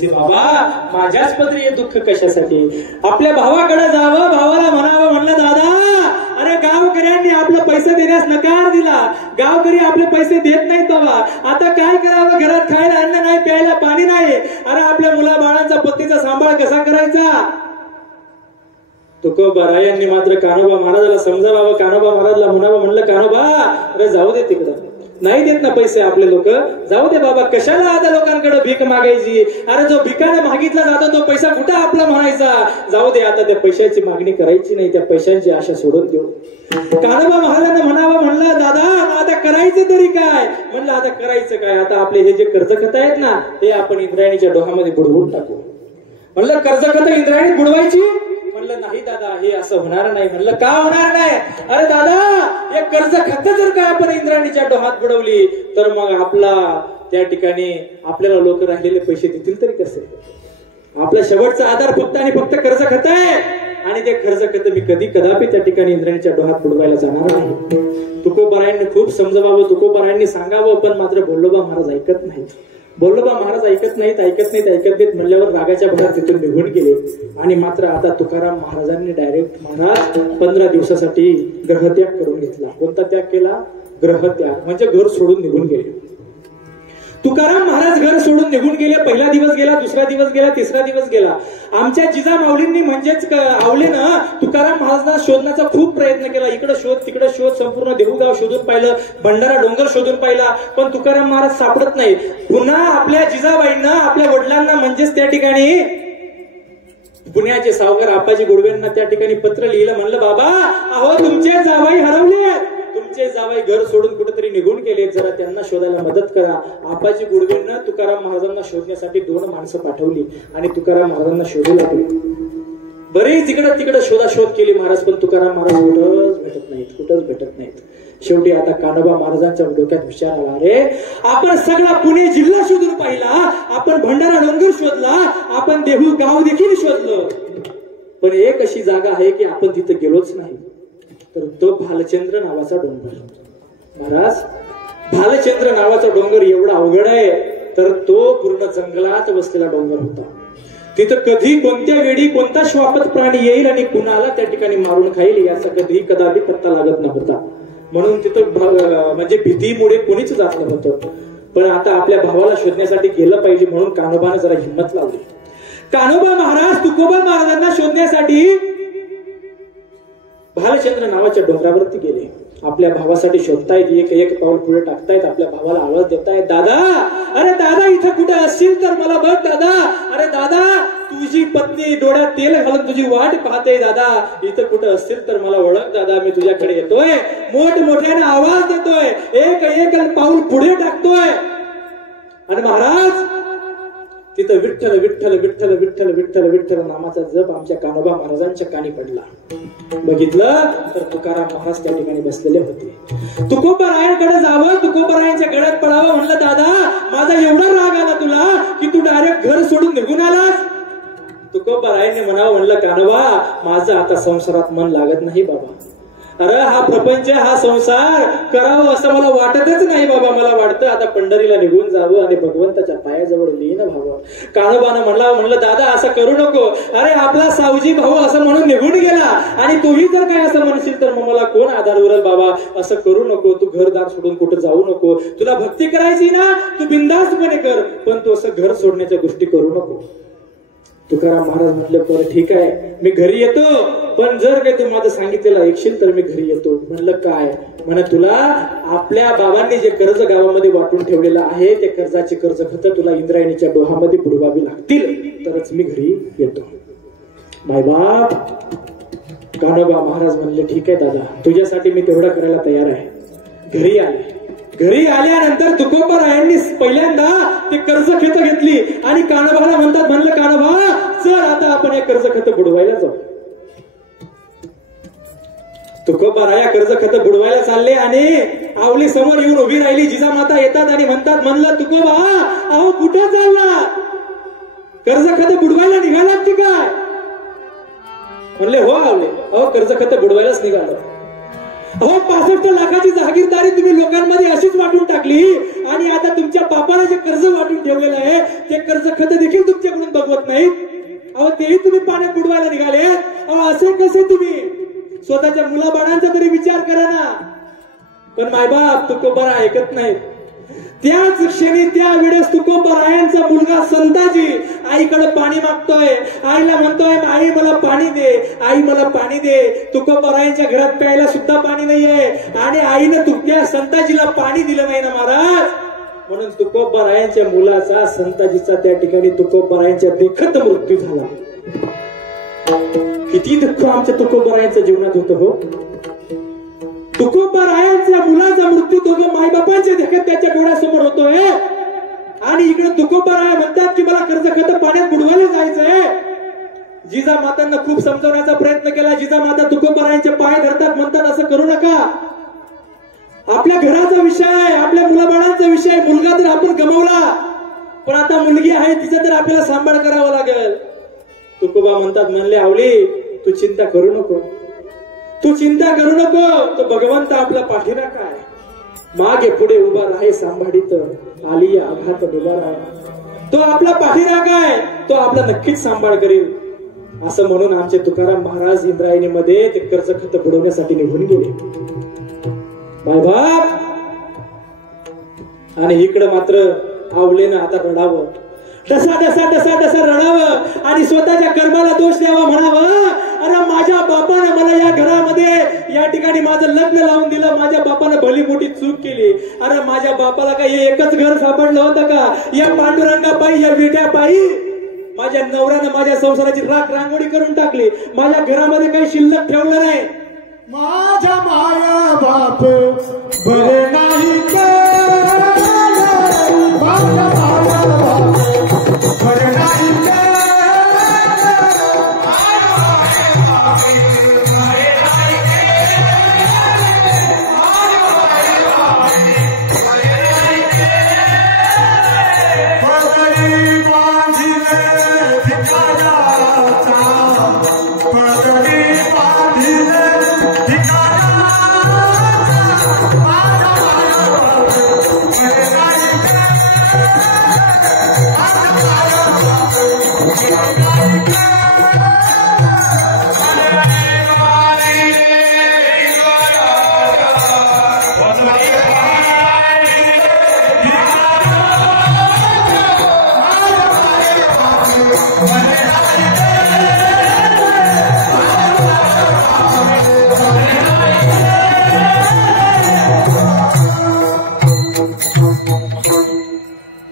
बाबा माझ्याच पदरी हे दुःख कशासाठी. आपल्या भावाकडे जावं, भावाला म्हणावं, म्हणलं दादा अरे गावकऱ्यांनी आपलं पैसे देण्यास नकार दिला, गावकरी आपले पैसे देत नाहीत बाबा, आता काय करावं, घरात खायला अन्न नाही, प्यायला पाणी नाही, अरे आपल्या मुलाबाळांचा पत्नीचा सांभाळ कसा करायचा. तुकोबारायांनी मात्र कान्होबा महाराजाला समजावावं, कान्होबा महाराजला म्हणावं, म्हणलं कान्होबा अरे जाऊ दे तिकडं, नाही देत ना पैसे आपले लोक, जाऊ दे बाबा, कशाला आता लोकांकडे भीक मागायची, अरे जो भिकाने मागितला जातो तो पैसा कुठं आपला म्हणायचा, जाऊ दे आता त्या पैशाची मागणी करायची नाही, त्या पैशांची आशा सोडून देऊ. कान्होबा महाराजांना म्हणावं, म्हणलं दादा आता करायचं तरी काय, म्हणलं आता करायचं काय, आता आपले हे जे कर्जखत आहेत ना ते आपण इंद्रायणीच्या डोहामध्ये बुडवून टाकू. म्हणलं कर्जखत इंद्रायणीत बुडवायची, म्हणलं नाही दादा हे असं होणार नाही. म्हणलं का होणार नाही, अरे दादा हे कर्ज खत जर का आपण इंद्रायणीच्या डोहात बुडवली तर मग आपला त्या ठिकाणी आपल्याला लोक राहिलेले पैसे देतील तरी कसे. आपला शेवटचा आधार फक्त आणि फक्त कर्ज खत आहे आणि ते कर्ज खत मी कधी कदापि त्या ठिकाणी इंद्रायणीच्या डोहात बुडवायला जाणार नाही. तुकोबारायांनी खूप समजवावं, तुकोबारायांनी सांगावं, पण मात्र बोल्लोबा महाराज ऐकत नाहीत. बोल्लोबा महाराज ऐकत नाहीत म्हणल्यावर रागाच्या भरात तिथून निघून गेले. आणि मात्र आता तुकाराम महाराजांनी डायरेक्ट महाराज 15 दिवसासाठी ग्रहत्याग करून घेतला. कोणता त्याग केला? ग्रहत्याग, म्हणजे घर सोडून निघून गेले. तुकाराम महाराज घर सोडून निघून गेले. पहिला दिवस गेला, दुसरा दिवस गेला, तिसरा दिवस गेला. आमच्या जिजा माऊलींनी म्हणजेच आवलेनं तुकाराम महाराजांना शोधण्याचा खूप प्रयत्न केला. इकडे शोध, तिकडे शोध, संपूर्ण देहूगाव शोधून पाहिलं, भंडारा डोंगर शोधून पाहिला, पण तुकाराम महाराज सापडत नाही. पुन्हा आपल्या जिजाबाईंना, आपल्या वडिलांना म्हणजेच त्या ठिकाणी पुण्याचे सावकार आप्पाजी गुडवेंना त्या ठिकाणी पत्र लिहिलं. म्हणलं बाबा, अहो तुमचे जावाई हरवले, तुमचे जावाई घर सोडून कुठेतरी निघून गेले, जरा त्यांना शोधायला मदत करा. आप्पाजी गुडवेंना तुकाराम महाराजांना शोधण्यासाठी 2 माणसं पाठवली आणि तुकाराम महाराजांना शोधू लागले. बरीच इकडं तिकडं शोधाशोध केली महाराज, पण तुकाराम महाराज कुठंच भेटत नाहीत. शेवटी आता कानोबा महाराजांच्या डोक्यात विचार आला, अरे आपण सगळा पुणे जिल्हा शोधून पाहिला, आपण भंडारा डोंगर शोधला, आपण देहू गाव देखील शोधलं, पण एक अशी जागा आहे की आपण तिथे गेलोच नाही. तर तो भालचंद्र नावाचा डोंगर. महाराज, भालचंद्र नावाचा डोंगर एवढा अवघड आहे, तर तो पूर्ण जंगलात बसलेला डोंगर होता. तिथं कधी कोणत्या वेळी कोणता श्वापद प्राणी येईल आणि कुणाला त्या ठिकाणी मारून खाईल याचा कधीही कदापि पत्ता लागत नव्हता. म्हणून तिथं म्हणजे भीतीमुळे कोणीच जात नव्हतं. पण आता आपल्या भावाला शोधण्यासाठी गेलं पाहिजे म्हणून कान्होबानं जरा हिंमत लावली. कान्होबा महाराज तुकोबा महाराजांना शोधण्यासाठी भालचंद्र नावाच्या डोंगरावरती गेले. आपल्या भावासाठी शोधतायत, एक पाऊल पुढे टाकतायत, आपल्या भावाला आवाज देतायत, दादा, अरे दादा इथं कुठे असशील तर मला बघ दादा, अरे दादा तुझी पत्नी डोळ्यात तेल घालून तुझी वाट पाहते, दादा इथं कुठं असतील तर मला ओळख दादा, मी तुझ्याकडे येतोय. मोठमोठ्याने आवाज देतोय, एक पाऊल पुढे टाकतोय. आणि महाराज तिथं विठ्ठल विठ्ठल विठ्ठल विठ्ठल विठ्ठल विठ्ठल नामाचा जप आमच्या कान्होबा महाराजांच्या कानी पडला. बघितलं तर तुकाराम महाराज त्या ठिकाणी बसलेले होते. तुकोबारायांकडे जावं, तुकोबारायांच्या गळ्यात पडावं. म्हणलं दादा, माझा एवढा राग आला तुला की तू डायरेक्ट घर सोडून निघून आलास. तुकोबारायांनी म्हणावं, म्हणलं कान्होबा, माझं आता संसारात मन लागत नाही बाबा. अरे हा प्रपंच, हा संसार करावं असं मला वाटतच नाही बाबा. मला वाटतं आता पंढरीला निघून जावं आणि भगवंताच्या पायाजवळ लीन व्हावं. कान्होबानं म्हणलं दादा असं करू नको. अरे आपला सावजी भाऊ असं म्हणून निघून गेला आणि तूही जर काय असं म्हणशील तर मग मला कोण आधार उरेल बाबा. असं करू नको, तू घरदार सोडून कुठं जाऊ नको. तुला भक्ती करायची ना, तू बिंदासपणे कर, पण तू असं घर सोडण्याच्या गोष्टी करू नको. तुकाराम महाराज म्हटले, बरं ठीक आहे, मी घरी येतो, पण जर काही तू माझं सांगितलेलं ऐकशील तर मी घरी येतो. म्हणलं काय? म्हणे तुला आपल्या बाबांनी जे कर्ज गावामध्ये वाटून ठेवलेलं आहे, ते कर्जाचे कर्ज खत तुला इंद्रायणीच्या डोहामध्ये बुडवावी लागतील, तरच मी घरी येतो. मायबाप कान्होबा महाराज म्हणले, ठीक आहे दादा, तुझ्यासाठी मी तेवढं करायला तयार आहे. घरी आले. घरी आल्यानंतर तुकोबारायांनी पहिल्यांदा ते कर्ज खत घेतली आणि कान्होबाला म्हणलं कान्होबा, चल आता आपण हे कर्ज खत बुडवायला जाऊ. तुकोबाराया कर्ज खत बुडवायला चालले आणि आवली समोर येऊन उभी राहिली. जिजामाता येतात आणि म्हणलं, तुकोबा, अहो कुठे चालला? कर्ज खत बुडवायला निघालात की काय? म्हणले, हो आवले, अहो कर्ज खत बुडवायलाच निघालो. अहो 65 लाखाची जहागीरदारी तुम्ही लोकांमध्ये अशीच वाटून टाकली आणि आता तुमच्या बापाला जे कर्ज वाटून ठेवलेलं आहे ते कर्ज खत देखील तुमच्याकडून बघवत नाहीत. अहो तेही तुम्ही पाण्यात बुडवायला निघाले. अहो असे कसे तुम्ही? स्वतःच्या मुलाबाळांचा तरी विचार करा ना. पण मायबाप तुकोबारा ऐकत नाहीत. त्याच क्षणी त्या वेळेस तुकोबारायांचा मुलगा संताजी आईकडे पाणी मागतोय. आईला म्हणतोय, आई मला पाणी दे, आई मला पाणी दे. तुकोबारायांच्या घरात प्यायला सुद्धा पाणी नाहीये आणि आईनं त्या संताजीला पाणी दिलं नाही ना महाराज. म्हणून तुकोबारायांच्या मुलाचा, संताजीचा त्या ठिकाणी तुकोबारायांच्या देखत मृत्यू झाला. किती दुःख आमच्या तुकोबारायांच्या जीवनात होतं हो. तुकोबारायांच्या मुलाचा मृत्यू दोघं मायबापांच्या देखत त्याच्या डोळ्यासमोर होतोय आणि इकडे तुकोबाराया म्हणतात की मला कर्ज खत पाण्यात बुडवायला जायचंय. जिजामातांना खूप समजवण्याचा प्रयत्न केला. जिजामाता तुकोबारायांचे पाय धरतात, म्हणतात असं करू नका. आपल्या घराचा विषय, आपल्या मुलाबाळांचा विषय. मुलगा तर आपण गमावला, पण आता मुलगी आहे, तिचा तर आपल्याला सांभाळ करावा लागेल. तुकोबा म्हणतात, म्हणले आवली तू चिंता करू नको, तू चिंता करू नको, तो भगवंत आपला पाठीराखा आहे, मागे पुढे उभा राहे सांभाळीत, आली आघात निवार आहे, तो आपला पाठीराखा आहे, तो आपला नक्कीच सांभाळ करेल. असं म्हणून आमचे तुकाराम महाराज इंद्रायणीमध्ये ते कर्ज खत बुडवण्यासाठी निघून गेले. बाप आणि इकडं मात्र आवलेनं आता रडावं, डसा डसा डसा डसा रडावं आणि स्वतःच्या कर्माला दोष द्यावा, म्हणावं अरे माझ्या बापानं मला या घरामध्ये या ठिकाणी माझं लग्न लावून दिलं, माझ्या बापानं भली मोठी चूक केली. अरे माझ्या बापाला काय हे एकच घर सापडलं होतं का? या पांडुरंगापायी, या विट्यापायी माझ्या नवऱ्यानं माझ्या संसाराची राख रांगोळी करून टाकली, माझ्या घरामध्ये काही शिल्लक ठेवलं नाही. माझ्या माया बाप बरे नाही के, माझ्या माया बाप बरे नाही के,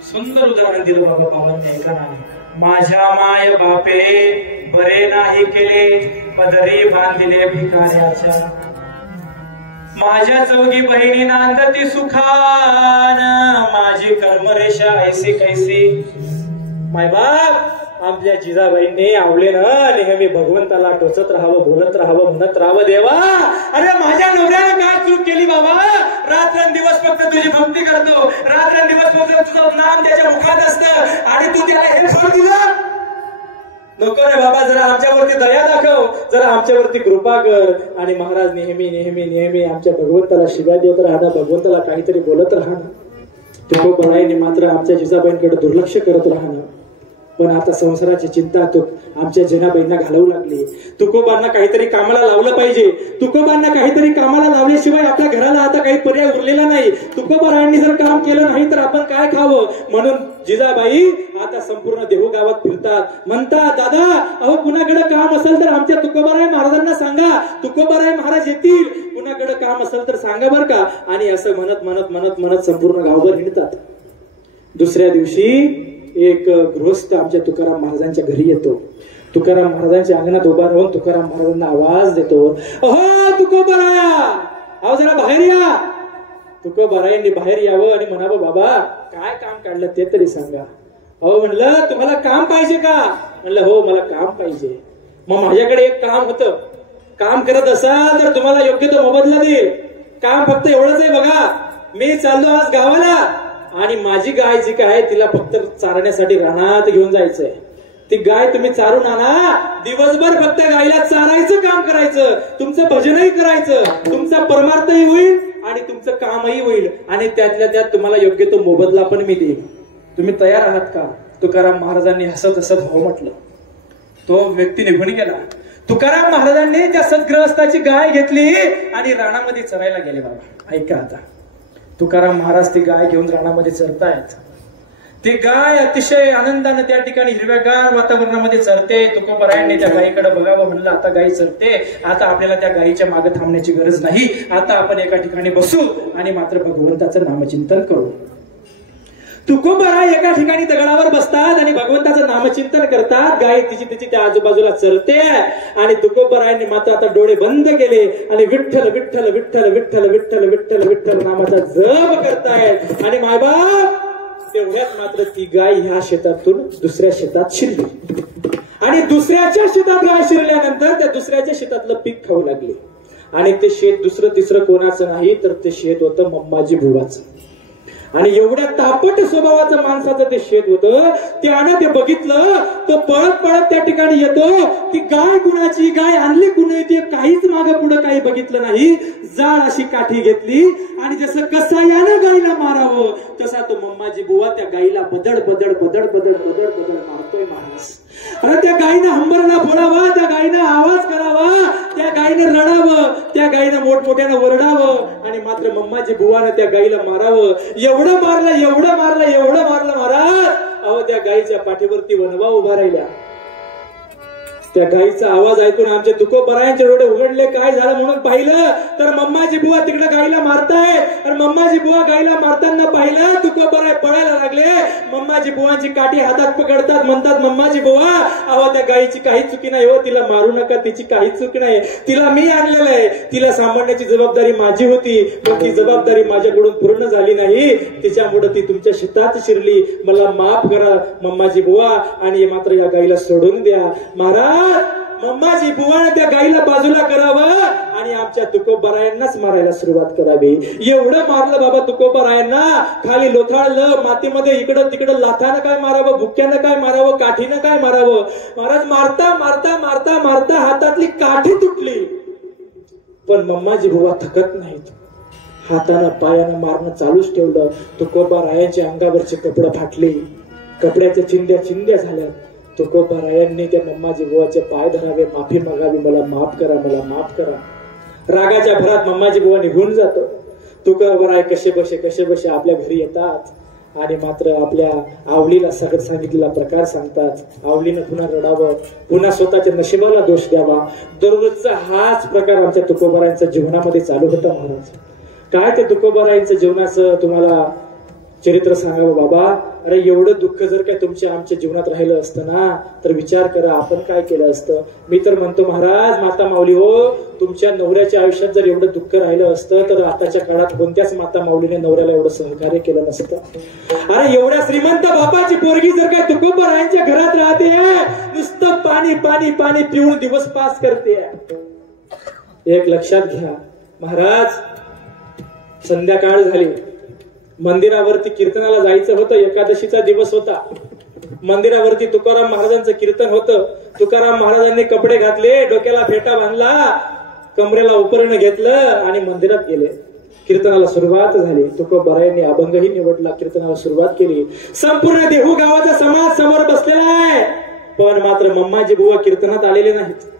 सुंदर उदाहरण दिलं बाबा पावलांनी. ऐका ना, माझ्या माय बापे बरे नाही केले, पदरी बांधिले भिकाऱ्याच्या, माझ्या चौघी बहिणी नांदती सुखान, माझी कर्मरेषा ऐसी कैसी. माय बाप आपल्या जिजाबाईंनी आवले ना नेहमी भगवंताला टोचत राहावं, बोलत राहावं, म्हणत राहावं, देवा अरे माझ्या नवऱ्यानं काय चूक केली बाबा, रात्रंदिवस फक्त तुझी भक्ती करतो, रात्रंदिवस फक्त तुझं नाम त्याच्या मुखात असतं आणि तू त्याला हे फळ दिलं. नको रे बाबा, जरा आमच्यावरती दया दाखव, जरा आमच्यावरती कृपा कर. आणि महाराज नेहमी नेहमी नेहमी आमच्या भगवंताला शिव्या देत राहणार, भगवंताला काहीतरी बोलत राहणार. तुकोबारायांनी मात्र आमच्या जिजाबाईंकडे दुर्लक्ष करत राहणार. पण आता संसाराची चिंता आमच्या जनाबाईंना घालवू लागली. तुकोबांना काहीतरी कामाला लावलं पाहिजे, तुकोबांना काहीतरी कामाला लावल्याशिवाय आपल्या घराला आता काही पर्याय उरलेला नाही. तुकोबारायांनी जर काम केलं नाही तर आपण काय खावं? म्हणून जिजाबाई आता संपूर्ण देहू गावात फिरतात, म्हणतात दादा अहो कुणाकडे काम असेल तर आमच्या तुकोबाराय महाराजांना सांगा, तुकोबाराय महाराज येतील, कुणाकडे काम असेल तर सांगा बर का. आणि असं म्हणत म्हणत म्हणत म्हणत संपूर्ण गावभर हिंडतात. दुसऱ्या दिवशी एक गृहस्थ आमच्या तुकाराम महाराजांच्या घरी येतो. तुकाराम महाराजांच्या अंगणात उभा राहून तुकाराम महाराजांना आवाज देतो, अहो तुकोबाराया अहो जरा बाहेर या. तुकोबारायांनी बाहेर यावं आणि म्हणावं बाबा काय काम काढलं ते तरी सांगा. अहो म्हणलं तुम्हाला काम पाहिजे का? म्हणलं हो मला काम पाहिजे. मग माझ्याकडे एक काम होतं, काम करत असाल तर तुम्हाला योग्य तो मोबदला देईल. काम फक्त एवढंच आहे बघा, मी चाललो आज गावाला आणि माझी गाय जी काय तिला फक्त चारण्यासाठी रानात घेऊन जायचंय. ती गाय तुम्ही चारून आणा, दिवसभर फक्त गायला चारायचं काम करायचं, तुमचं भजनही करायचं, तुमचा परमार्थही होईल आणि तुमचं कामही होईल आणि त्यातल्या त्यात तुम्हाला योग्य तो मोबदला पण मी देईन. तुम्ही तयार आहात का? तुकाराम महाराजांनी हसत हसत हो म्हटलं. तो व्यक्ती निघून गेला. तुकाराम महाराजांनी त्या सद्गृहस्थाची गाय घेतली आणि रानामध्ये चरायला गेले. बाबा ऐका आता, तुकाराम महाराज ती गाय घेऊन रानामध्ये चरतायत. ती गाय अतिशय आनंदाने त्या ठिकाणी हिरव्यागार वातावरणामध्ये चरते. तुकोबारायांनी त्या गायीकडे बघावं, म्हणलं आता गायी चरते, आता आपल्याला त्या गायीच्या मागे थांबण्याची गरज नाही, आता आपण एका ठिकाणी बसू आणि मात्र भगवंताचं नामचिंतन करू. तुकोबारा एका ठिकाणी दगडावर बसतात आणि भगवंताचं नामचिंतन करतात. गाय तिची तिची त्या आजूबाजूला चरते आणि तुकोबारायांनी मात्र आता डोळे बंद केले आणि विठ्ठल विठ्ठल विठ्ठल विठ्ठल विठ्ठल विठ्ठल विठ्ठल नामाचा जप करतायत. आणि मायबाप तेवढ्यात मात्र ती गाय ह्या शेतातून दुसऱ्या शेतात शिरली आणि दुसऱ्याच्या शेतात गाय शिरल्यानंतर त्या दुसऱ्याच्या शेतातलं पीक खाऊ लागली. आणि ते शेत दुसरं तिसरं कोणाचं नाही तर ते शेत होतं मम्माजी बुवाचं. आणि एवढ्या तापट स्वभावाचं माणसाचं ते शेत होतं. त्यानं ते बघितलं तर पळत पळत त्या ठिकाणी येतो. ती गाय कुणाची, गाय आणली कुणी, ते काहीच मागं पुढं काही बघितलं नाही. जाळ अशी काठी घेतली आणि जसं कसायानं गायला मारावं तसा तो मम्माजी बुवा त्या गायीला बदड बदड बदड बदड बदड बदड मारतोय महाराज. अरे त्या गायीनं हंबरला फोडावा, त्या गायीनं आवाज करावा, त्या गायीनं रडावं, त्या गायीनं मोठमोठ्यानं वरडावं आणि मात्र मम्माजी बुवानं त्या गायीला मारावं. एवढं मारलं एवढं मारलं एवढं मारलं महाराज. अहो त्या गायीच्या पाठीवरती वनवा उभा राहिल्या. त्या गायीचा आवाज ऐकून आमचे तुकोबरायांचे डोळे उघडले. काय झालं म्हणून पाहिलं तर मम्माजी बुवा तिकडे गायीला मारताय. आणि मम्माजी बुवा गायीला मारताना पाहिलं. तुकोबराय पळायला लागले. मम्माजी बुवांची काठी हातात पकडतात. म्हणतात मम्माजी बुवा अहो त्या गायीची काही चुकी नाही हो, तिला मारू नका, तिची काही चूक नाही, तिला मी आणलेलं आहे, तिला सांभाळण्याची जबाबदारी माझी होती, पण ती जबाबदारी माझ्याकडून पूर्ण झाली नाही, तिच्यामुळे ती तुमच्या शेतात शिरली, मला माफ करा मम्माजी बुवा आणि मात्र या गायीला सोडून द्या. महाराज मम्माजी बुवाने त्या गायीला बाजूला करावं आणि आमच्या तुकोबरायांनाच मारायला सुरुवात करावी. एवढं मारलं बाबा तुकोबरायांना. खाली लोथाळलं मातीमध्ये, इकडं तिकडं लाथानं काय मारावं, भुक्क्यानं काय मारावं, काठीनं काय मारावं. महाराज मारता मारता मारता मारता हातातली काठी तुटली. पण मम्माजी बुवा थकत नाहीत. हातानं पायानं मारणं चालूच ठेवलं. तुकोबरायांच्या अंगावरचे कपडे फाटले, कपड्याच्या चिंध्या चिंध्या झाल्या. तुकोबरायांनी त्या मम्माजी बुवाचे पाय धरावे, माफी मागावी, मला माफ करा, मला माफ करा. रागाच्या भरात मम्माजी बुवा निघून जातो. तुकोबराय कसे बसे आपल्या घरी येतात आणि मात्र आपल्या आवलीला सांगितलेला प्रकार सांगतात. आवलीनं पुन्हा रडावं, पुन्हा स्वतःच्या नशिबाला दोष द्यावा. दररोजचा हाच प्रकार आमच्या तुकोबरायांच्या जीवनामध्ये चालू होता. महाराज काय ते तुकोबरायांच्या जीवनाचं तुम्हाला चरित्र सांगावं बाबा. अरे एवढं दुःख जर काय तुमच्या आमच्या जीवनात राहिलं असतं ना तर विचार करा आपण काय केलं असतं. मी तर म्हणतो महाराज माता माऊली हो, तुमच्या नवऱ्याच्या आयुष्यात जर एवढं दुःख राहिलं असतं तर आताच्या काळात कोणत्याच माता माऊलीने नवऱ्याला एवढं सहकार्य केलं नसतं. अरे एवढ्या श्रीमंत बापाची पोरगी जर काय तुकोबरायांच्या घरात राहते, नुसतं पाणी पाणी पाणी पिऊन दिवस पास करते. एक लक्षात घ्या महाराज, संध्याकाळ झाली, मंदिरावरती कीर्तनाला जायचं होतं. एकादशीचा दिवस होता. मंदिरावरती तुकाराम महाराजांचं कीर्तन होतं. तुकाराम महाराजांनी कपडे घातले, डोक्याला फेटा बांधला, कमरेला उपरण घेतलं आणि मंदिरात गेले. कीर्तनाला सुरुवात झाली. तुकोबरायांनी अभंगही निवडला, कीर्तनाला सुरुवात केली. संपूर्ण देहू गावाचा समाज समोर बसलेला आहे, पण मात्र मम्माजी बुवा कीर्तनात आलेले नाहीत.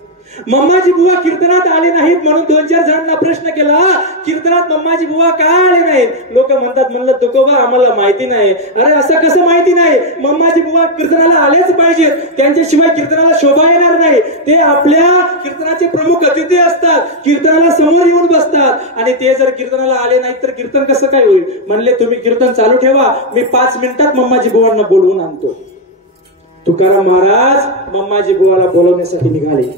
मम्माजी बुवा कीर्तनात आले नाहीत म्हणून 2-4 जणांना प्रश्न केला, कीर्तनात मम्माजी बुवा का आले नाहीत? लोक म्हणतात, म्हणलं तुकोबा आम्हाला माहिती नाही. अरे असं कसं माहिती नाही? मम्माजी बुवा कीर्तनाला आलेच पाहिजेत, त्यांच्याशिवाय कीर्तनाला शोभा येणार नाही. ते आपल्या कीर्तनाचे प्रमुख अतिथी असतात, कीर्तनाला समोर येऊन बसतात आणि ते जर कीर्तनाला आले नाहीत तर कीर्तन कसं काय होईल? म्हणले तुम्ही कीर्तन चालू ठेवा, मी 5 मिनिटात मम्माजी बुवांना बोलवून आणतो. तुकाराम महाराज मम्माजी बुवाला बोलवण्यासाठी निघाले.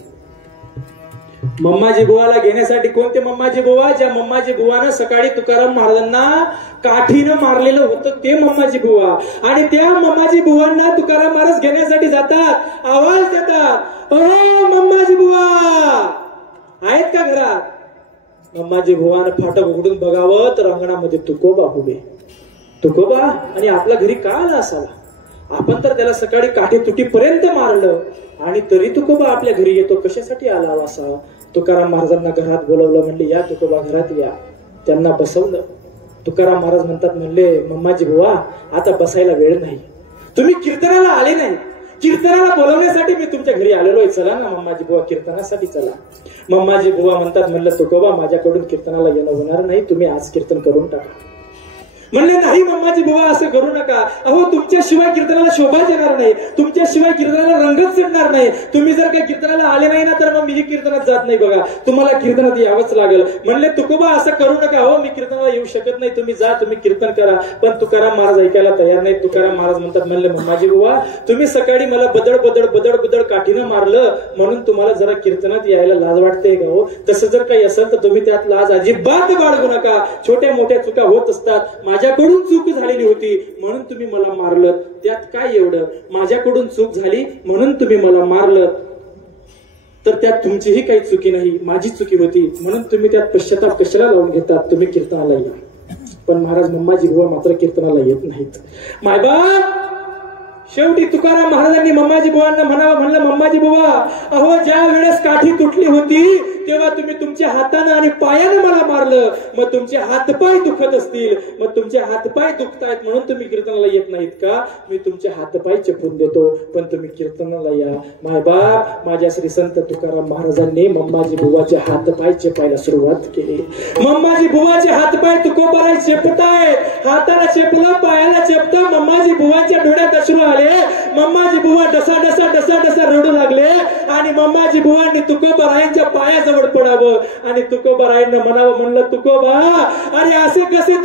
मम्माजी बुवाला घेण्यासाठी. कोणते मम्माजी बुवा? ज्या मम्माजी बुवानं सकाळी तुकाराम महाराजांना काठीनं मारलेलं होतं ते मम्माजी बुवा. आणि त्या मम्माजी बुवांना तुकाराम महाराज घेण्यासाठी जातात, आवाज देतात, ओ मम्माजी बुवा आहेत का घरात? मम्माजी बुवानं फाटक उघडून बघावं तर अंगणामध्ये तुकोबा उभे. तुकोबा आणि आपल्या घरी का आला असावा? आपण तर त्याला सकाळी काठी तुटीपर्यंत मारलं आणि तरी तुकोबा आपल्या घरी येतो, कशासाठी आला असा? तुकाराम महाराजांना घरात बोलवलं, म्हणले या तुकोबा घरात या. त्यांना बसवलं. तुकाराम महाराज म्हणतात, म्हणले मम्माजी बुवा आता बसायला वेळ नाही, तुम्ही कीर्तनाला आले नाही, कीर्तनाला बोलवण्यासाठी मी तुमच्या घरी आलेलो आहे, चला ना मम्माजी बुवा कीर्तनासाठी चला. मम्माजी बुवा म्हणतात, म्हणलं तुकोबा माझ्याकडून कीर्तनाला येणं होणार नाही, तुम्ही आज कीर्तन करून टाका. म्हणले नाही मम्माजी बुवा असं करू नका, अहो तुमच्याशिवाय कीर्तनाला शोभाच येणार नाही, तुमच्याशिवाय कीर्तनाला रंगच चढणार नाही. तुम्ही जर काही कीर्तनाला आले नाही ना तर मग मी कीर्तनात जात नाही, बघा तुम्हाला कीर्तनात यावंच लागेल. म्हणले तुकोबा असं करू नका, हो मी कीर्तनाला येऊ शकत नाही, तुम्ही जा, तुम्ही कीर्तन करा. पण तुकाराम महाराज ऐकायला तयार नाही. तुकाराम महाराज म्हणतात, म्हणले मम्माजी बुवा तुम्ही सकाळी मला बदड बदड बदड बदड काठीनं मारलं म्हणून तुम्हाला जरा कीर्तनात यायला लाज वाटते का हो? तसं जर काही असेल तर तुम्ही त्यात लाज अजिबात बाळगू नका. छोट्या मोठ्या चुका होत असतात, माझ्याकडून चूक झालेली होती म्हणून तुम्ही मला मारलं, त्यात काय एवढं? माझ्याकडून चूक झाली म्हणून तुम्ही मला मारलं, तर त्यात तुमचीही काही चुकी नाही, माझी चुकी होती म्हणून तुम्ही त्यात पश्चाताप कशाला लावून घेतात? तुम्ही कीर्तनाला या. पण महाराज मम्माजी बुवा मात्र कीर्तनाला येत नाहीत. मायबाप शेवटी तुकाराम महाराजांनी मम्माजी बुवांना म्हणलं मम्माजी बुवा, अहो ज्या वेळेस काठी तुटली होती तेव्हा तुम्ही तुमच्या हाताने आणि पायाने मला मारलं, मग तुमचे हातपाय दुखत असतील, मग तुमचे हातपाय दुखतायत म्हणून तुम्ही कीर्तनाला येत नाहीत का? मी तुमचे हातपाय चेपून देतो, पण तुम्ही कीर्तनाला या. मायबाप माझ्या श्री संत तुकाराम महाराजांनी मम्माजी बुवाचे हातपाय चेपायला सुरुवात केली. मम्माजी बुवाचे हातपाय तुकोबाराय चेपताय, हाताला चेपलं पायाला चेपता. मम्माजी बुवांच्या डोळ्यात अश्रू आले. मम्माजी बुवा डसा डसा डसा डसा रडू लागले आणि मम्माजी बुवांनी तुकोबारायांच्या पायाजवळ पडावं आणि तुकोबारायांना म्हणावं, म्हणलं तुकोबा अरे असे कसे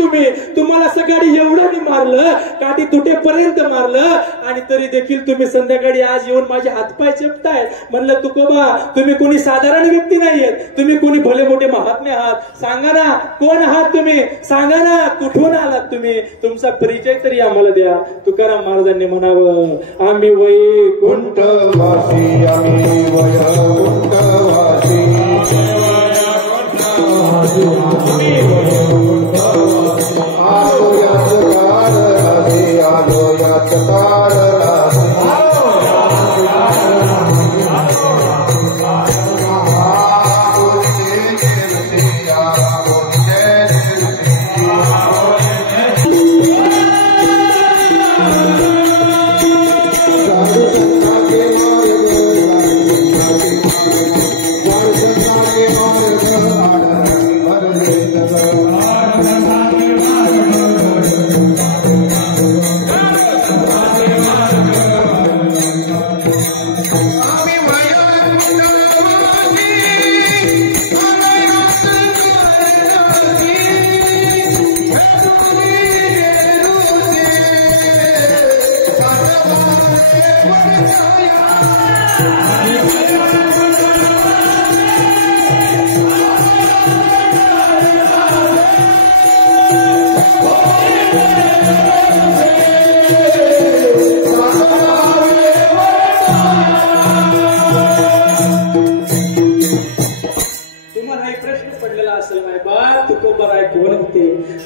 तुम्हाला सकाळी एवढं मारलं, काठी तुटेपर्यंत मारलं आणि तरी देखील तुम्ही संध्याकाळी आज येऊन माझे हातपाय चेपताय. म्हणलं तुकोबा तुम्ही कोणी साधारण व्यक्ती नाहीयेत, तुम्ही कोणी भले मोठे महात्मे आहात. सांगा ना कोण आहात तुम्ही, सांगा ना कुठून आलात तुम्ही, तुमचा परिचय तरी आम्हाला द्या. तुकाराम महाराजांनी म्हणावं, आम्ही वैकुंठवासी, आम्ही वैकुंठवासी, आलो याच काळ राजे, आलो याच काळ राजे,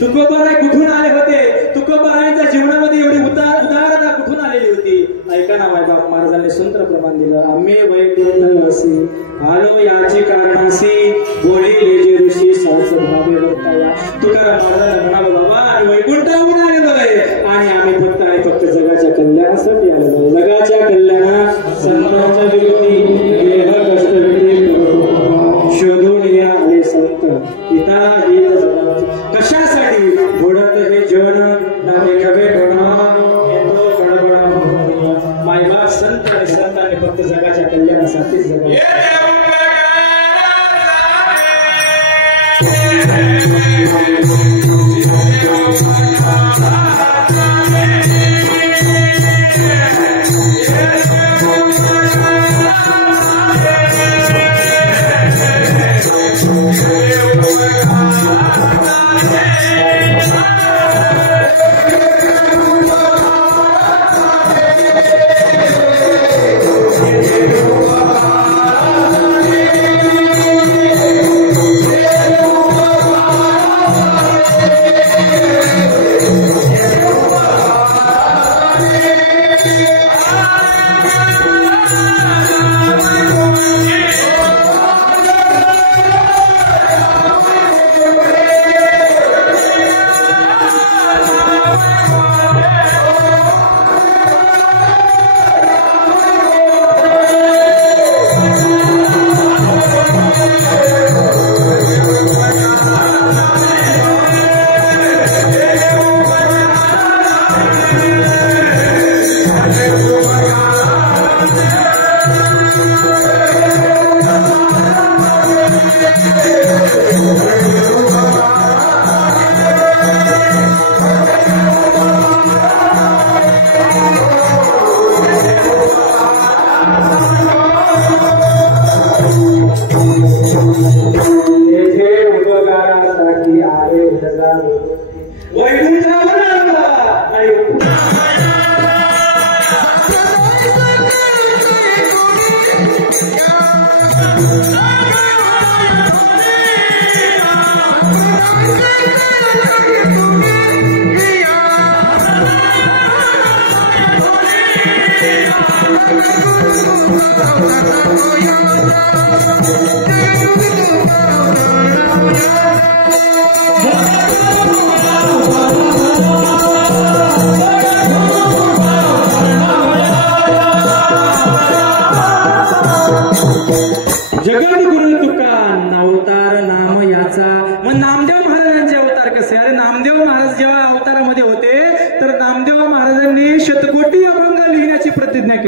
तुकोबाराय कुठून आले होते, तुकोबारायांच्या जीवनामध्ये एवढी उदारता कुठून आलेली होती. ऐका ना मायबाप महाराजांनी सूत्र प्रमाण दिलं, आम्ही वैकुंठवासी आलो याची कारणासी, बोलिले जे ऋषी सहज भावे वर्ताया. तुकाराम महाराजांना म्हणालो, बाबा आम्ही वैकुंठाहून आलेलो आहे आणि आम्ही फक्त जगाच्या कल्याणासाठी आलेलो आहे. जगाच्या कल्याणात संतांच्या विरोधी देह कष्ट शोधून या आले संत पिता कशासाठी घोडत हे जन नावे खवे ढोणा येतो गडबडा. मायबाप संत आणि संतांनी फक्त जगाच्या कल्याणासाठीच जगले.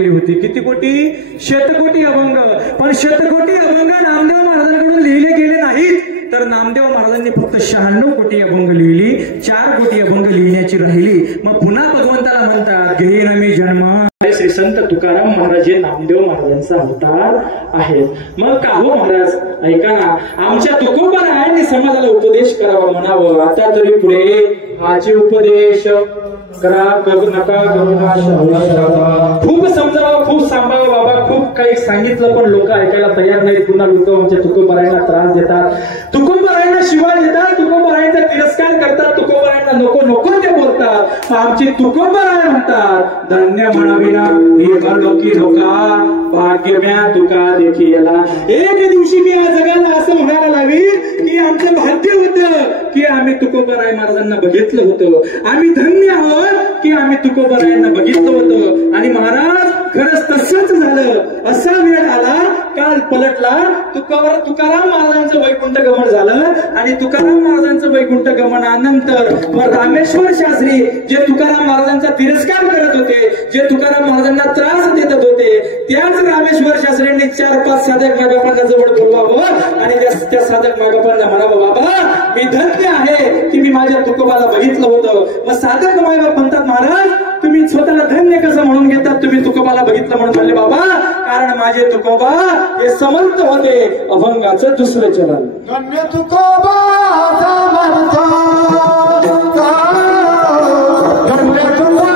केली होती. किती कोटी? शतकोटी अभंग. पण शतकोटी अभंग नामदेव महाराजांकडून लिहिले गेले नाहीत, तर नामदेव महाराजांनी फक्त 96 कोटी अभंग लिहिली. 4 कोटी अभंग लिहिण्याची राहिली. मग पुन्हा भगवंताला म्हणतात घेईन मी जन्म. श्री संत तुकाराम महाराज हे नामदेव महाराजांचा अवतार आहेत. मग का हो महाराज, ऐका ना, आमच्या तुकोबारायांनी समाजाला उपदेश करावा म्हणावं. आता तरी पुढे हाचे उपदेश करा, करू नका, करू नका. खूप समजावं, खूप सांभाळा बाबा, खूप काही सांगितलं पण लोक ऐकायला तयार नाहीत. पुन्हा लोक आमच्या तुकोबारायांना त्रास देतात, तुकोबारायांना शिवाय देतात, तुकोबारायांचा तिरस्कार करतात, तुकोबारायांना नको नको ते बोलतात. आमची तुकोबाराय म्हणतात धन्य म्हणाविना लोकी लोका भाग्यम्या तुका देखी याला. एक दिवशी मी या जगाला असं म्हणायला लागेल की आमचं भाग्य होतं की आम्ही तुकोबाराय महाराजांना बघितलं होतं. आम्ही धन्य आहोत की आम्ही तुकोबारायांना बघितलं होतं. आणि महाराज खरंच तसंच झालं. असा वेळ आला, काल पलटला, तुकाराम महाराजांचं वैकुंठ गमन झालं. आणि तुकाराम महाराजांचं वैकुंठ गमनानंतर रामेश्वर शास्त्री जे तुकाराम महाराजांचा तिरस्कार करत होते, जे तुकाराम महाराजांना त्रास देत होते, त्याच रामेश्वर शास्त्रींनी 4-5 साधक मागापांना जवळ बोलवावं आणि त्या साधक मागापांना म्हणावं बाबा मी धन्य आहे की मी माझ्या तुकोबाला बघितलं होतं. मग साधक मायबाप म्हणतात महाराज तुम्ही स्वतःला धन्य कसं म्हणून घेतात, तुम्ही तुकोबाला बघितलं म्हणून म्हणले बाबा कारण माझे तुकोबा हे समर्थ होते. अभंगाचं दुसरं चरण. धन्य तुकोबा समर्थ, धन्य तुकोबा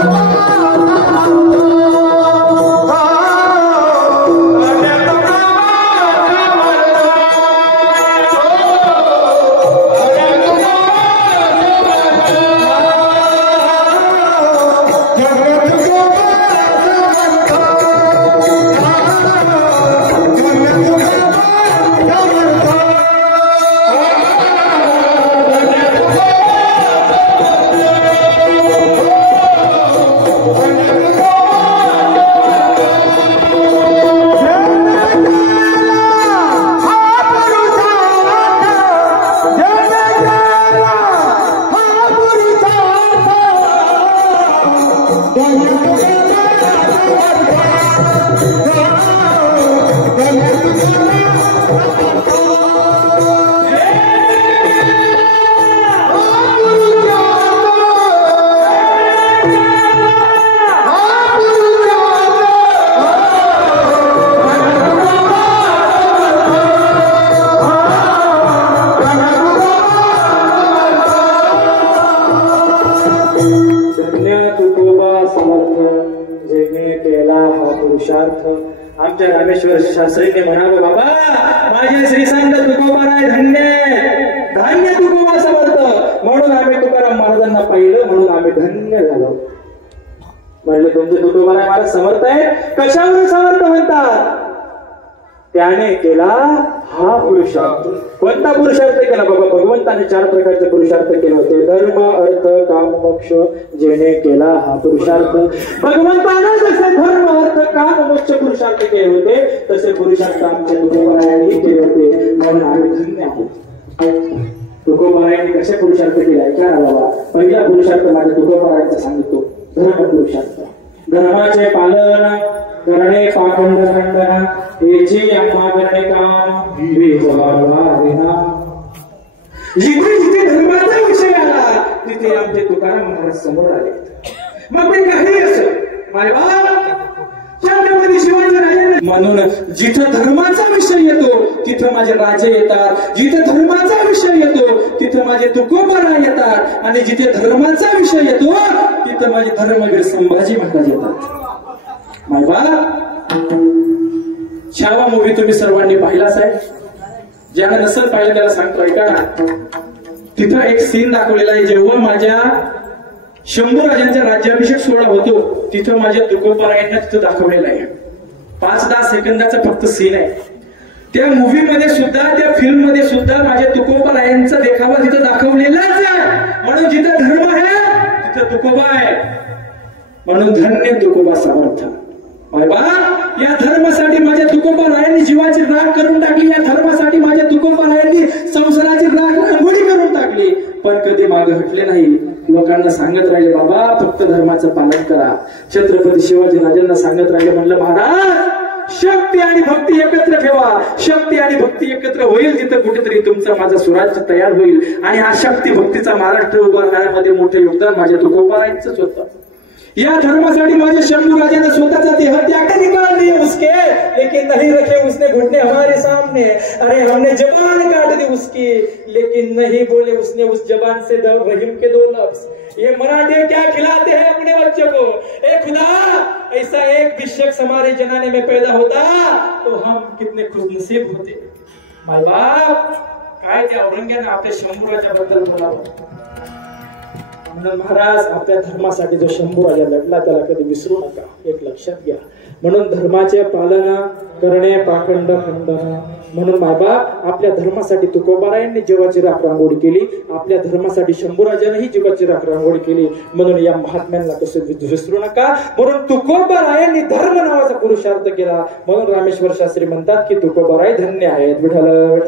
आमच्या रामेश्वर शास्त्रीने म्हणावं बाबा माझे श्रीसंत तुकोबाराय धन्य, धन्य तुकोबा समर्थ. म्हणून आम्ही तुकाराम महाराजांना पाहिलं, म्हणून आम्ही धन्य झालो. म्हणले तुमचे तुकोबाराय महाराज समर्थ आहे. कशावरून समर्थ म्हणतात? त्याने केला हा पुरुषार्थ. कोणता पुरुषार्थ केला बाबा? भगवंताने 4 प्रकारचे पुरुषार्थ केले होते. धर्म, अर्थ, काम, मोक्ष. जेणे केला हा पुरुषार्थ. भगवंताने जसे धर्म, अर्थ, काम, मोक्ष पुरुषार्थ केले होते तसे पुरुषार्थ आमच्या तुकोबारायांनी केले होते. म्हणून आम्ही धन्य आहोत. तुकोबारायांनी कसे पुरुषार्थ केले काय बाबा? पहिला पुरुषार्थ माझ्या तुकोबारायांचा सांगतो. धर्म पुरुषार्थ. धर्माचे पालन करणे, पाखंड खंडन याची आत्मा करणे काम जिथे जिथे धर्माचा विषय आला तिथे आमचे तुकाराम महाराज समोर आले. मग ते काही असं छत्रपती शिवाजी राजे. म्हणून जिथं धर्माचा विषय येतो तिथं माझे राजे येतात, जिथे धर्माचा विषय येतो तिथं माझे तुकोबाराय येतात, आणि जिथे धर्माचा विषय येतो तिथं माझे धर्मवीर संभाजी महाराज येतात. मायबा छावा मूवी तुम्ही सर्वांनी पाहिलाच आहे. ज्याला नसेल पाहिलं त्याला सांगतो ऐका. तिथं एक सीन दाखवलेला आहे. जेव्हा माझ्या शंभूराजांचा राज्याभिषेक सोहळा होतो तिथं माझ्या तुकोबारायांना तिथं दाखवलेला आहे. 5-10 सेकंदाचा फक्त सीन आहे. त्या मूवी मध्ये सुद्धा, त्या फिल्म मध्ये सुद्धा माझ्या तुकोबारायांचा देखावा तिथं दाखवलेलाच आहे. म्हणून जिथं धर्म आहे तिथं तुकोबा आहे. म्हणून धन्य तुकोबा समर्थ. या धर्मासाठी माझ्या तुकोबारायांनी जीवाची राख करून टाकली. या धर्मासाठी माझ्या तुकोबारायांनी संसाराची राख रांगोळी करून टाकली. पण कधी मागे हटले नाही. लोकांना सांगत राहिले बाबा फक्त धर्माचं पालन करा. छत्रपती शिवाजी राजांना सांगत राहिले, म्हणलं महाराज शक्ती आणि भक्ती एकत्र ठेवा. शक्ती आणि भक्ती एकत्र होईल तिथं कुठेतरी तुमचं माझं स्वराज्य तयार होईल. आणि हा शक्ती भक्तीचा महाराष्ट्र उभारण्यामध्ये मोठं योगदान माझ्या तुकोबारायांचंच होतं. या धर्मासाठी माझे शंभू राजा ने स्वतःचा देह त्याग निकाल दिए उसके, लेकिन नहीं रखे उसने घुटने हमारे सामने. अरे हमने जबान काट दी उसकी, लेकिन नहीं बोले उसने उस जबान से रहीम के 2 लफ्ज. ये मराठे क्या खिलाते हैं अपने बच्चों को. ए खुदा ऐसा एक भी शख्स हमारे जनाने में पैदा होता तो हम कितने खुशनसीब होते. माय बाप काय त्या औरंगजेबाने आपल्या शंभू राजाबद्दल बोलावं. महाराज आपल्या धर्मासाठी जो शंभू राजा लढला त्याला कधी विसरू नका, एक लक्षात घ्या. म्हणून धर्माचे पालन करणे पाखंड खंडन. म्हणून मायबाप आपल्या धर्मासाठी तुकोबारायांनी जीवाची राख रांगोळी केली, आपल्या धर्मासाठी शंभूराजानेही जीवाची राख रांगोळी केली. म्हणून या महात्म्यांना कसं विसरू नका. म्हणून तुकोबारायांनी धर्म नावाचा पुरुषार्थ केला. म्हणून रामेश्वर शास्त्री म्हणतात की तुकोबाराय धन्य आहेत. विठ्ठल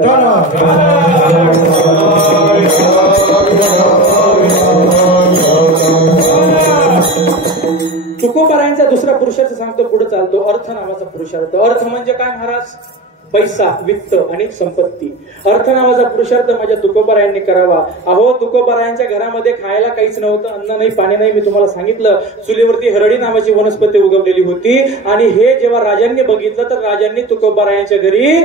तुकोबारायांचा दुसरा पुरुषार्थ सांगतो, पुढे चालतो. अर्थ नावाचा पुरुषार्थ. अर्थ म्हणजे काय महाराज? पैसा, वित्त आणि संपत्ती. अर्थ नावाचा पुरुषार्थ माझ्या तुकोबारायांनी करावा. अहो तुकोबारायांच्या घरामध्ये खायला काहीच नव्हतं, अन्न नाही पाणी नाही. मी तुम्हाला सांगितलं चुलीवरती हरडी नावाची वनस्पती उगवलेली होती. आणि हे जेव्हा राजांनी बघितलं तर राजांनी तुकोबारायांच्या घरी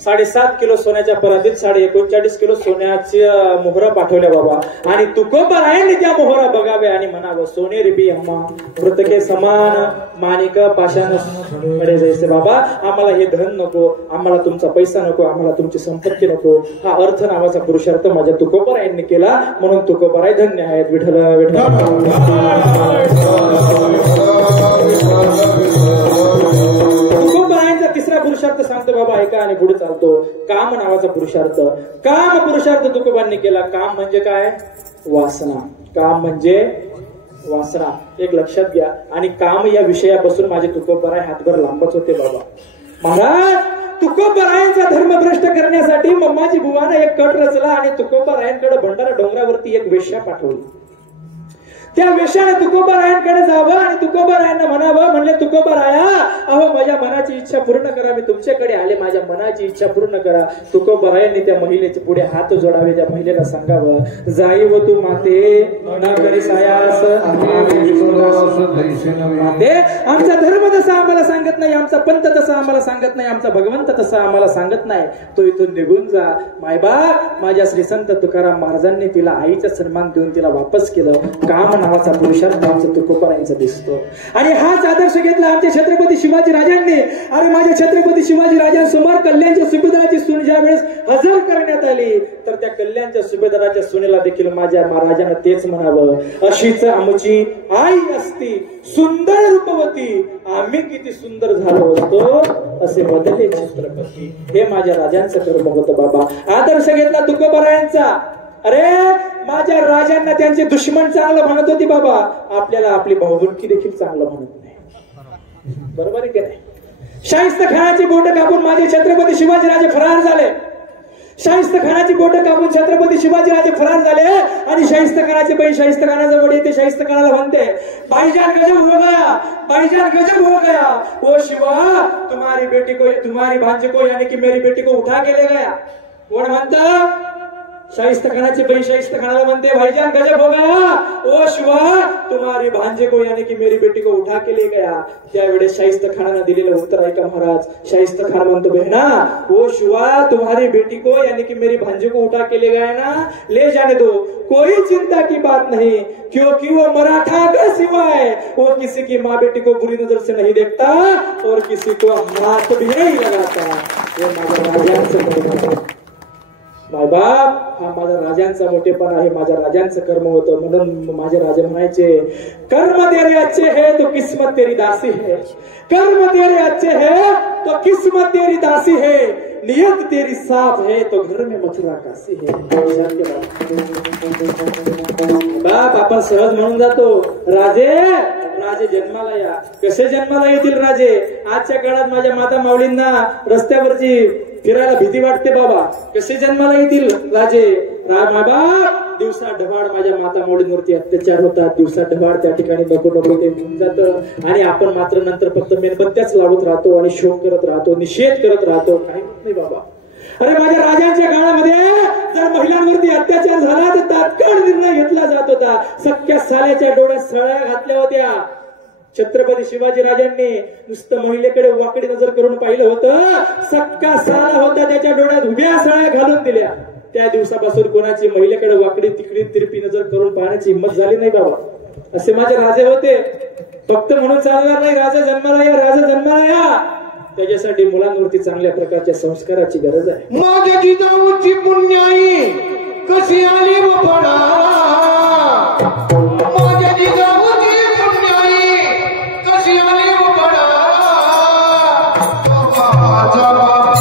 7.5 किलो सोन्याच्या परातीत 39.5 किलो सोन्याच्या मोहरा पाठवल्या बाबा. आणि तुकोबारायांनी त्या मोहरा बघाव्या आणि म्हणावं सोने रिबी अम्मा मृतके समान माणिक पाषाण कडे जायचे. बाबा आम्हाला हे धन नको, आम्हाला तुमचा पैसा नको, आम्हाला तुमची संपत्ती नको. हा अर्थ नावाचा पुरुषार्थ माझ्या तुकोबारायांनी केला. म्हणून तुकोबाराय धन्य आहेत. विठ्ठल तुकोबारायांचा तिसरा पुरुषार्थ सांगतो बाबा ऐका आणि पुढे चालतो. काम नावाचा पुरुषार्थ. काम पुरुषार्थ तुकोबांनी केला. काम म्हणजे काय? वासना. काम म्हणजे वासना, एक लक्षात घ्या. आणि काम या विषयापासून माझे तुकोबाराय हातभर लांबच होते बाबा. महाराज तुकोबारायांचा धर्म भ्रष्ट करण्यासाठी मम्माजी बुवाने एक कट रचला आणि तुकोबारायांकडे भंडारा डोंगरावरती एक वेश्या पाठवली. त्या वेश्याने तुकोबारायांकडे जावं आणि तुकोबारायांना म्हणावं, म्हणले तुकोबाराया अहो माझ्या मनाची इच्छा पूर्ण करा, मी तुमच्याकडे आले, माझ्या मनाची इच्छा पूर्ण करा. तुकोबारायांनी त्या महिलेच्या पुढे हात जोडावे, त्या महिलेला सांगावं जाई व तू माते न करी सायास. माते आमचा धर्म तसा आम्हाला सांगत नाही, आमचा पंथ तसा आम्हाला सांगत नाही, आमचा भगवंत तसा आम्हाला सांगत नाही, तो इथून निघून जा. मायबाप माझ्या श्री संत तुकाराम महाराजांनी तिला आईचा सन्मान देऊन तिला वापस केलं. काम नावाचा पुरुषार्थ आमचा तुकोबारायांचा दिसतो. आणि हाच आदर्श घेतला आमच्या छत्रपती शिवाजी राजांनी. अरे माझ्या छत्रपती शिवाजी राजांसमोर कल्याणच्या सुभेदाराची सून ज्या वेळेस हजर करण्यात आली तर त्या कल्याणच्या सुभेदाराच्या सुनेला देखील माझ्या महाराजांना तेच म्हणावं, अशीच आमची आई असती सुंदर रूपवती, आम्ही किती सुंदर झालो असतो असे बदले छत्रपती. हे माझ्या राजांचं कर्म होतं बाबा. आदर्श घेतला तुकोबारायांचा. अरे माझ्या राजांना त्यांचे दुश्मन चांगलं म्हणत होती बाबा, आपल्याला आपली भाऊबंदकी देखील चांगलं म्हणत नाही. बरोबर आहे की नाही? शाहिस्त खानाची बोटं कापून माझे छत्रपती शिवाजी राजे फरार झाले. शाहिस्त खानाची बोटं कापून छत्रपती शिवाजी राजे फरार झाले. आणि शाहिस्त खानाची बहीण शाहिस्त खानाजवळ येते, शाहिस्त खानाला म्हणते भाईजान गजब हो गया, भाईजान गजब हो गया, वो शिवा तुम्हारी बेटी को, तुम्हारी भांजे को यानी कि मेरी बेटी को उठा के ले गया. कोण म्हणतं? शाहिस्त खानाची बहीण शाहिस्त खानाला म्हणते भाईजान गजब हो गया, ओ शिवा तुम्हारी भांजे को यानी कि मेरी बेटी को उठा के ले गया. त्यावेळेस शाहिस्त खानाने दिलेलं उत्तर ऐका महाराज. शाहिस्त खान म्हणतो बहना ओ शिवा तुम्हारी बेटी को यानी कि मेरी भांजे को उठा के ले गया ना, ले जाने दो, कोई चिंता की बात नहीं, क्योंकि वो मराठा का सिवाय वो किसी की माँ बेटी को बुरी नजर से नहीं देखता और किसी को हाथ भी नहीं लगाता. हे माझ्या राजांचं मायबाप, हा माझ्या राजांचा मोठेपण आहे, माझ्या राजांचं कर्म होतं. म्हणून माझे राजे म्हणायचे कर्म तेरे अच्छे है तो किस्मत तेरी दासी है, कर्म तेरे अच्छे है तो किस्मत तेरी दासी है, नियत तेरी साफ है तो घर में मथुरा काशी है. बाप आपण सहज म्हणून जातो राजे राजे जन्माला या. कसे जन्माला येतील राजे? आजच्या काळात माझ्या माता माऊलींना रस्त्यावरची फिरायला भीती वाटते बाबा. कसे जन्माला येतील राजे मायबाप. दिवसा ढवाड माझ्या माता मौलींवरती अत्याचार होतात. दिवसा ढवाड त्या ठिकाणी नको नको ते होऊन जातं आणि आपण मात्र नंतर फक्त मेणबत्त्याच लावत राहतो आणि शोक करत राहतो, निषेध करत राहतो. काही होत नाही बाबा. अरे माझ्या राजांच्या काळामध्ये जर महिलांवरती अत्याचार झाला तर तात्काळ निर्णय घेतला जात होता. सख्या साल्याच्या डोळ्यात सळ्या घातल्या होत्या. छत्रपती शिवाजी राजांनी नुसतं महिलेकडे वाकडी नजर करून पाहिलं होतं. सक्का साला होता त्याच्या डोळ्यात उभ्या सळ्या घालून दिल्या. त्या दिवसापासून कोणाची महिलेकडे वाकडी तिकडी तिरपी नजर करून पाहण्याची हिंमत झाली नाही बाबा. असे माझे राजे होते. फक्त म्हणून चालणार नाही. राजा जन्माला या, राजा जन्माला या. त्याच्यासाठी मुलांवरती चांगल्या प्रकारच्या संस्काराची गरज आहे. माझ्या जिजाऊची पुण्याई कशी आली व पडाला. माझ्या जिजाऊची पुण्याई कशी आली व पडाला. माझा बाप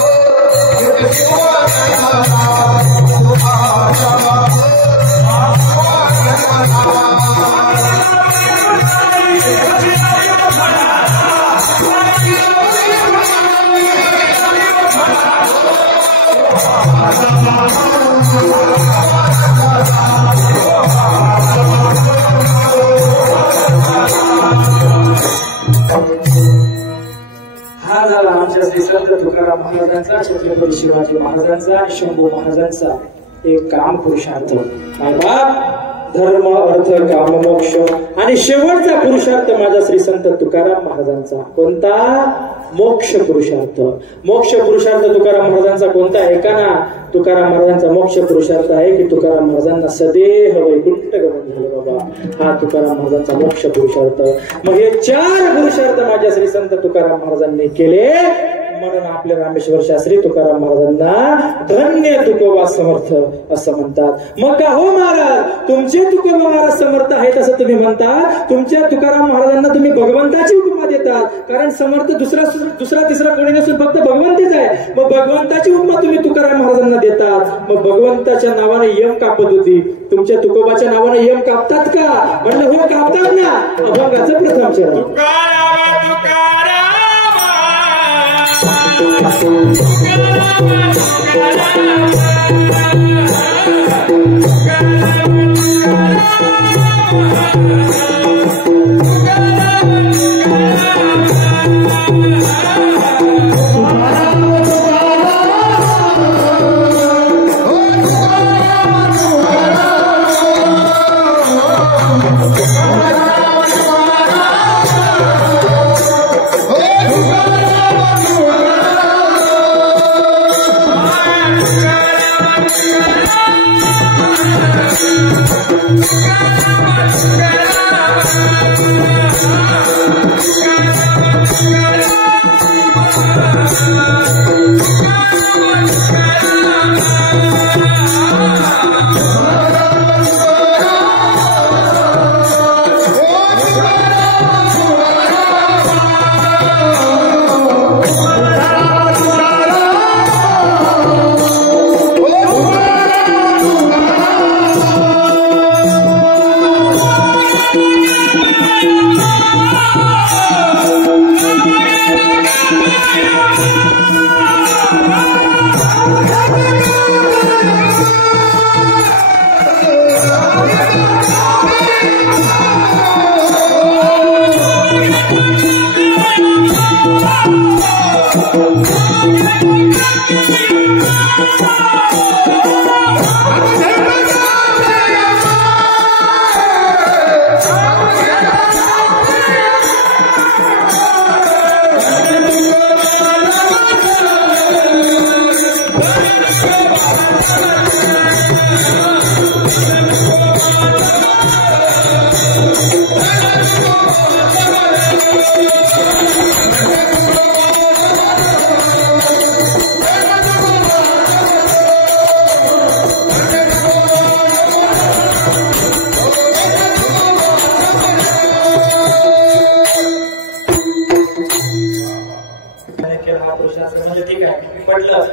हा झाला आमच्या श्री संत तुकाराम महाराजांचा, छत्रपती शिवाजी महाराजांचा, शंभू महाराजांचा एक काम पुरुषार्थ. धर्म अर्थ काम मोक्ष आणि शेवटचा पुरुषार्थ माझा श्री संत तुकाराम महाराजांचा. कोणता? मोक्ष पुरुषार्थ. मोक्ष पुरुषार्थ तुकाराम महाराजांचा कोणता आहे का ना? तुकाराम महाराजांचा मोक्ष पुरुषार्थ आहे की तुकाराम महाराजांना सदेह वैकुंठ गमन झालं बाबा. हा तुकाराम महाराजांचा मोक्ष पुरुषार्थ. मग हे 4 पुरुषार्थ माझ्या श्री संत तुकाराम महाराजांनी केले. म्हणून आपल्या रामेश्वर शास्त्री तुकाराम महाराजांना धन्य तुकोबा समर्थ असं म्हणतात. मग का हो महाराज, तुमचे तुकोबा महाराज समर्थ आहेत असं तुम्ही म्हणता. तुमच्या तुकाराम महाराजांना तुम्ही भगवंताची उपमा देतात. कारण समर्थ दुसरा तिसरा कोणी नसून फक्त भगवंतीच आहे. मग भगवंताची उपमा तुम्ही तुकाराम महाराजांना देतात. मग भगवंताच्या नावाने यम कापत होती, तुमच्या तुकोबाच्या नावाने यम कापतात का? म्हणलं हो कापतात ना. अभंगाचं प्रथम चरण.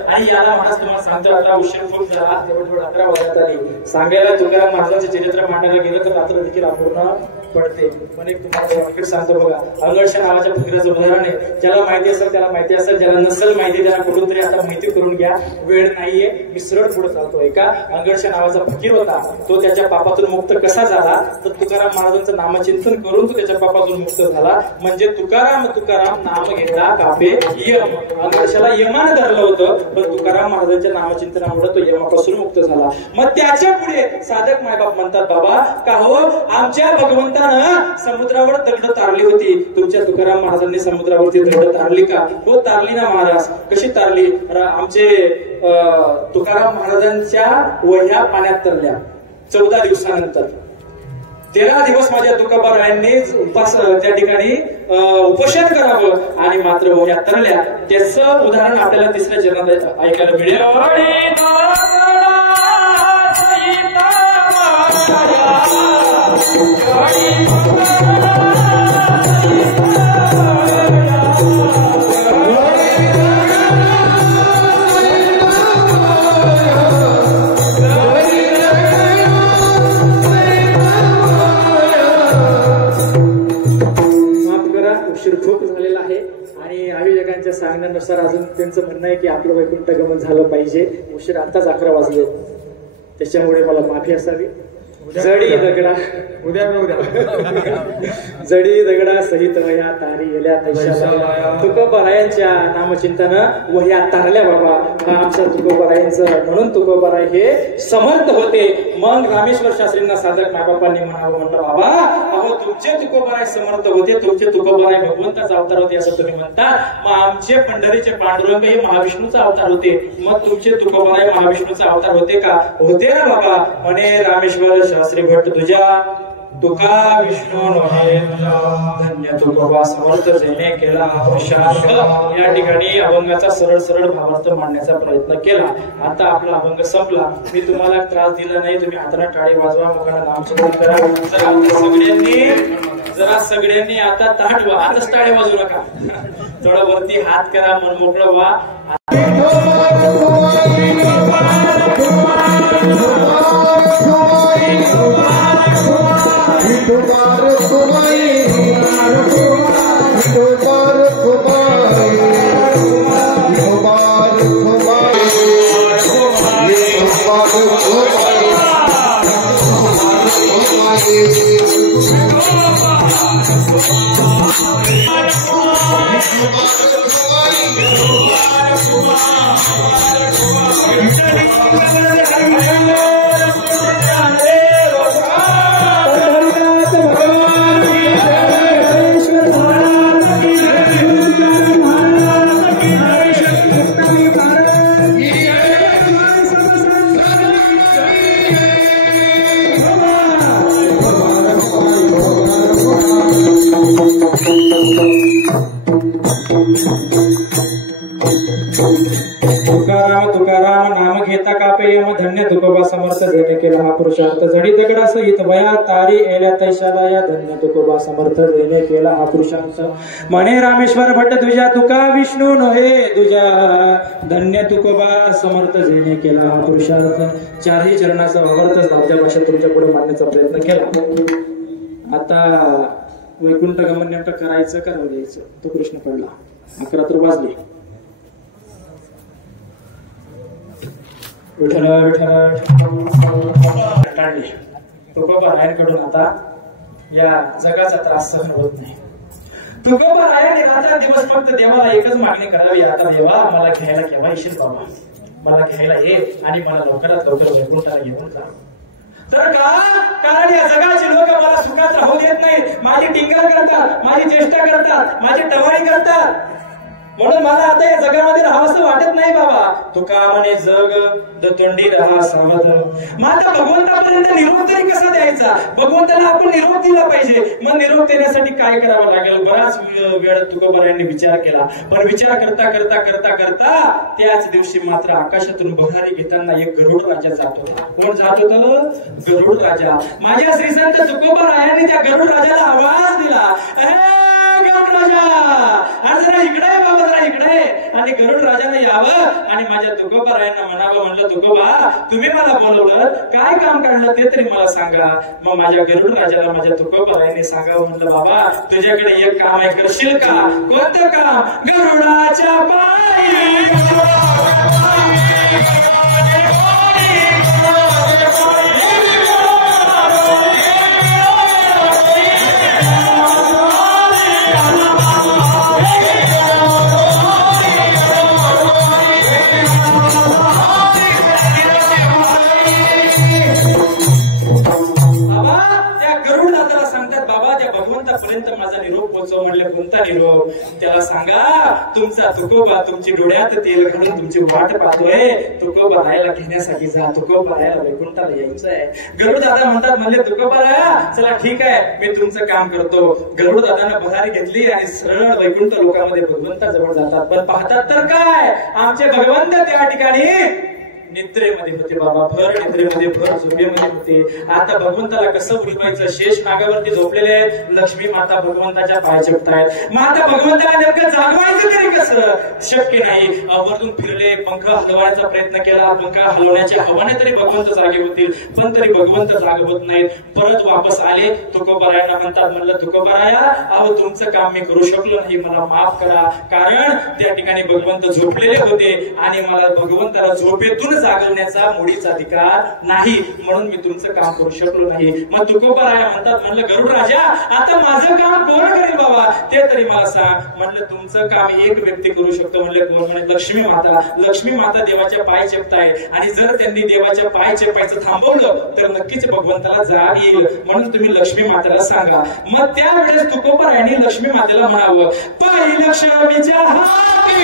आणि याला महाराज तुम्हाला सांगतो आता उशीर खूप झाला, जवळजवळ 11 वाजत आली. सांगायला तुकाराम महाराजांचे चरित्र मांडायला गेलं तर रात्र देखील अपूर्ण पडते. पण एक तुम्हाला वाक्य सांगतो बघा. अंगडशा नावाच्या फकीराचं उदाहरण आहे. ज्याला माहिती असेल त्याला माहिती असेल, ज्याला नसेल माहिती त्याला कुठून तरी आता माहिती करून घ्या. वेळ नाहीये, मी सरळ पुढे चालतोय. का अंगडशा नावाचा फकीर होता. तो त्याच्या पापातून मुक्त कसा झाला तर तुकाराम महाराजांचं नामचिंतन करून तो त्याच्या पापातून मुक्त झाला. म्हणजे तुकाराम तुकाराम नाम घेता कापे यम. अंगडशाला यमानं धरलं होतं, पण तुकाराम महाराजांच्या नामचिंतनामुळे तो यमापासून मुक्त झाला. मग त्याच्या पुढे साधक मायबाप म्हणतात, बाबा का हो आमच्या भगवंतानं समुद्रावर दगड तारली होती, तुमच्या तुकाराम महाराजांनी समुद्रावरती दगड तारली का? हो तारली ना महाराज. कशी तारली? आमचे तुकाराम महाराजांच्या वह्या पाण्यात तरल्या 14 दिवसानंतर. 13 दिवस माझ्या तुकोबारायांनी उपास त्या ठिकाणी उपोषण करावं आणि मात्र वह्या तरल्या. त्याचं उदाहरण आपल्याला तिसऱ्या चरणात ऐकायला मिळेल. उशीर खूप झालेला आहे आणि आयोजकांच्या सांगण्यानुसार अजून त्यांचं म्हणणं आहे की आपलं वैकुंठ गमन झालं पाहिजे. उशीर आताच 11 वाजले, त्याच्यामुळे मला माफी असावी. जडी दगडा जडी दगडा सहित वह्या तारी गेल्या तैशाला. तुकोबारायांच्या नामचिंतन वह्या तारल्या बाबा. हा आमच्या तुकोबारायांचं म्हणून तुकोबाराय हे समर्थ होते. मग रामेश्वर शास्त्रींना साधक मायबापांनी म्हणावं, म्हणलं बाबा अहो तुमचे तुकोबाराय समर्थ होते, तुमचे तुकोबाराय भगवंताचा अवतार होते असं तुम्ही म्हणता. मग आमचे पंढरीचे पांडुरंग हे महाविष्णूचा अवतार होते, मग तुमचे तुकोबाराय महाविष्णूचा अवतार होते का? होते ना बाबा. म्हणे रामेश्वर शास्त्री भट्ट तुझ्या तुका विष्णू नव्हे धन्य तुकोबा समर्थ जेने केला हा पुरुषार्थ. या ठिकाणी अभंगाचा सरळ सरळ भावार्थ मांडण्याचा प्रयत्न केला. आता आपला अभंग संपला. मी तुम्हाला त्रास दिला नाही, तुम्ही हाताला टाळी वाजवा, मुखाला नामस्मरण करा. जरा सगळ्यांनी आता ताट व्हा. आताच टाळी वाजवू नका, थोडं वरती हात करा, मन मोकळं व्हा. तुकाराम तुकाराम नाम घेता कापे यम धन्य तुकोबा समर्थ जेने केला हा पुरुषार्थ. जडी दगडा सहित वया तारी एल्या तैशाला या धन्य तुकोबा समर्थ जेने केला हा पुरुषार्थ. म्हणे रामेश्वर भट्ट तुझ्या तुका विष्णू नव्हे तुझ्या धन्य तुकोबा समर्थ जेने केला हा पुरुषार्थ. चारही चरणाचा अवर्थ साध्या भाषेत तुमच्या पुढे मांडण्याचा प्रयत्न केला. आता वैकुंठ गमन नेमकं करायचं का राहू द्यायचं तो प्रश्न पडला. 11 तर वाजले. विठ्ठल विठ्ठल काढले. तुकोबारायांकडून आता या जगाचा त्रास सहन होत नाही. तुकोबारायांनी रात्रंदिवस फक्त देवाला एकच मागणी करावी, आता देवा मला घ्यायला केव्हा येशील बाबा, मला घ्यायला ये आणि मला लवकरात लवकर वैकुंठाला घेऊन जा. तर का? कारण या जगाचे लोक मला सुखात राहू देत नाही. माझी टिंगल करतात, माझी चेष्टा करतात, माझी टवाळी करतात, म्हणून मला आता या जगामध्ये राहावंसं वाटत नाही बाबा. तुका म्हणे जग दतोंडी राहा सावध. माझा भगवंतापर्यंत निरोप तरी कसा द्यायचा? भगवंताला आपण निरोप दिला पाहिजे. मग निरोप देण्यासाठी काय करावं लागेल? बराच वेळ तुकोबारायांनी विचार केला. पण विचार करता करता करता करता त्याच दिवशी मात्र आकाशातून बहारी घेताना एक गरुड राजा जात होता. कोण जात होतं? गरुड राजा. माझ्या श्रीसंत तुकोबारायांनी त्या गरुड राजाला आवाज दिला, गरुड राजा आज जरा इकडे बाबा, जरा इकडे. आणि गरुड राजाने यावं आणि माझ्या तुकोबारायांना म्हणावं. म्हणलं तुकोबा तुम्ही मला बोलवलं, काय काम काढलं ते तरी मला सांगा. मग माझ्या गरुड राजाला माझ्या तुकोबारायांनी सांगावं. म्हणलं बाबा तुझ्याकडे एक काम आहे, करशील का? कोणतं काम? गरुडाच्या पायी माझा निरोप पोहोचव. म्हणले कोणता निरोप? त्याला सांगा तुमचा तुकोबा तुमची डोळ्यात तेल घालून तुमची वाट पाहतोय. तुकोबा रायाला घेण्यासाठी जा. तुकोबा रायाला वैकुंठाला यायचंय. गरुड दादा म्हणतात म्हणले तुकोबा राया चला ठीक आहे मी तुमचं काम करतो. गरुड दादानं बहारी घेतली आणि सरळ वैकुंठ लोकांमध्ये भगवंताजवळ जातात. पण पाहतात तर काय आमचे भगवंत त्या ठिकाणी निद्रेमध्ये होते बाबा. भर निद्रेमध्ये भर झोपेमध्ये होते. आता भगवंताला कसं उठवायचं? शेष नागावरती झोपलेले आहेत. लक्ष्मी माता भगवंताच्या पाय चपतायत. माता भगवंताला नेमकं जागवायचं तरी कसं? शक्य नाही. वरतून फिरले, पंख हलवण्याचा प्रयत्न केला, पंख हलवण्याच्या हवाने तरी भगवंत जागे होतील, पण तरी भगवंत जागवत नाहीत. परत वापस आले. तुकोबारायांना म्हणतात म्हणलं तुकोबाराया अहो तुमचं काम मी करू शकलो नाही, मला माफ करा. कारण त्या ठिकाणी भगवंत झोपलेले होते आणि मला भगवंताला झोपेतून जागवण्याचा मुळीच अधिकार नाही, म्हणून मी तुमचं काम करू शकलो नाही. मग तुकोबाराया म्हणतात म्हणलं गरुड राजा आता माझं काम कोण करेल बाबा ते तरी मला सांग. म्हणलं तुमचं काम एक व्यक्ती करू शकतो. म्हणले कोण? म्हणे लक्ष्मी माता. लक्ष्मी माता देवाच्या पाय चेपताय आणि जर त्यांनी देवाच्या पाय चेपायचं थांबवलं तर नक्कीच भगवंताला जाग येईल, म्हणून तुम्ही लक्ष्मी मातेला सांगा. मग त्यावेळेस तुकोबारायांनी लक्ष्मी मातेला म्हणावं पायी लक्ष्मीच्या हाती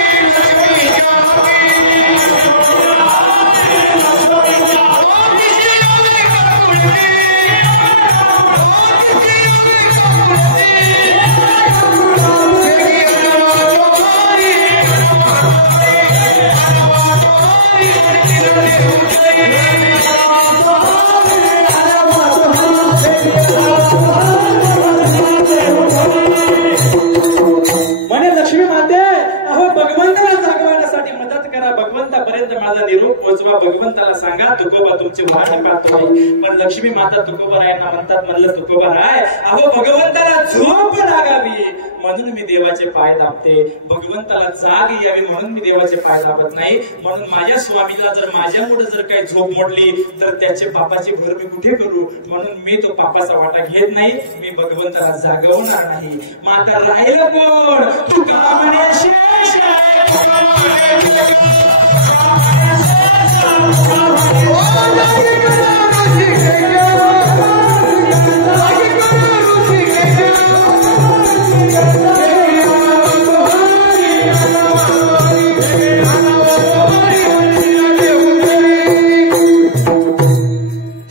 माझा निरोप पोहोचवा. भगवंताला सांगा तुकोबा तुमची वाट पाहतोय. पण लक्ष्मी माता तुकोबारायांना म्हणतात म्हणलं तुकोबाराय अहो भगवंताला झोप लागावी म्हणून मी देवाचे पाय दाबते. भगवंताला जाग यावी म्हणून मी देवाचे पाय दाबत नाही. म्हणून माझ्या स्वामीला जर माझ्यामुळे जर काही झोप मोडली तर त्याचे पापाची भर मी कुठे करू, म्हणून मी तो पापाचा वाटा घेत नाही. मी भगवंताला जागवणार नाही. माता राहिलं कोण? तुका म्हणे शेष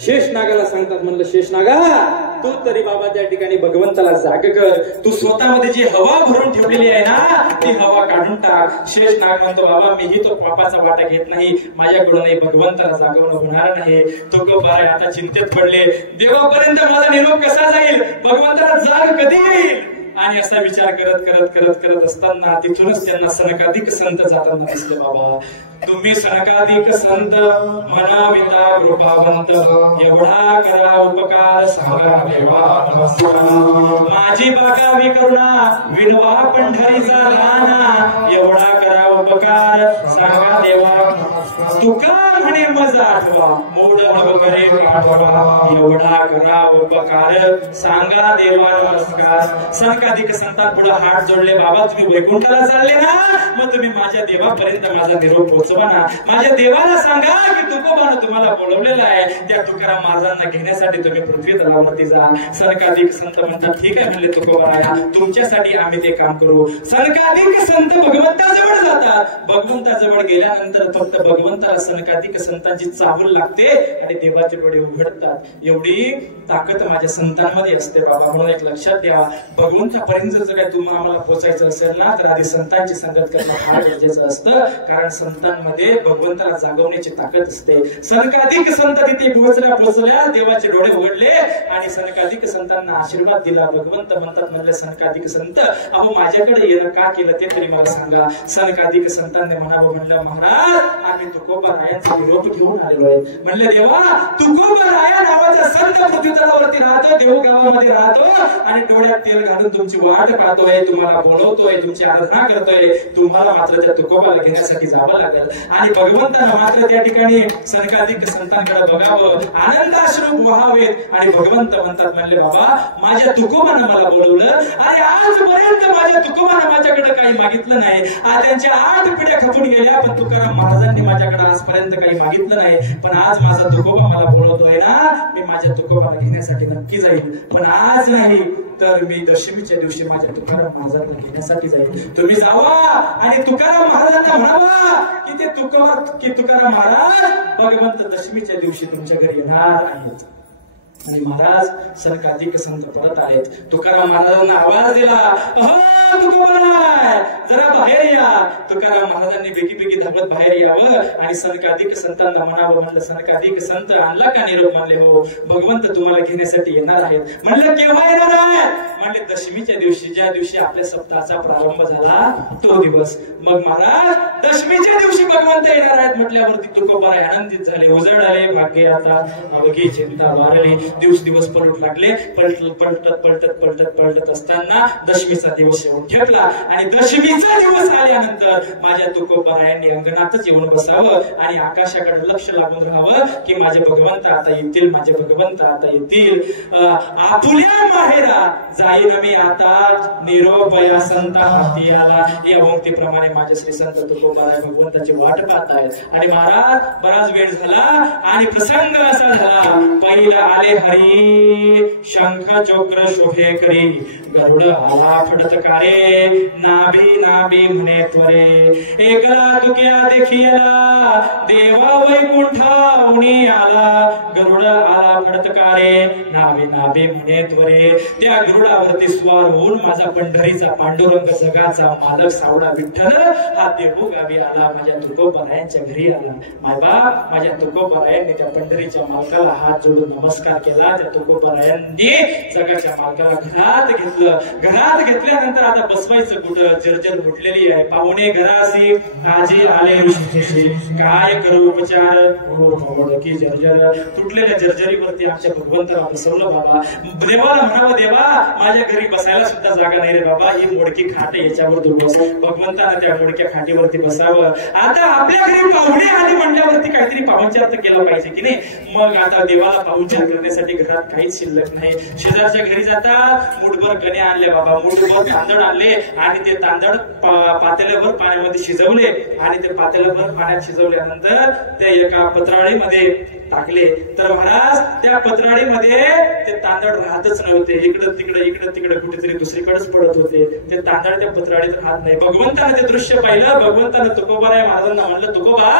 शेषनागाला सांगतात म्हणलं शेषनागा तू तरी बाबा त्या ठिकाणी भगवंताला जाग कर. तू स्वतःमध्ये जी हवा भरून ठेवलेली आहे ना ती हवा काढून टाक. शेषनाग म्हणतो बाबा मीही तो पापाचा वाटा घेत नाही, माझ्याकडूनही भगवंताला जागवणं होणार नाही. तुकोबाराय आता चिंतेत पडले. देवापर्यंत माझा निरोप कसा जाईल? भगवंताला जाग कधी येईल? आणि असा विचार करत करत करत करत असताना तिथूनच त्यांना सनकाधिक संत जाताना दिसले. बाबा तुम्ही सनकाधिक संत मनाविता कृपावंत एवढा करा उपकार सांगा देवा नमस्कार. माझी बागावी करुणा विनवा पंढरीचा राणा एवढा करा उपकार सांगा देवा. तुका म्हणे मज आठवा मोड करे पाठवा एवढा करा उपकार सांगा देवा नमस्कार. सनकाधिक संतांपुढे हात जोडले. बाबा तुम्ही वैकुंठाला चालले ना, मग तुम्ही माझ्या देवापर्यंत माझा निरोप पोहोचवा ना. माझ्या देवाला सांगा की तुकोबानं तुम्हाला बोलवलेलं आहे. त्या तुकाराम महाराजांना घेण्यासाठी तुम्ही पृथ्वी तलावरती जा. सनकाधिक संत म्हणतात ठीक आहे म्हणले तुकोबाराया तुमच्यासाठी आम्ही ते काम करू. सनकाधिक संत भगवंताजवळ जातात. भगवंताजवळ गेल्यानंतर फक्त भगवंताला सनकाधिक संतांची चाहूल लागते आणि देवाचे डोळे उघडतात. एवढी ताकद माझ्या संतांमध्ये असते बाबा. म्हणून एक लक्षात द्या भगवंतापर्यंत जर काय तुम्हाला आम्हाला पोहोचायचं असेल ना तर आधी संतांची संगत करणं फार गरजेचं असतं. कारण संतांना लोकांमध्ये भगवंताला जागवण्याची ताकद असते. सनकाधिक संत तिथे पोहोचल्या देवाचे डोळे उघडले आणि सनकाधिक संतांना आशीर्वाद दिला. भगवंत म्हणतात म्हणले सनकाधिक संत अहो माझ्याकडे येणं का केलं ते तरी मला सांगा. सनकाधिक संतांनी म्हणावं म्हणलं महाराज आम्ही तुकोबा रायांचा निरोप घेऊन आलेलो आहे. म्हणले देवा तुकोबा राया नावाचा संत पृथ्वीतलावरती राहतो, देवगावामध्ये राहतो आणि डोळ्यात तेल घालून तुमची वाट पाहतोय, तुम्हाला बोलवतोय, तुमची आराधना करतोय. तुम्हाला मात्र त्या तुकोबाला घेण्यासाठी जावं लागेल. आणि भगवंतानं मात्र त्या ठिकाणी सनकाधिक संतांकडे बघावं, आनंदाश्रू वहावेत आणि भगवंत म्हणतात म्हणले बाबा माझ्या तुकोबानं मला बोलवलं आणि आजपर्यंत माझ्या तुकोबानं माझ्याकडे काही मागितलं नाही. त्यांच्या 8 पिढ्या खपून गेल्या पण तुकाराम महाराजांनी माझ्याकडे आजपर्यंत काही मागितलं नाही. पण आज माझा तुकोबा मला बोलवतोय ना, मी माझ्या तुकोबाला घेण्यासाठी नक्की जाईल. पण आज नाही तर मी दशमीच्या दिवशी माझ्या तुकाराम महाराजांना घेण्यासाठी जाईल. तुम्ही जावा आणि तुकाराम महाराजांना म्हणावा की ते तुकाराम महाराज भगवंत दशमीच्या दिवशी तुमच्या घरी येणार आहेत. आणि महाराज सनकाधिक संत परत आलेत. तुकाराम महाराजांना आवाज दिला जरा बाहेर या. तुकाराम महाराजांनी बेगी धावत बाहेर यावं आणि सनकाधिक संतांना म्हणावं. म्हणलं सनकाधिक संत आणला का निरोप? म्हणले हो भगवंत तुम्हाला घेण्यासाठी येणार आहेत. म्हणलं केव्हा येणार आहे? म्हणले दशमीच्या दिवशी, ज्या दिवशी आपल्या सप्ताहाचा प्रारंभ झाला तो दिवस. मग महाराज दशमीच्या दिवशी भगवंत येणार आहेत म्हटल्यावरती तुकोबाराय आनंदित झाले. उजळले भाग्य आता अवघी चिंता वारली. दिवस पलटू लागले. पलटत असताना दशमीचा दिवस येऊन ठेपला आणि दशमीचा दिवस आल्यानंतर माझ्या तुकोबारायांनी अंगणातच येऊन बसावं आणि आकाशाकडे लक्ष लागून राहावं की माझे भगवंत आता येतील, माझे भगवंत आता येतील. आपुल्या माहेरा जाईन मी आता निरोप या संत हाती आला. या भक्तीप्रमाणे माझे श्री संत तुकोबाराय भगवंताची वाट पाहत आहेत. आणि महाराज बराच वेळ झाला आणि प्रसंग असा झाला. पहिला आले हरी शंख चक्र शोभे करी गरुड आला फडतकारे नाभी म्हणे त्वरे एकला तुक्या देखियला देवा वैकुंठा उणी आला गरुड आला फडतकारे नाभी म्हणे त्वरे. त्या गरुडावरती स्वार होऊन माझा पंढरीचा पांडुरंग जगाचा मालक सावडा विठ्ठल हा देवगावी आला, माझ्या तुकोबारायांच्या घरी आला. मायबाप माझ्या तुकोबारायांनी त्या पंढरीच्या मालकाला हात जोडून नमस्कार केला. त्या तुकोबारायांनी जगाच्या मालकाला घरात घेतलं. घरात घेतल्यानंतर आता बसवायचं कुठं? जर्जर फुटलेली आहे. पाहुणे घरासी आजी आले ऋषीशी काय करू उपचार? की जर्जर तुटलेल्या जर्जरीवरती आमच्या भगवंताला बसवलं. बाबा देवाला म्हणावं देवा माझ्या घरी बसायला सुद्धा जागा नाही रे बाबा, ही मोडकी खाट याच्यावर तू बस. भगवंतानं त्या मोडक्या खाटीवरती बसावं. आता आपल्या घरी पाहुणे आले म्हणल्यावरती काहीतरी पाहुणचार तर केला पाहिजे की नाही. मग आता देवाला पाहुणचार करण्यासाठी घरात काहीच शिल्लक नाही. शेजारच्या घरी जातात, मुठभर कणे आणले बाबा, मुठभर तांदळ आणले आणि ते तांदळ पातेल्यावर पाण्यामध्ये शिजवले आणि ते पातेल्यावर पाण्यात शिजवल्यानंतर ते एका पत्राळीमध्ये टाकले. तर महाराज त्या पत्राळीमध्ये ते तांदळ राहतच नव्हते. इकडं तिकडं कुठेतरी दुसरीकडेच पडत होते. ते तांदळ त्या पत्राळीत राहत नाही. भगवंताने ते दृश्य पाहिलं. भगवंतानं तुकोबाराय महाराजांना म्हणलं तुकोबा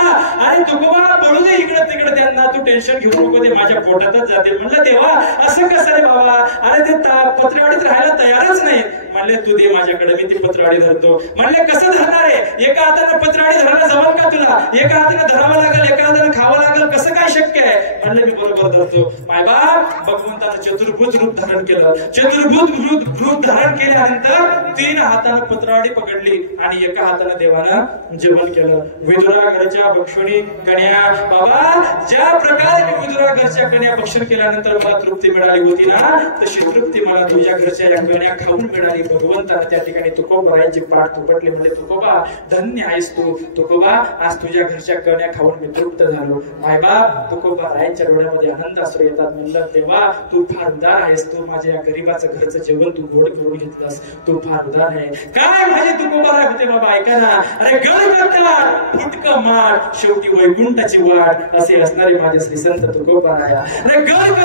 अरे तुकोबा पडू दे इकडं तिकडं, त्यांना तू टेन्शन घेऊ नको, ते माझ्या पोटातच जाते. म्हणलं देवा असं कसं रे बाबा? अरे ते पत्रावडीत राहायला तयारच नाही. म्हणले तू दे माझ्याकडे, मी ती पत्रावडी धरतो. म्हणले कसं धरणार आहे? एका हाताने पत्रावडी धरायला जमल का तुला? एका हाताने धरावं लागेल, एका हाताने खावं लागेल, कसं काय शक्य आहे? म्हणले मी बरोबर धरतो. मायबाप भगवंतानं चतुर्भुज रूप धारण केलं. चतुर्भुज रूप धारण केल्यानंतर 3 हाताने पत्रावडी पकडली आणि एका हाताने देवानं जेवण केलं. विदुरा घरच्या भक्षणी कन्या बाबा ज्या प्रकारे मी विदुरा घरच्या कन्या भक्षण केल्यानंतर मला तृप्ती मिळाली होती ना, तशी तृप्ती मला तुझ्या घरच्या या कन्या खाऊन मिळाली. भगवंतानं त्या ठिकाणी तुकोबारायांची पाठ तुपटली. म्हणजे तुकोबा धन्य आहेस तू. तुकोबा आज तुझ्या घरच्या कन्या खाऊन मी तृप्त झालो. मायबाप तुकोबारायांच्या डोळ्यामध्ये आनंद आसरू येतात. म्हणलं देवा तू फार उदार आहेस. तू माझ्या या गरीबाचं घरचं जेवण तू गोड करून घेतलंस. तू फार उदार आहे. काय माझे तुकोबाराय होते बाबा ऐका ना. अरे गड फुटकं मार शेवटी वैकुंठाची वाट असे असणारे माझे श्री संत तुकोबाराय. अरे गड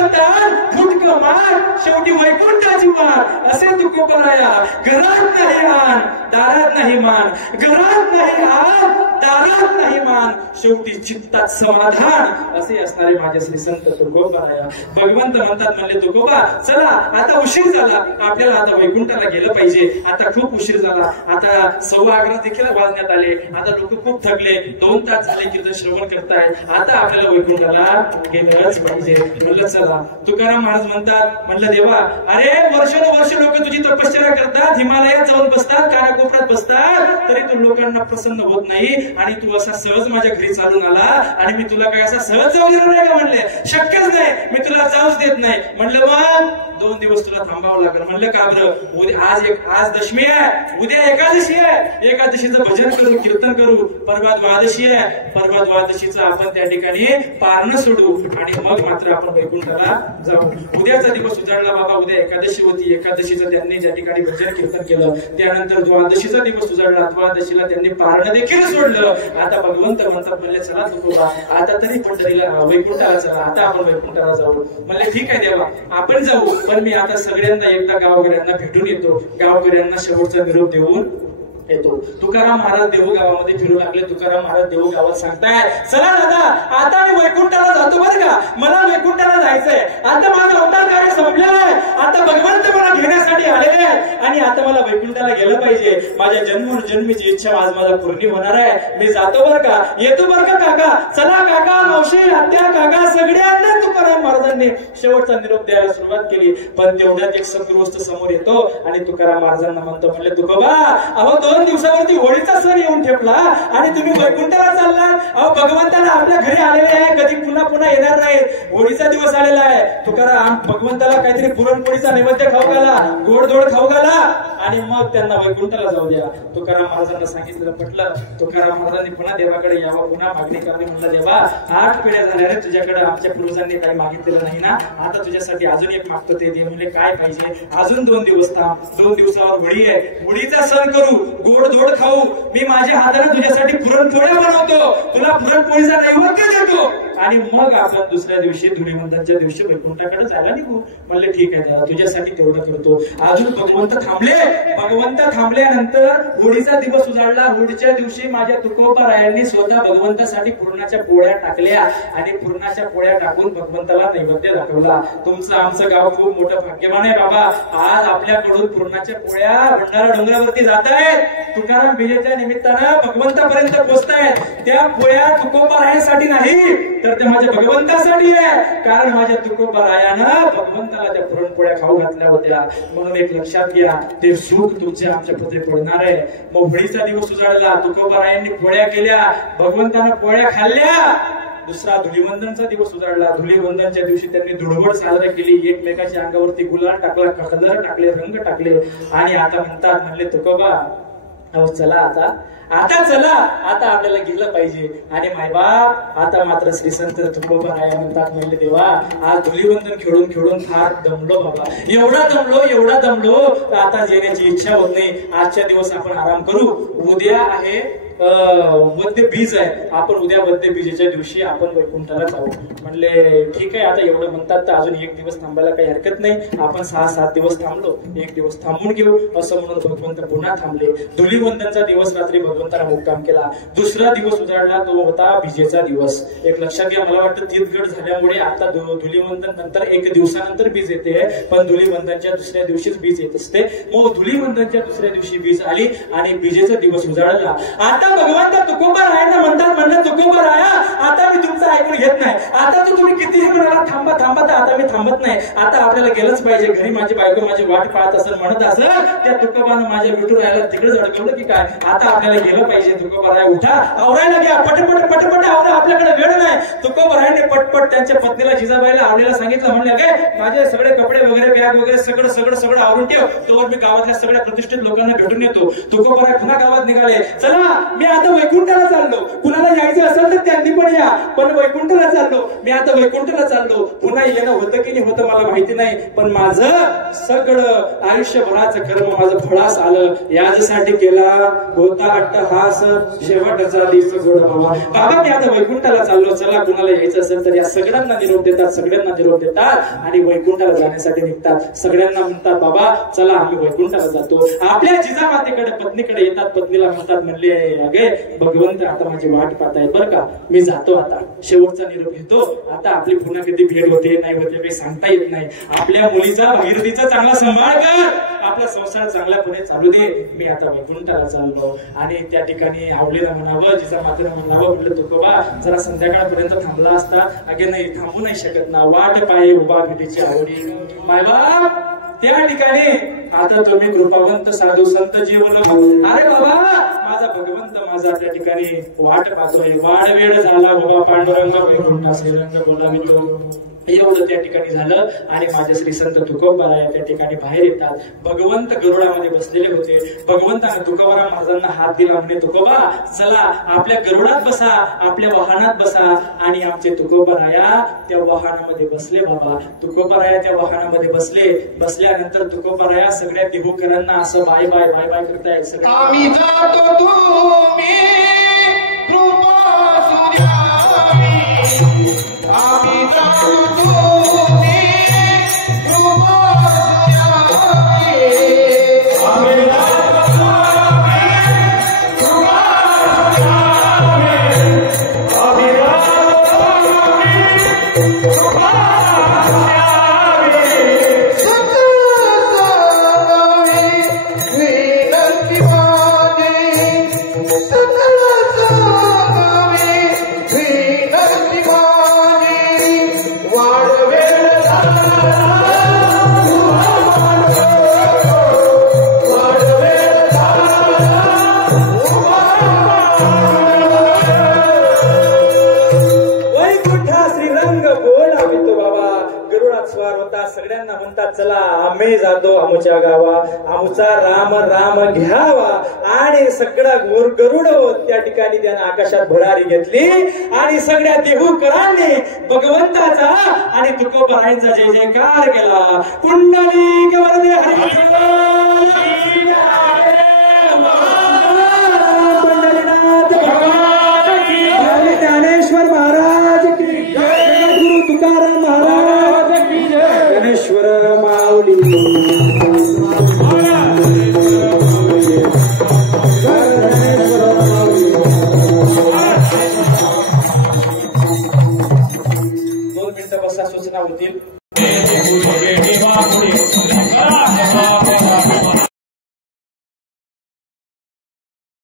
फुटकं मार शेवटी वैकुंठाची वाट असे तुकोबाराय. घरात नाही आण दारात नाही मान, घरात नाही आण दारात नाही मान, शेवटी चित्तात समाधान असे असणारे माझे श्री संत तुकोबाराया. भगवंत म्हणतात म्हणले तुकोबा चला आता उशीर झाला, आपल्याला आता वैकुंठाला गेलं पाहिजे. आता खूप उशीर झाला, आता 11:15 देखील वाजण्यात आले, आता लोक खूप थकले, 2 तास झाले कीर्तन श्रवण करताय, आता आपल्याला वैकुंठाला गेलंच पाहिजे. म्हणलं चला. तुकाराम महाराज म्हणतात म्हणलं देवा अरे वर्षानुवर्ष लोक तुझी तपश्चर्या करतात, हिमालयात जाऊन बसतात, कानाकोपऱ्यात बसतात, तरी तू लोकांना प्रसन्न होत नाही आणि तू असा सहज माझ्या घरी चालून आला आणि मी तुला काय असा सहज जाऊ देणार नाही का? म्हणले शक्यच नाही, मी तुला जाऊच देत नाही. म्हणलं मग 2 दिवस तुला थांबावं लागेल. म्हणलं का बरं? उद्या आज दशमी आहे, उद्या एकादशी आहे, एकादशीचं भजन करू, कीर्तन करू, परवा द्वादशी आहे, परवा द्वादशीचं आपण त्या ठिकाणी पारणं सोडू आणि मग मात्र आपण वैकुंठाला जाऊ. उद्याचा दिवस उजाडला बाबा, उद्या एकादशी होती, एकादशीचं त्यांनी ज्या ठिकाणी भजन कीर्तन केलं, त्यानंतर द्वादशीचा दिवस उजाडला, द्वादशीला त्यांनी पारणं देखील सोडलं. आता भगवंत म्हणतात म्हणले चला तुकोबा आता तरी पंढरीला वैकुंठाला चला, आता आपण वैकुंठाला जाऊ. म्हणले ठीक आहे देवा आपण जाऊ, पण मी आता सगळ्यांना एकदा गावकऱ्यांना भेटून येतो, गावकऱ्यांना शेवटचा निरोप देऊन येतो. तुकाराम महाराज देहू गावामध्ये फिरू लागले. तुकाराम महाराज देहू गावात सांगताय चला दादा आता मी वैकुंठाला जातो बरं का, मला वैकुंठाला जायचंय, आता माझं अवतार कार्य संपलेलं आहे, आता भगवंत मला घेण्यासाठी आलेले आहे आणि आता मला वैकुंठाला गेलं पाहिजे. माझ्या जन्मोजन्मीची इच्छा आज मला पूर्ण होणार आहे, मी जातो बरं का, येतो बरं का काका. चला काका, मावशी, आत्या, काका सगळ्यांना तुकाराम महाराजांनी शेवटचा निरोप द्यायला सुरुवात केली. पण तेवढ्यात एक सद्गृहस्थ समोर येतो आणि तुकाराम महाराजांना म्हणतो म्हणले तुकोबा अहो 2 दिवसावरती होळीचा सण येऊन ठेपला आणि तुम्ही वैकुंठाला चाललात. अहो भगवंताला आपल्या घरी आलेले आहे, कधी पुन्हा पुन्हा येणार नाही, होळीचा दिवस आलेला आहे. तुकाराम भगवंताला काहीतरी पुरणपोळीचा नैवेद्य खाऊ घाला, गोडधोड खाऊ घाला आणि मग त्यांना वैकुंठाला जाऊ द्या. तुकाराम महाराजांना सांगितलं, पटलं. तुकाराम महाराजांनी पुन्हा देवाकडे यावं, पुन्हा मागणी करावी. म्हणलं देवा 8 पिढ्या झाल्या रे तुझ्याकडे, आमच्या पूर्वजांनी काही मागितलेलं नाही ना, आता तुझ्यासाठी अजून एक मागतो ते दे. म्हणजे काय पाहिजे? अजून 2 दिवस थांब, 2 दिवसावर होळी आहे, होळीचा सण करू, गोड खाऊ, मी माझ्या हाताने तुझ्यासाठी पुरणपोळ्या बनवतो, तुला पुरणपोळीचा नैवेद्य देतो आणि मग आपण दुसऱ्या दिवशी धुलीवंदनच्या दिवशी वैकुंठाकडे जायला निघू. म्हणले ठीक आहे देवा तुझ्यासाठी तेवढं करतो. अजून भगवंत थांबल्यानंतर होळीचा दिवस उजाडला. होळीच्या दिवशी माझ्या तुकोबारायांनी स्वतः भगवंतासाठी पुरणाच्या पोळ्या टाकल्या आणि पुरणाच्या पोळ्या टाकून भगवंताला नैवेद्य दाखवला. तुमचं आमचं गाव खूप मोठं भाग्यवान आहे बाबा, आज आपल्याकडून पुरणाच्या पोळ्या भंडारा डोंगरावरती जात आहेत. तुकाराम विजेच्या निमित्तानं भगवंतापर्यंत पोहोचतायत. त्या पोळ्या तुकोबारायांसाठी नाही तर ते माझ्या भगवंतासाठी आहे, कारण माझ्या तुकोबारायानं भगवंताला त्या पुरणपोळ्या खाऊ घातल्या होत्या. म्हणून एक लक्षात घ्या, ते सुख तुमच्या आमच्या पदरी पडणार आहे. मग होळीचा दिवस उजाडला, तुकोबारायांनी पोळ्या केल्या, भगवंतानं पोळ्या खाल्ल्या. दुसरा धुलीवंदनचा दिवस उजाडला. धुलीवंदनच्या दिवशी त्यांनी धुळवड साजरी केली, एकमेकाच्या अंगावरती गुलाल टाकला, कलर टाकले, रंग टाकले आणि आता म्हणले तुकोबा अहो चला आता चला, आता आपल्याला गेलं पाहिजे. आणि मायबाप आता मात्र श्री संत तुकोबाराया म्हणतात म्हणले देवा आज धुलीवंदन खेळून फार दमलो बाबा, एवढा दमलो आता जेण्याची इच्छा होत नाही. आजच्या दिवस आपण आराम करू, उद्या आहे मध्य बीज आहे, आपण उद्या मध्य बीजेच्या दिवशी आपण वैकुंठाला जाऊ. म्हणले ठीक आहे, आता एवढं म्हणतात तर अजून 1 दिवस थांबायला काही हरकत नाही, आपण 6-7 दिवस थांबलो, 1 दिवस थांबून घेऊ असं म्हणून भगवंत पुन्हा थांबले. धुलीवंदनचा दिवस रात्री भगवंताला मुक्काम केला. दुसरा दिवस उजाडला, तो होता बीजेचा दिवस. एक लक्षात घ्या, मला वाटतं तीर्थगड झाल्यामुळे आता धुलीवंदन नंतर 1 दिवसानंतर बीज येते, पण धुलीवंदनच्या दुसऱ्या दिवशीच बीज येत असते. मग धुलीवंदनच्या दुसऱ्या दिवशी बीज आली आणि बीजेचा दिवस उजाडला. आता भगवंत तुकोबारायांना म्हणतात म्हणलं तुकोबाराया आता मी तुमचं ऐकून घेत नाही, आता तुम्ही कितीही म्हणाला थांबा तर आता मी थांबत नाही, आता आपल्याला गेलंच पाहिजे. घरी माझी बायको माझी वाट पाहत असेल, म्हणत असेल त्या तुकोबानं माझ्या विठू राहायला तिकडेच अडकवलं की काय, आता आपल्याला गेलं पाहिजे. तुकोबाराया उठा, आवरायला घ्या, पटपट आवरा, आपल्याकडे वेळ नाही. तुकोबारायांनी पटपट त्यांच्या पत्नीला जिजाबाईला आवडीला सांगितलं, म्हणलं काय माझे सगळे कपडे वगैरे बॅग वगैरे सगळं आवरून ठेव, तोवर मी गावातल्या सगळ्या प्रतिष्ठित लोकांना भेटून येतो. तुकोबाराय पुन्हा गावात निघाले. चला मी आता वैकुंठाला चाललो, कुणाला यायचं असेल तर त्यांनी पण या, पण वैकुंठाला चाललो, मी आता वैकुंठाला चाललो. पुन्हा येणं होतं की नाही होतं मला माहिती नाही, पण माझं सगळं आयुष्यभराचं कर्म माझं फळास आलं. यासाठी केला होता हास शेवटचा दिवस गोड बाबा. बाबा मी आता वैकुंठाला चाललो, चला कुणाला यायचं असेल तर या सगळ्यांना निरोप देतात, सगळ्यांना निरोप देतात आणि वैकुंठाला जाण्यासाठी निघतात. सगळ्यांना म्हणतात बाबा चला आम्ही वैकुंठाला जातो. आपल्या जिजामातेकडे पत्नीकडे येतात, पत्नीला म्हणतात म्हणले अगे भगवंत आता माझी वाट पाहताय बरं का, मी जातो आता, शेवटचा निरोप घेतो. आता आपली पुन्हा कधी भेट होते नाही होते काही सांगता येत नाही. आपल्या मुलीचा भागीरथीचा चांगला सांभाळ कर, आपला संसार चांगल्यापणे चालू दे. मी आता वैकुंठाला चाललो. आणि त्या ठिकाणी आवडीला म्हणावं, जिजामातेला म्हणावं म्हटलं तुकोबा जरा संध्याकाळपर्यंत थांबला असता. अगे नाही थांबू नाही शकत ना, वाट पाहे उभा भेटीची आवडी. मायबाप त्या ठिकाणी आता तुम्ही कृपावंत साधू संत जीवन, अरे बाबा माझा भगवंत माझा त्या ठिकाणी वाट पाहतोय. वाढ वेळ झाला बाबा पांडुरंग वैकुंठा श्रीरंग बोलावितो. एवढं त्या ठिकाणी झालं आणि माझे श्री संत तुकोबाराय त्या ठिकाणी बाहेर येतात. भगवंत गरुडामध्ये बसलेले होते. भगवंताने तुकोबाराय महाराजांना हात दिला, म्हणे तुकोबा चला आपल्या गरुडात बसा, आपल्या वाहनात बसा. आणि आमचे तुकोबाराया त्या वाहनामध्ये बसले. बाबा तुकोबाराया त्या वाहनामध्ये बसले. बसल्यानंतर तुकोबाराया सगळ्या देहूकरांना असं बाय बाय बाय बाय करतायत. सगळ्या आम्ही जातो तुम्ही कृपा सूर्यावी, आम्ही जातो तुम्ही कृपा सूर्यावी, आम्ही जातो तुम्ही कृपा सूर्यावी, आम्ही जातो तुम्ही कृपा सूर्यावी. सगळ्यांना म्हणतात चला आम्ही जातो आमच्या गावा, आमचा राम राम घ्यावा. आणि सगळा गरुड त्या ठिकाणी त्याने आकाशात भरारी घेतली आणि सगळ्या देहूकरांनी भगवंताचा आणि तुकोबारायांचा जय जयकार केला. पुंडलिक वरदे हरी.